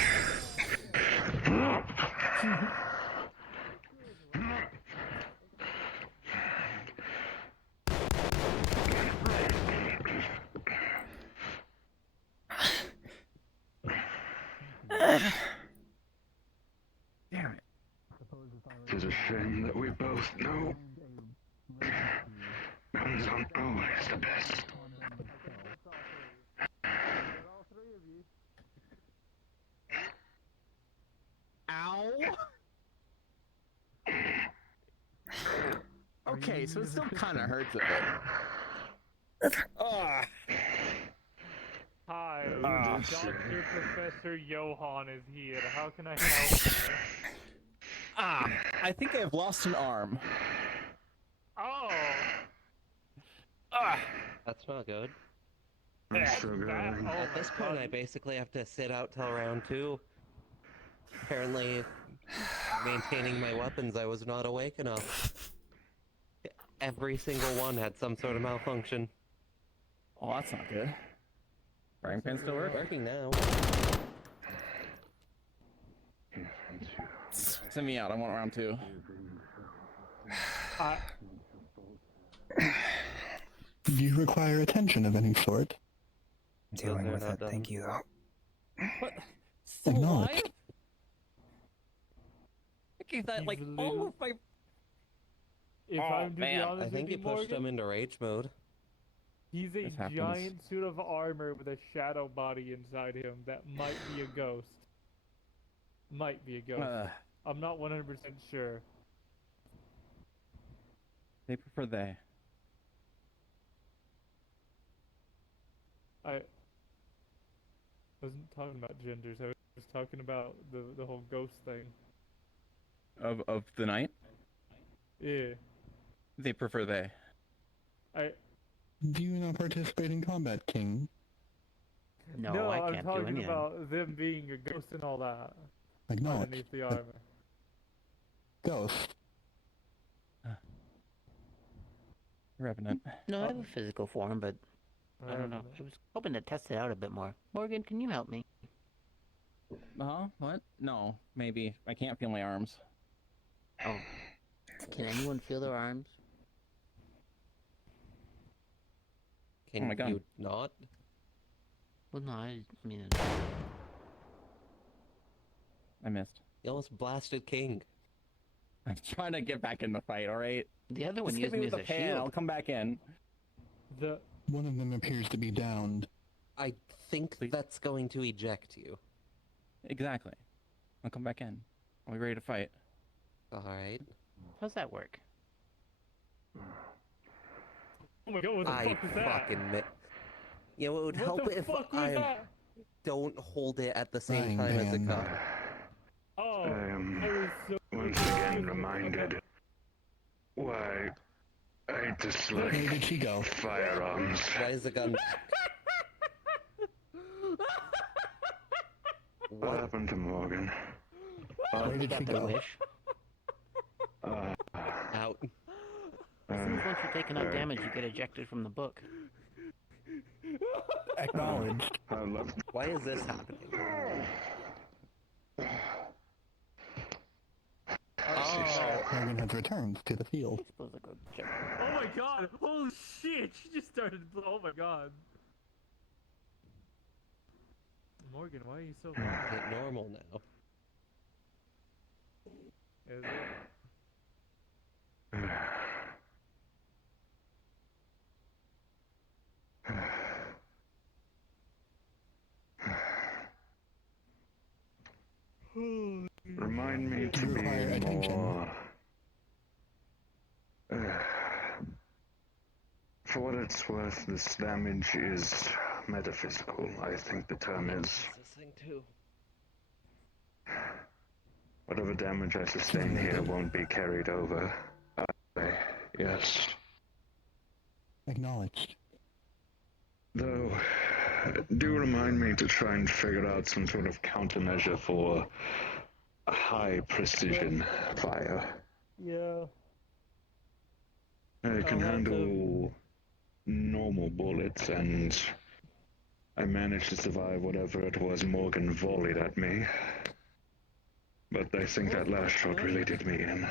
Damn it. Tis a shame that we both know guns aren't always the best. Ow! Okay, so it still kind of hurts a bit. Ah. Hi, Dr. Professor Johan is here. How can I help you? I think I've lost an arm. Oh! That's not good. That's so good. At this point, I basically have to sit out till round 2. Apparently, maintaining my weapons, I was not awake enough. Every single one had some sort of malfunction. Oh, that's not good. Frying pan still work? Working now. Send me out. I want round 2. Do you require attention of any sort? Dealing with it, thank you though. What? Still Acknowledged. alive? I gave that He's like literally- all of my. If Oh, I'm to be man. honest I think with you you, pushed Morgan, him into rage mode. he's a This happens. giant suit of armor with a shadow body inside him that might be a ghost. Might be a ghost. I'm not 100% sure. They prefer they. I wasn't talking about genders. I was talking about the whole ghost thing. Of the night? Yeah. They prefer they. Do you not participate in combat, King? No, I I'm can't do talking anything. about them being a ghost and all that. Acknowledged. Underneath the armor. Ghost. Revenant. No, I have a physical form, but I don't know. I was hoping to test it out a bit more. Morgan, can you help me? Huh? What? No, maybe. I can't feel my arms. Oh. Can anyone feel their arms? Can my God. you not? Well, no, I mean... I missed. You almost blasted King. I'm trying to get back in the fight, alright? The other one Just used hit me me with as the a pan, shield. I'll come back in. One of them appears to be downed. I think that's going to eject you. Exactly. I'll come back in. Are we ready to fight? Alright. How's that work? Oh my god, what the I fuck was that? fucking You know, it would What help the if fuck was I that? don't hold it at the same Frying time as a pan. cup. Oh, I I was so once again reminded why I Where did dislike she go? firearms. Why is the gun... What happened to Morgan? Where did she go? Wish. Out. Seems once you take enough damage, you get ejected from the book. Acknowledged. Why is this happening? Morgan has returned to the field. Oh my god! Holy shit! She just started. Oh my god. Morgan, why are you so mad? Get normal now. Is Remind me to be Require attention. more... For what it's worth, this damage is metaphysical, I think the term is. This thing too. Whatever damage I sustain here won't be carried over. Yes. Acknowledged. Though, do remind me to try and figure out some sort of countermeasure for a high precision fire. Yeah. I can handle normal bullets, and I managed to survive whatever it was Morgan volleyed at me. But I think that last shot really did me in.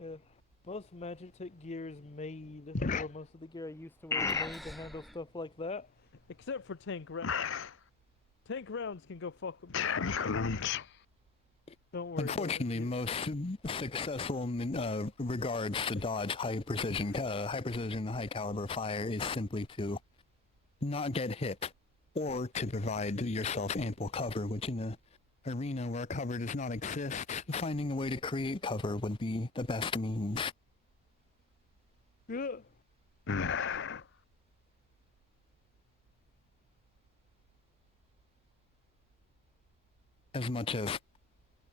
Yeah. Most Magitech gear is made, or most of the gear I used to wear is made to handle stuff like that, except for tank rounds. Tank rounds can go fuck them. Tank rounds? Don't worry. Unfortunately, most successful regards to dodge high precision, high caliber fire is simply to not get hit, or to provide yourself ample cover, which in a arena where cover does not exist, finding a way to create cover would be the best means. Yeah. As much as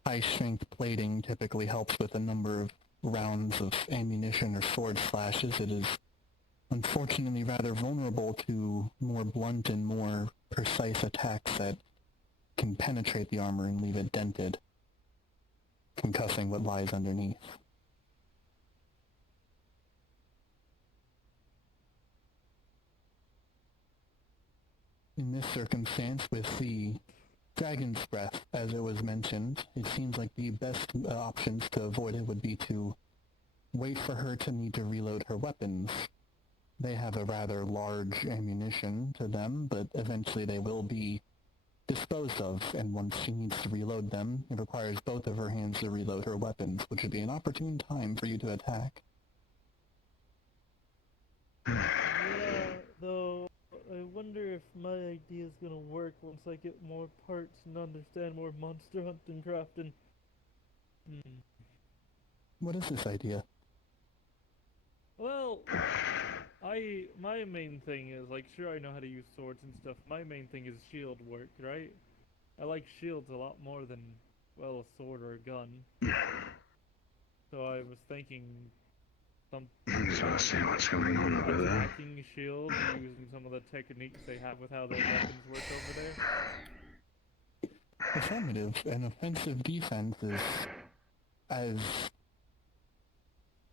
high-strength plating typically helps with a number of rounds of ammunition or sword slashes, it is unfortunately rather vulnerable to more blunt and more precise attacks that can penetrate the armor and leave it dented, concussing what lies underneath. In this circumstance, with the Dragon's Breath, as it was mentioned, it seems like the best options to avoid it would be to wait for her to need to reload her weapons. They have a rather large ammunition to them, but eventually they will be disposed of, and once she needs to reload them, it requires both of her hands to reload her weapons, which would be an opportune time for you to attack. Yeah, though, I wonder if my idea is gonna work once I get more parts and understand more monster hunting crafting. What is this idea? Well, my main thing is, like, sure, I know how to use swords and stuff. My main thing is shield work, right? I like shields a lot more than, well, a sword or a gun. So I was thinking So I'll see what's going on over there. attacking shields using some of the techniques they have with how their weapons work over there. Affirmative. An offensive defense is, as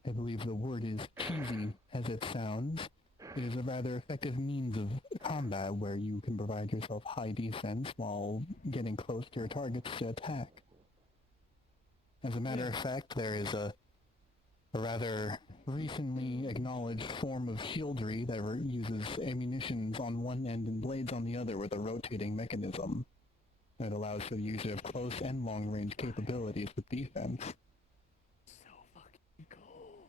I believe the word is cheesy as it sounds, it is a rather effective means of combat where you can provide yourself high defense while getting close to your targets to attack. As a matter of fact, there is a rather recently acknowledged form of shieldry that uses ammunitions on one end and blades on the other with a rotating mechanism that allows for the use of close and long-range capabilities with defense. So fucking cool.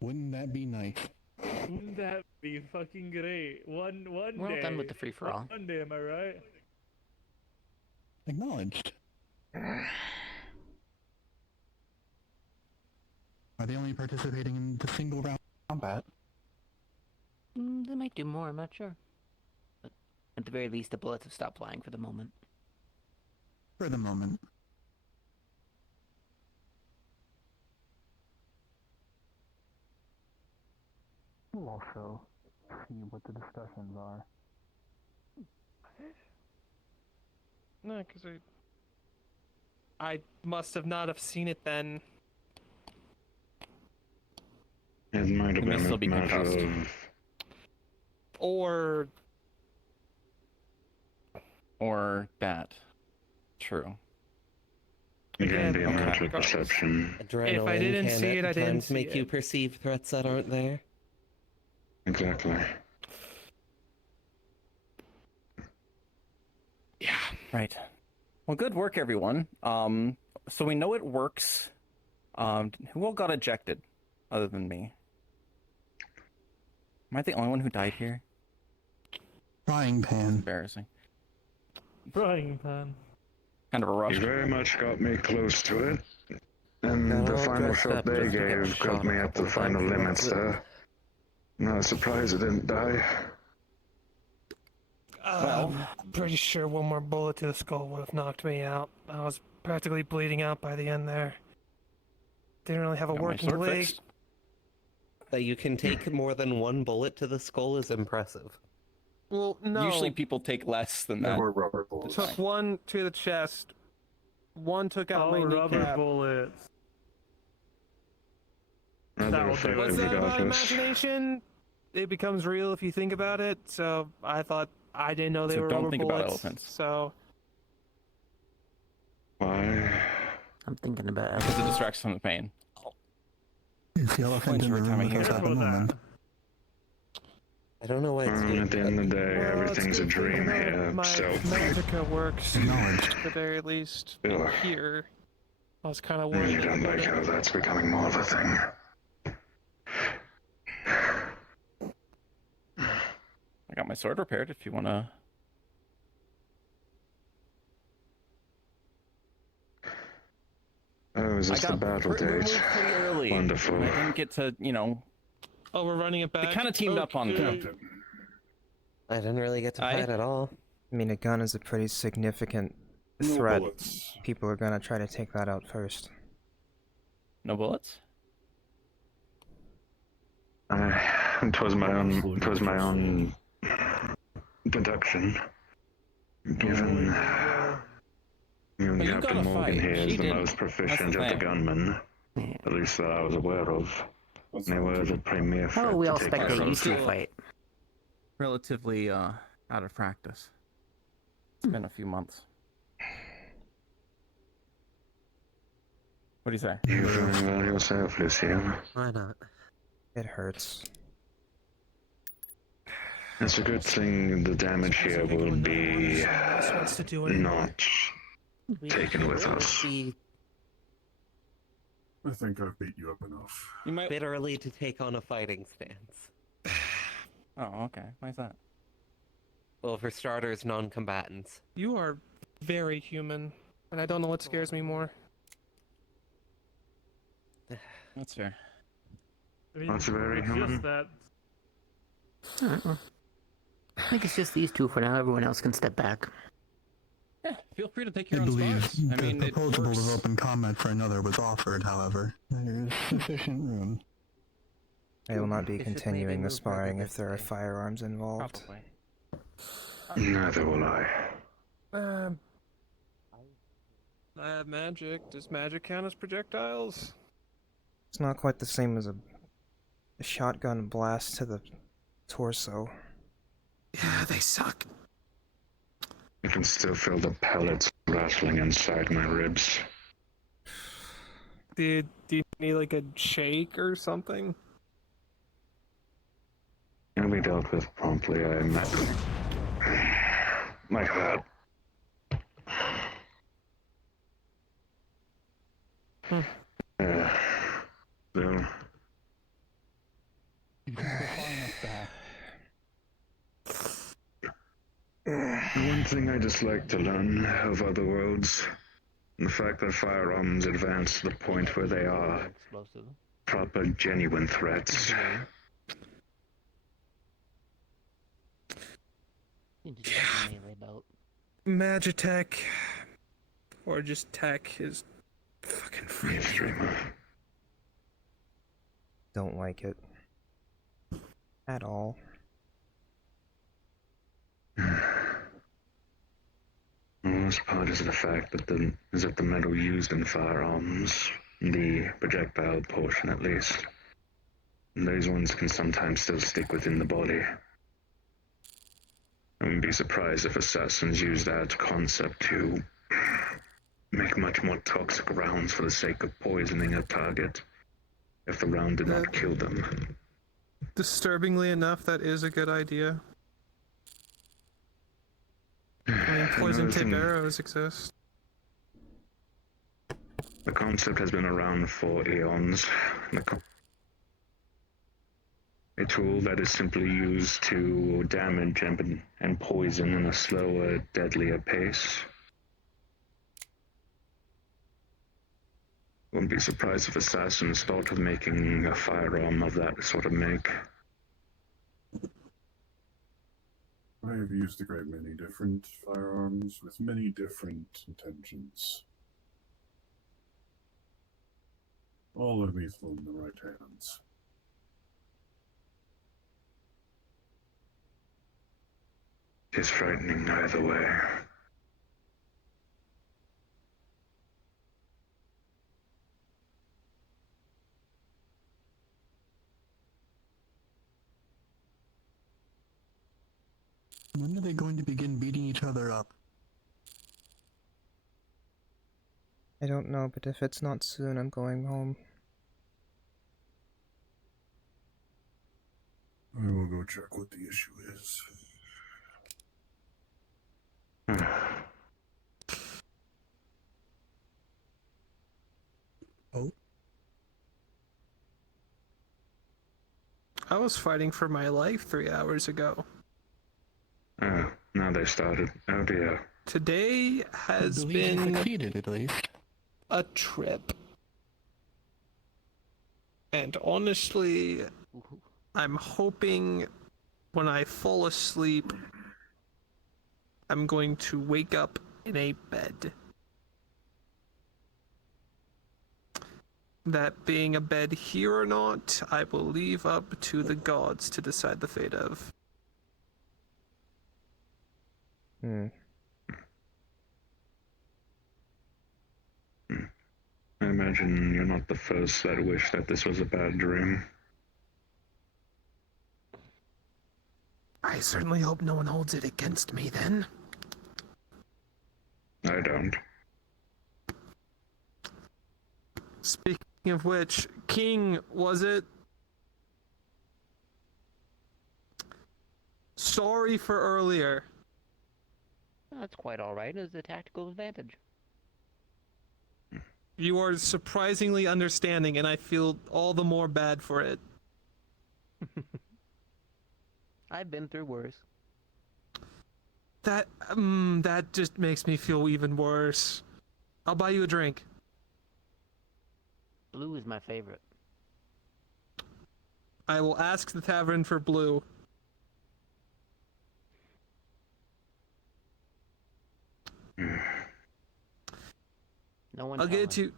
Wouldn't that be nice? Wouldn't that be fucking great? One We're day. all done with the free-for-all. One day, am I right? Acknowledged. Are they only participating in the single round combat? They might do more, I'm not sure. But at the very least, the bullets have stopped flying for the moment. For the moment. We'll also see what the discussions are. No, because I must have not have seen it then. It might have It may been still a be matter concussed. of... Or that. True. It can be a Again, matter of perception. Adrenaline If I didn't can see at it, I didn't times see make you it. perceive threats that aren't there. Exactly. Yeah. Right. Well, good work, everyone. So we know it works. Who all got ejected, other than me? Am I the only one who died here? Frying pan. Embarrassing. Frying pan. Kind of a rush. You very much got me close to it. And Got the all final dressed shot up they just to get gave shot got a me at couple the final times, and limits that's it. there. Not surprised it didn't die. Well, pretty sure one more bullet to the skull would have knocked me out. I was practically bleeding out by the end there. Didn't really have a got my working sword leg. fixed. That you can take more than one bullet to the skull is impressive. Well, no. Usually people take less than There that. were rubber bullets. Took one to the chest. One took out my rubber kneecap. bullets. They're That'll do it. Was effective that about regardless. imagination? It becomes real if you think about it. So I thought I didn't know they So were don't rubber think about bullets. elephants. So Why? I'm thinking about Because it distracts from the pain. Is the elephant Flinch in the every time room I with hear us at that. the moment? I don't know why it's doing At the end of the day, well, everything's a it's good dream to know here, my so... magica works Acknowledged. at the very least Ugh. here. I was kind of You worried. don't about like it. how that's becoming more of a thing. I got my sword repaired if you want to. Oh, is I this the got battle we moved date? pretty early. Wonderful. I didn't get to, Oh, we're running it back. they kind of teamed up on Okay. I didn't really get to fight at all. I mean, a gun is a pretty significant No threat. bullets. People are gonna try to take that out first. No bullets? It was my own deduction. Given you But you Captain gotta Morgan fight. here She is the didn't. most That's proficient the of the thing. gunmen, at least that I was aware of. They were the premier threat Oh, we all to take spectate care you of. two fight. Relatively out of practice. It's been a few months. What do you say? You're doing well yourself, Lucille. Why not? It hurts. It's a good thing the damage here will be wants to do anymore. not taken with us. I think I've beat you up enough. You might. Bit early to take on a fighting stance. Oh, okay. Why is that? Well, for starters, non-combatants. You are very human, and I don't know what scares me more. That's fair. I mean, That's very it's human. just that. Alright, well, I think it's just these two for now. Everyone else can step back. Yeah, feel free to take I your own believe spars. I the mean, it proposal works. of open combat for another was offered, however. There is sufficient room. I will not be Bishop maybe continuing the move sparring maybe if there are this way. firearms involved. Probably. Neither will I. I have magic. Does magic count as projectiles? It's not quite the same as a shotgun blast to the torso. Yeah, they suck. I can still feel the pellets rattling inside my ribs. Do you need like a shake or something? It'll be dealt with promptly, I imagine. Might hurt. So, one thing I dislike to learn of other worlds, the fact that firearms advance to the point where they are Explosive. proper, genuine threats. Into just a melee belt. Magitech, or just tech, is fucking Yes, freaky. dreamer. Don't like it. At all. The worst part is the fact that the metal used in firearms, the projectile portion at least, those ones can sometimes still stick within the body. I wouldn't be surprised if assassins use that concept to make much more toxic rounds for the sake of poisoning a target, if the round did not kill them. Disturbingly enough, that is a good idea. I mean, poison tip arrows exist. The concept has been around for eons. A tool that is simply used to damage and poison in a slower, deadlier pace. Wouldn't be surprised if assassins thought of making a firearm of that sort of make. I have used a great many different firearms with many different intentions. All are lethal in the right hands. It's frightening either way. When are they going to begin beating each other up? I don't know, but if it's not soon, I'm going home. I will go check what the issue is. Oh? I was fighting for my life 3 hours ago. Oh, now they started. Oh dear. Today has I believe you been succeeded, at least. a trip. And honestly, I'm hoping when I fall asleep, I'm going to wake up in a bed. That being a bed here or not, I will leave up to the gods to decide the fate of. I imagine you're not the first that wish that this was a bad dream. I certainly hope no one holds it against me then. I don't. Speaking of which, King, was it? sorry for earlier. That's quite all right. It's a tactical advantage. You are surprisingly understanding, and I feel all the more bad for it. I've been through worse. That just makes me feel even worse. I'll buy you a drink. Blue is my favorite. I will ask the tavern for blue. No one. I'll get it to.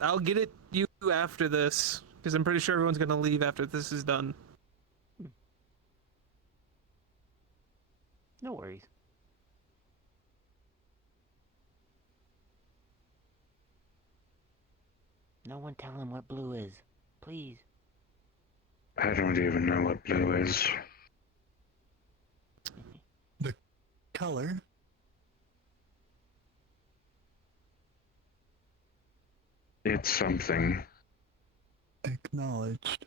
I'll get it you after this, because I'm pretty sure everyone's gonna leave after this is done. No worries. No one tell him what blue is, please. I don't even know what blue is. The color? It's something. Acknowledged.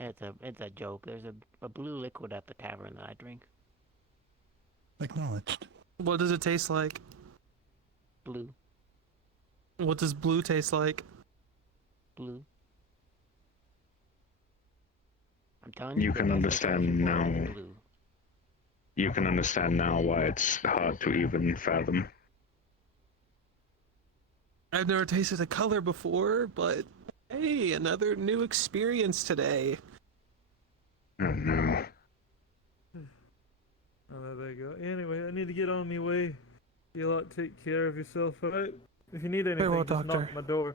It's a joke. There's a blue liquid at the tavern that I drink. Acknowledged. What does it taste like? Blue. What does blue taste like? Blue. I'm telling you. You can understand now. Blue. You can understand now why it's hard to even fathom. I've never tasted a color before, but hey, another new experience today. Oh no. Oh, there you go. Anyway, I need to get on my way. You lot take care of yourself, alright? If you need anything, well, just doctor. knock my door.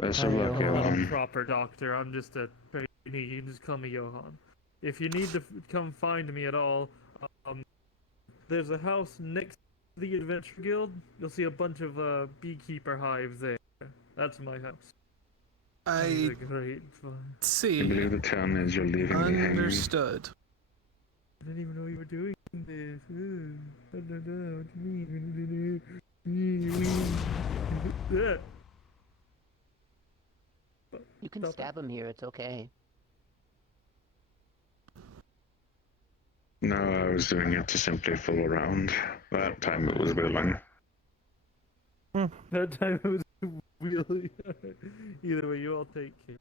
Best of luck, I'm not a Johan. proper doctor. I'm just a trainee. You can just call me Johan. If you need to come find me at all, there's a house next to the Adventure Guild. You'll see a bunch of beekeeper hives there. That's my house. These are great fun. See. I believe the term is you're leaving me hanging. Understood. I didn't even know you were doing this. What do you mean? You can stab him here. It's okay. No, I was doing it to simply fool around. That time it was willing. That time it was really. Either way, you all take care.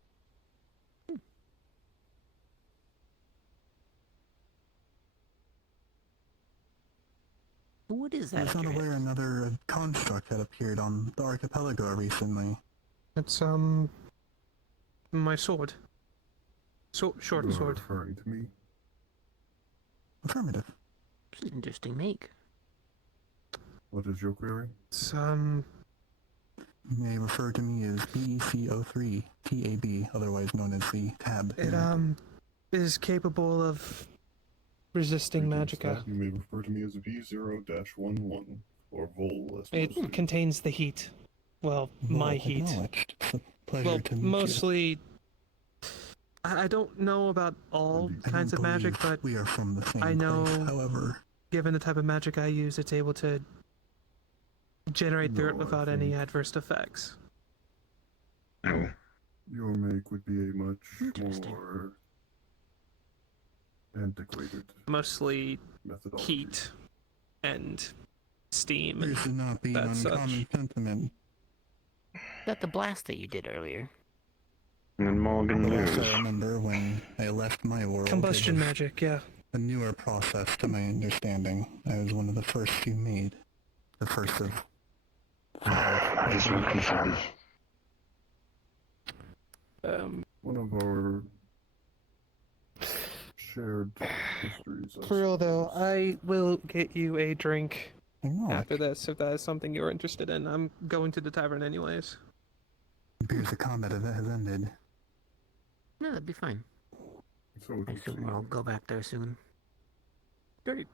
What is I that? was not aware another construct had appeared on the Archipelago recently. It's my sword. Short You are sword. referring to me? Affirmative. It's an interesting make. What is your query? It's You may refer to me as BEC03 TAB, otherwise known as the Tab. It is capable of resisting magicka. You may refer to me as V0-11 or Vol as It most contains the heat. Well, my heat. Acknowledged. It's a pleasure Well, to meet you. mostly. I don't know about all kinds of magic, believe but we are from the same I know. place, however. Given the type of magic I use, it's able to generate through it No, I without any think- adverse effects. No. Your make would be a much more antiquated Mostly methodology. heat and steam. Appears to not be an that such. uncommon sentiment. Is that the blast that you did earlier? And Morgan The last lose. I remember when I left my world. Combustion it was magic, yeah. a newer process to my understanding. I was one of the first you made. The first of That is well confirmed. One of our shared histories. For real though, I will get you a drink Acknowledged. after this if that is something you're interested in. I'm going to the tavern anyways. Appears the combat event has ended. No, that'd be fine. So I assume we'll go back there soon. Great.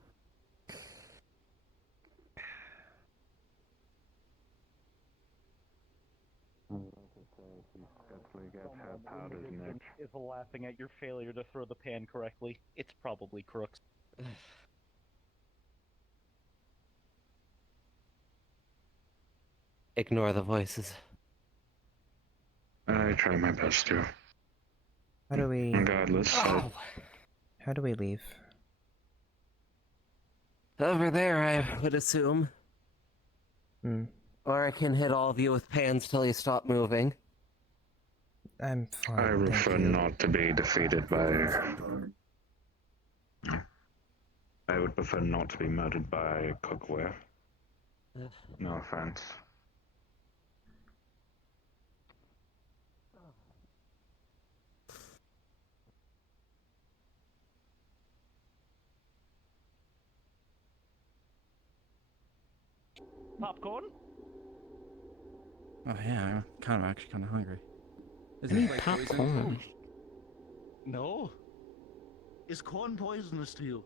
Is laughing at your failure to throw the pan correctly. It's probably Crooks. Ignore the voices. I try my best to. How do we... Regardless, Oh, How do we leave? over there, I would assume. Hmm. Or I can hit all of you with pans till you stop moving. I'm I fine, thank prefer you. not to be defeated by... I would prefer not to be murdered by cookware. No offense. Popcorn? Oh yeah, I'm actually kind of hungry. Is I it need like poison popcorn. food? No. Is corn poisonous to you?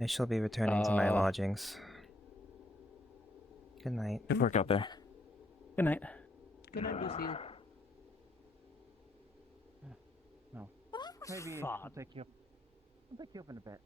I shall be returning to my lodgings. Good night. Good work out there. Good night. Good night, Lucille. No. Maybe I'll take you up. I'll pick you up in a bit.